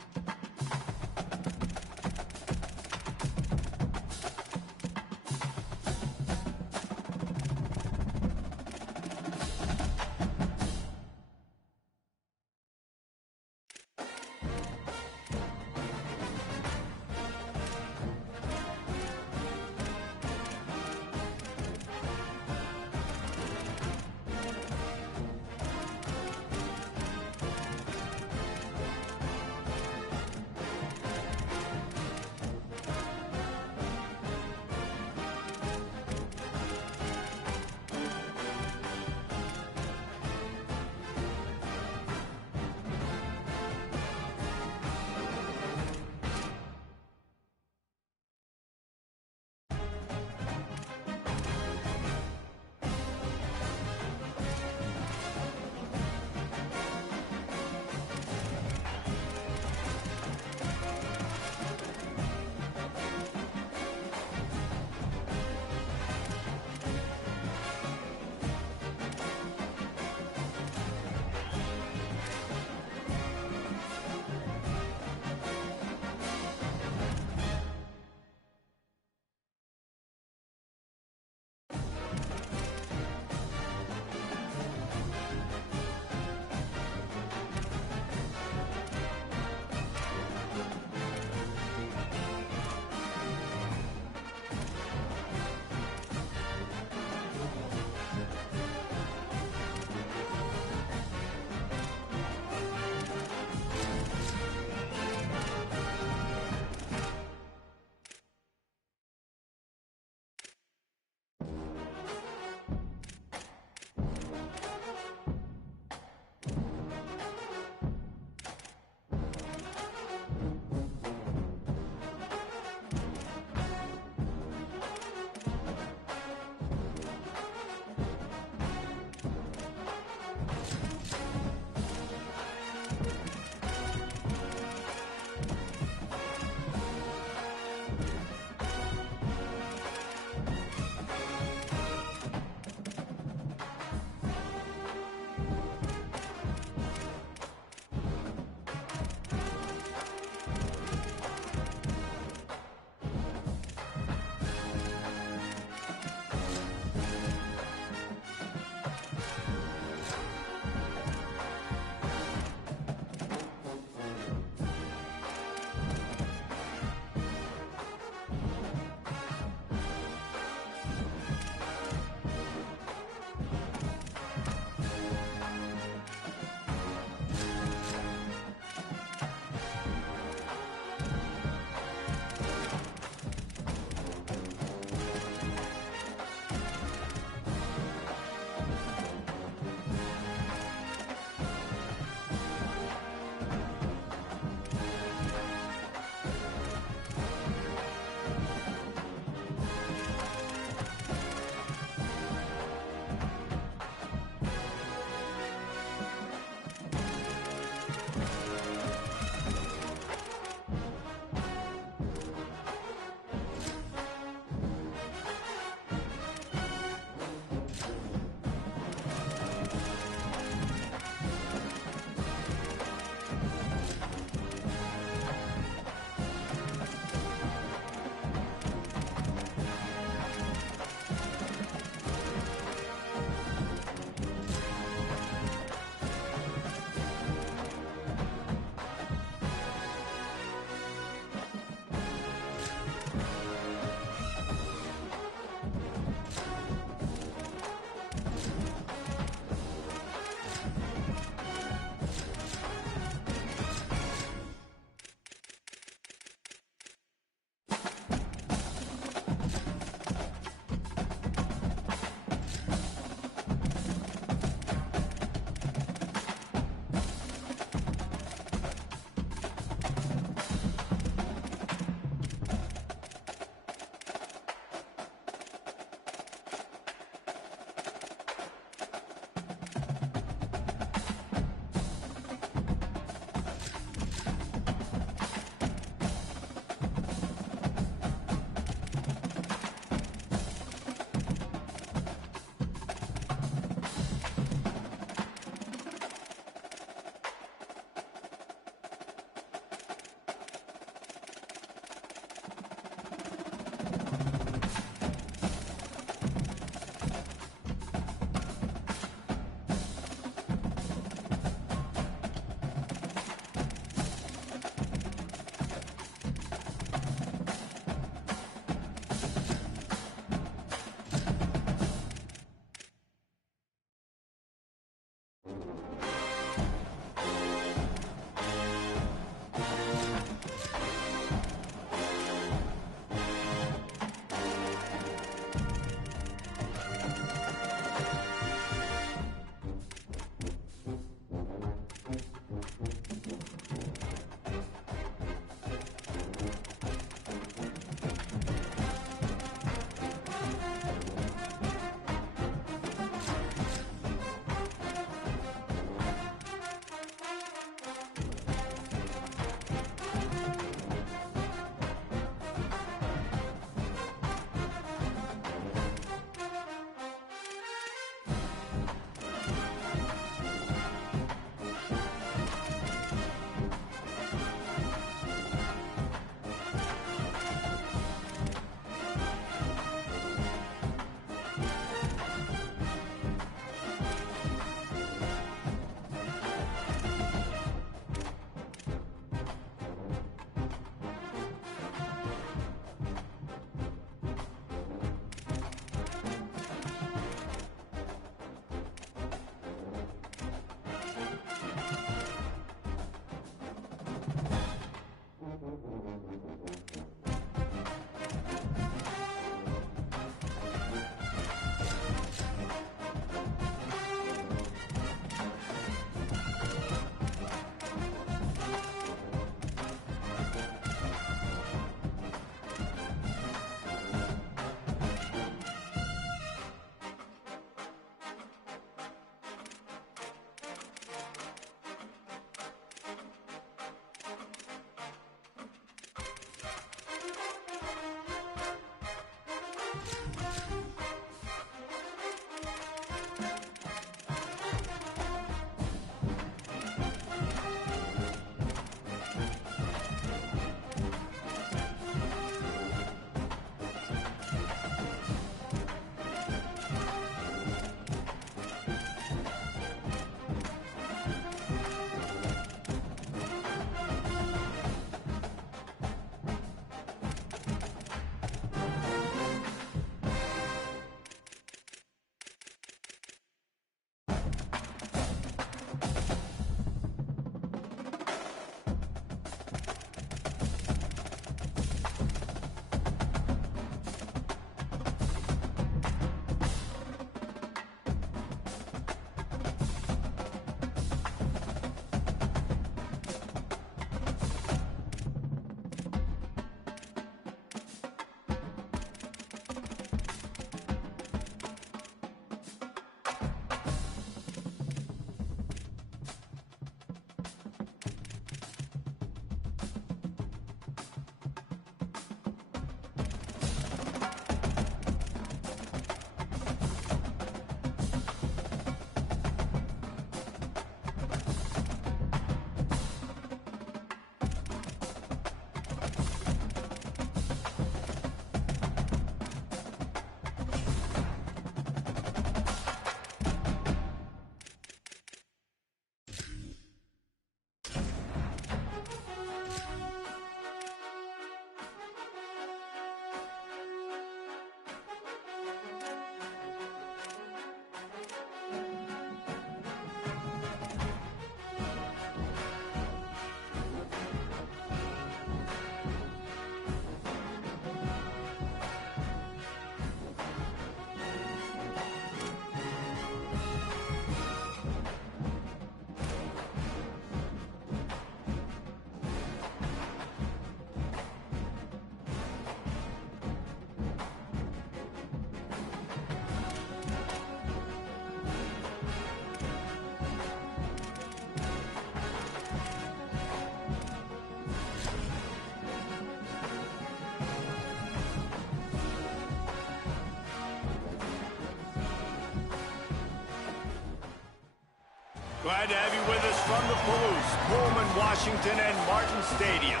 Glad to have you with us from the Palouse, Pullman, Washington, and Martin Stadium.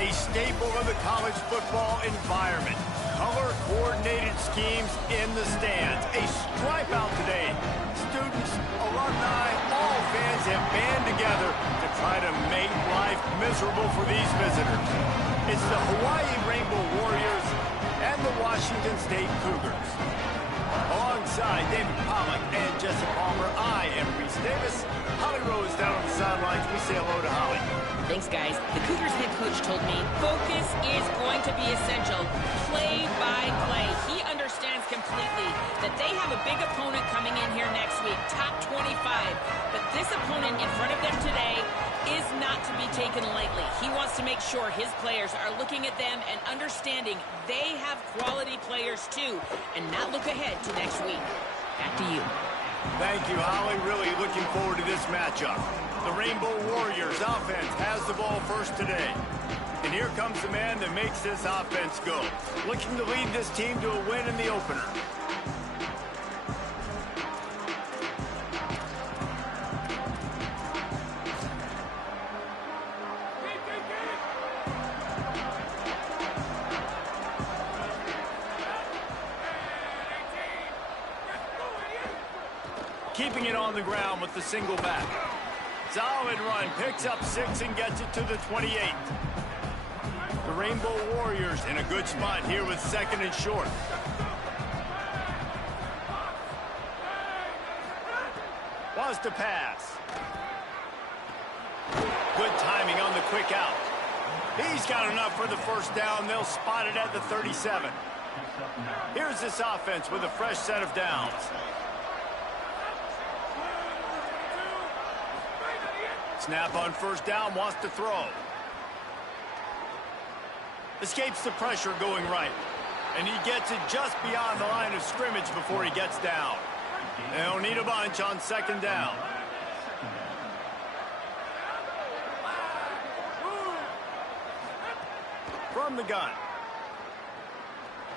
A staple of the college football environment. Color-coordinated schemes in the stands. A stripe out today. Students, alumni, all fans have band together to try to make life miserable for these visitors. It's the Hawaii Rainbow Warriors and the Washington State Cougars. Alongside David Pollack and Jesse Palmer, I am Reese Davis. Holly Rose down on the sidelines. We say hello to Holly. Thanks, guys. The Cougars head coach told me focus is going to be essential. Play by play. He understands completely that they have a big opponent coming in here next week, top 25. But this opponent in front of them today is not to be taken lightly. He wants to make sure his players are looking at them and understanding they have quality players too, and not look ahead to next week. Back to you. Thank you, Holly. Really looking forward to this matchup. The Rainbow Warriors offense has the ball first today. And here comes the man that makes this offense go. Looking to lead this team to a win in the opener. Keeping it on the ground with the single back. Solid run, picks up 6 and gets it to the 28. The Rainbow Warriors in a good spot here with 2nd and short. Wants to pass. Good timing on the quick out. He's got enough for the first down. They'll spot it at the 37. Here's this offense with a fresh set of downs. Snap on first down, wants to throw. Escapes the pressure going right. And he gets it just beyond the line of scrimmage before he gets down. They'll need a bunch on 2nd down. From the gun.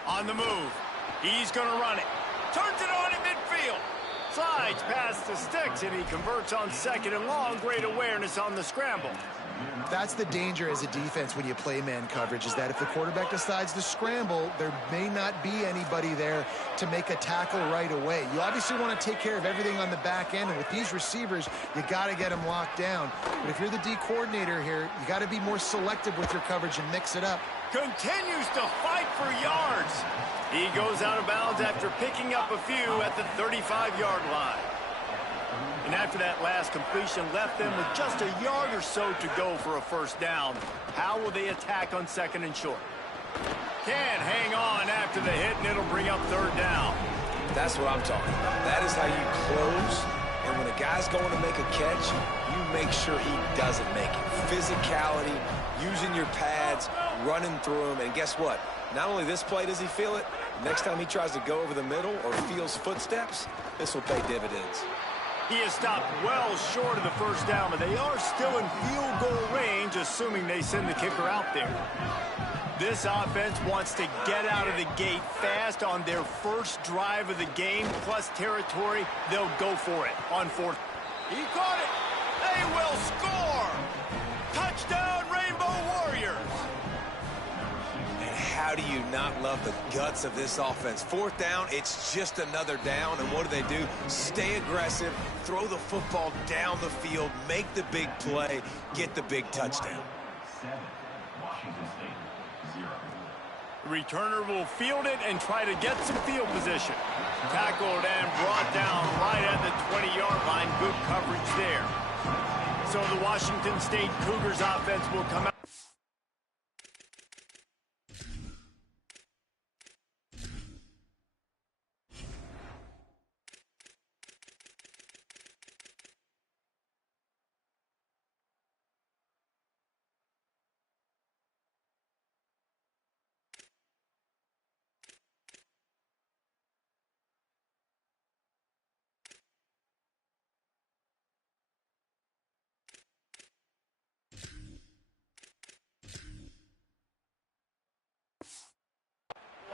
On the move. He's going to run it. Turns it on in midfield. Slides past the sticks, and he converts on 2nd and long. Great awareness on the scramble. That's the danger as a defense when you play man coverage, is that if the quarterback decides to scramble, there may not be anybody there to make a tackle right away. You obviously want to take care of everything on the back end, and with these receivers, you got to get them locked down. But if you're the D coordinator here, you got to be more selective with your coverage and mix it up. Continues to fight for yards. He goes out of bounds after picking up a few at the 35-yard line. And after that last completion, left them with just a yard or so to go for a first down. How will they attack on 2nd and short? Can't hang on after the hit, and it'll bring up 3rd down. That's what I'm talking about. That is how you close. And when a guy's going to make a catch, you make sure he doesn't make it. Physicality, using your pads, running through him. And guess what? Not only this play does he feel it, next time he tries to go over the middle or feels footsteps, this will pay dividends. He has stopped well short of the first down, but they are still in field goal range, assuming they send the kicker out there. This offense wants to get out of the gate fast on their first drive of the game, plus territory. They'll go for it on 4th. He caught it. They will score. Touchdown, Rainbow Warriors. And how do you not love the guts of this offense? 4th down, it's just another down. And what do? Stay aggressive, throw the football down the field, make the big play, get the big touchdown. 7, Washington State, 0. The returner will field it and try to get some field position. Tackled and brought down right at the 20-yard line. Good coverage there. So the Washington State Cougars offense will come out.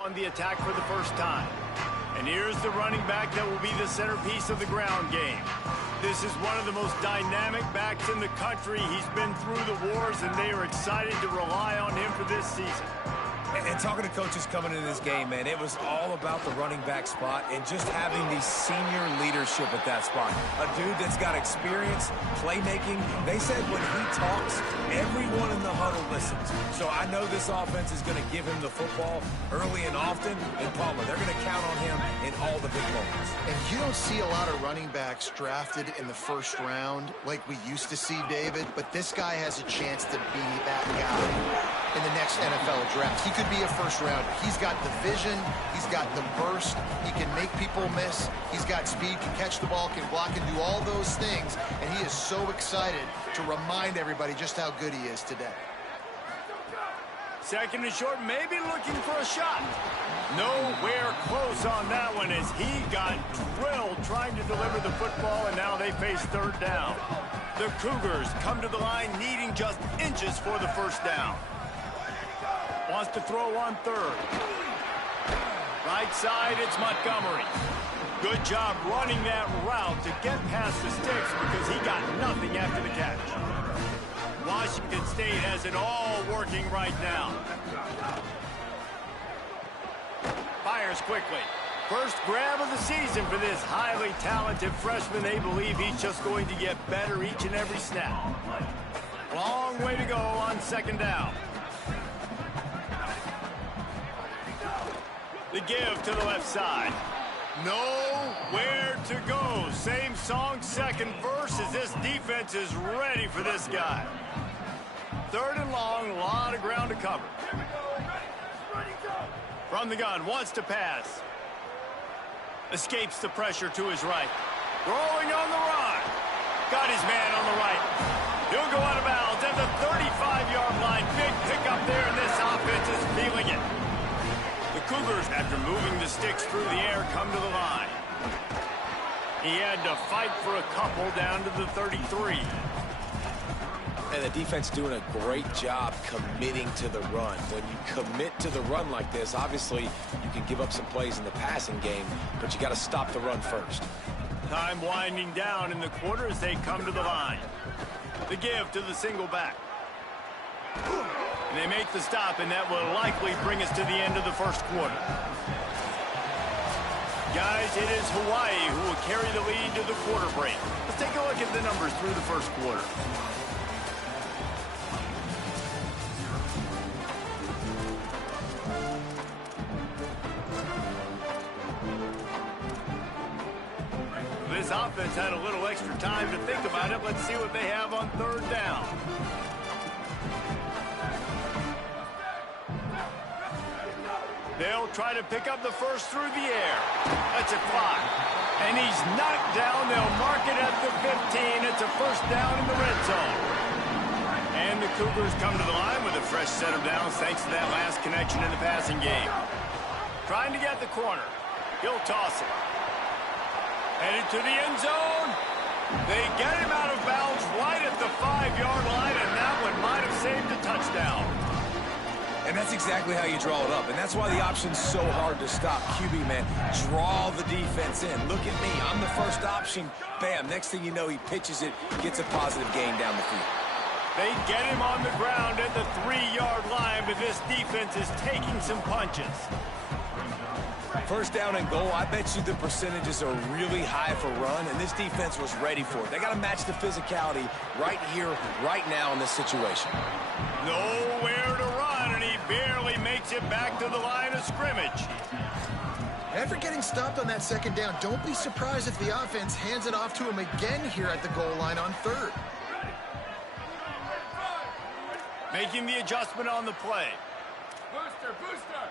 On the attack for the first time. And here's the running back that will be the centerpiece of the ground game. This is one of the most dynamic backs in the country. He's been through the wars, and they are excited to rely on him for this season. And talking to coaches coming into this game, man, it was all about the running back spot and just having the senior leadership at that spot. A dude that's got experience, playmaking. They said when he talks, everyone in the huddle listens. So I know this offense is going to give him the football early and often. And Palmer, they're going to count on him in all the big moments. And you don't see a lot of running backs drafted in the first round like we used to see, David, but this guy has a chance to be that guy in the next NFL draft. He could be a first rounder. He's got the vision. He's got the burst. He can make people miss. He's got speed, can catch the ball, can block, and do all those things. And he is so excited to remind everybody just how good he is today. Second and short, maybe looking for a shot. Nowhere close on that one as he got drilled trying to deliver the football, and now they face third down. The Cougars come to the line needing just inches for the first down. Wants to throw on third. Right side, it's Montgomery. Good job running that route to get past the sticks because he got nothing after the catch. Washington State has it all working right now. Fires quickly. First grab of the season for this highly talented freshman. They believe he's just going to get better each and every snap. Long way to go on second down. The give to the left side. Nowhere to go. Same song, second verse, as this defense is ready for this guy. Third and long, a lot of ground to cover. From the gun, wants to pass. Escapes the pressure to his right. Throwing on the run. Got his man on the right. He'll go out of bounds at the 35-yard line. Big pickup there, and this offense is feeling it. The Cougars, after moving the sticks through the air, come to the line. He had to fight for a couple down to the 33. And the defense doing a great job committing to the run. When you commit to the run like this, obviously you can give up some plays in the passing game, but you got to stop the run first. Time winding down in the quarter as they come to the line. The give to the single back. And they make the stop, and that will likely bring us to the end of the first quarter. Guys, it is Hawaii who will carry the lead to the quarter break. Let's take a look at the numbers through the first quarter. This offense had a little extra time to think about it. Let's see what they have on third down. They'll try to pick up the first through the air. That's a clock. And he's knocked down. They'll mark it at the 15. It's a first down in the red zone. And the Cougars come to the line with a fresh set of downs thanks to that last connection in the passing game. Trying to get the corner. He'll toss it. Headed to the end zone. They get him out of bounds right at the 5-yard line, and that one might have saved a touchdown. And that's exactly how you draw it up. And that's why the option's so hard to stop. QB, man, draw the defense in. Look at me. I'm the first option. Bam. Next thing you know, he pitches it, gets a positive gain down the field. They get him on the ground at the 3-yard line, but this defense is taking some punches. First down and goal, I bet you the percentages are really high for run, and this defense was ready for it. They got to match the physicality right here, right now in this situation. Nowhere to run, and he barely makes it back to the line of scrimmage. After getting stopped on that second down, don't be surprised if the offense hands it off to him again here at the goal line on third. Making the adjustment on the play. Booster, booster.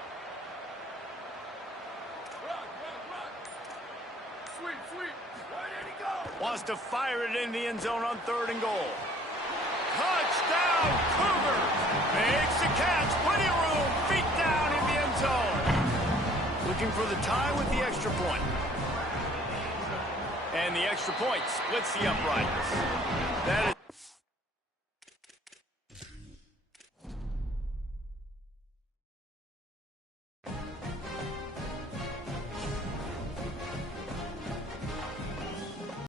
Sweep, sweep. Where did he go? Wants to fire it in the end zone on third and goal. Touchdown, Cougar! Makes the catch, plenty of room, feet down in the end zone. Looking for the tie with the extra point. And the extra point splits the uprights. That is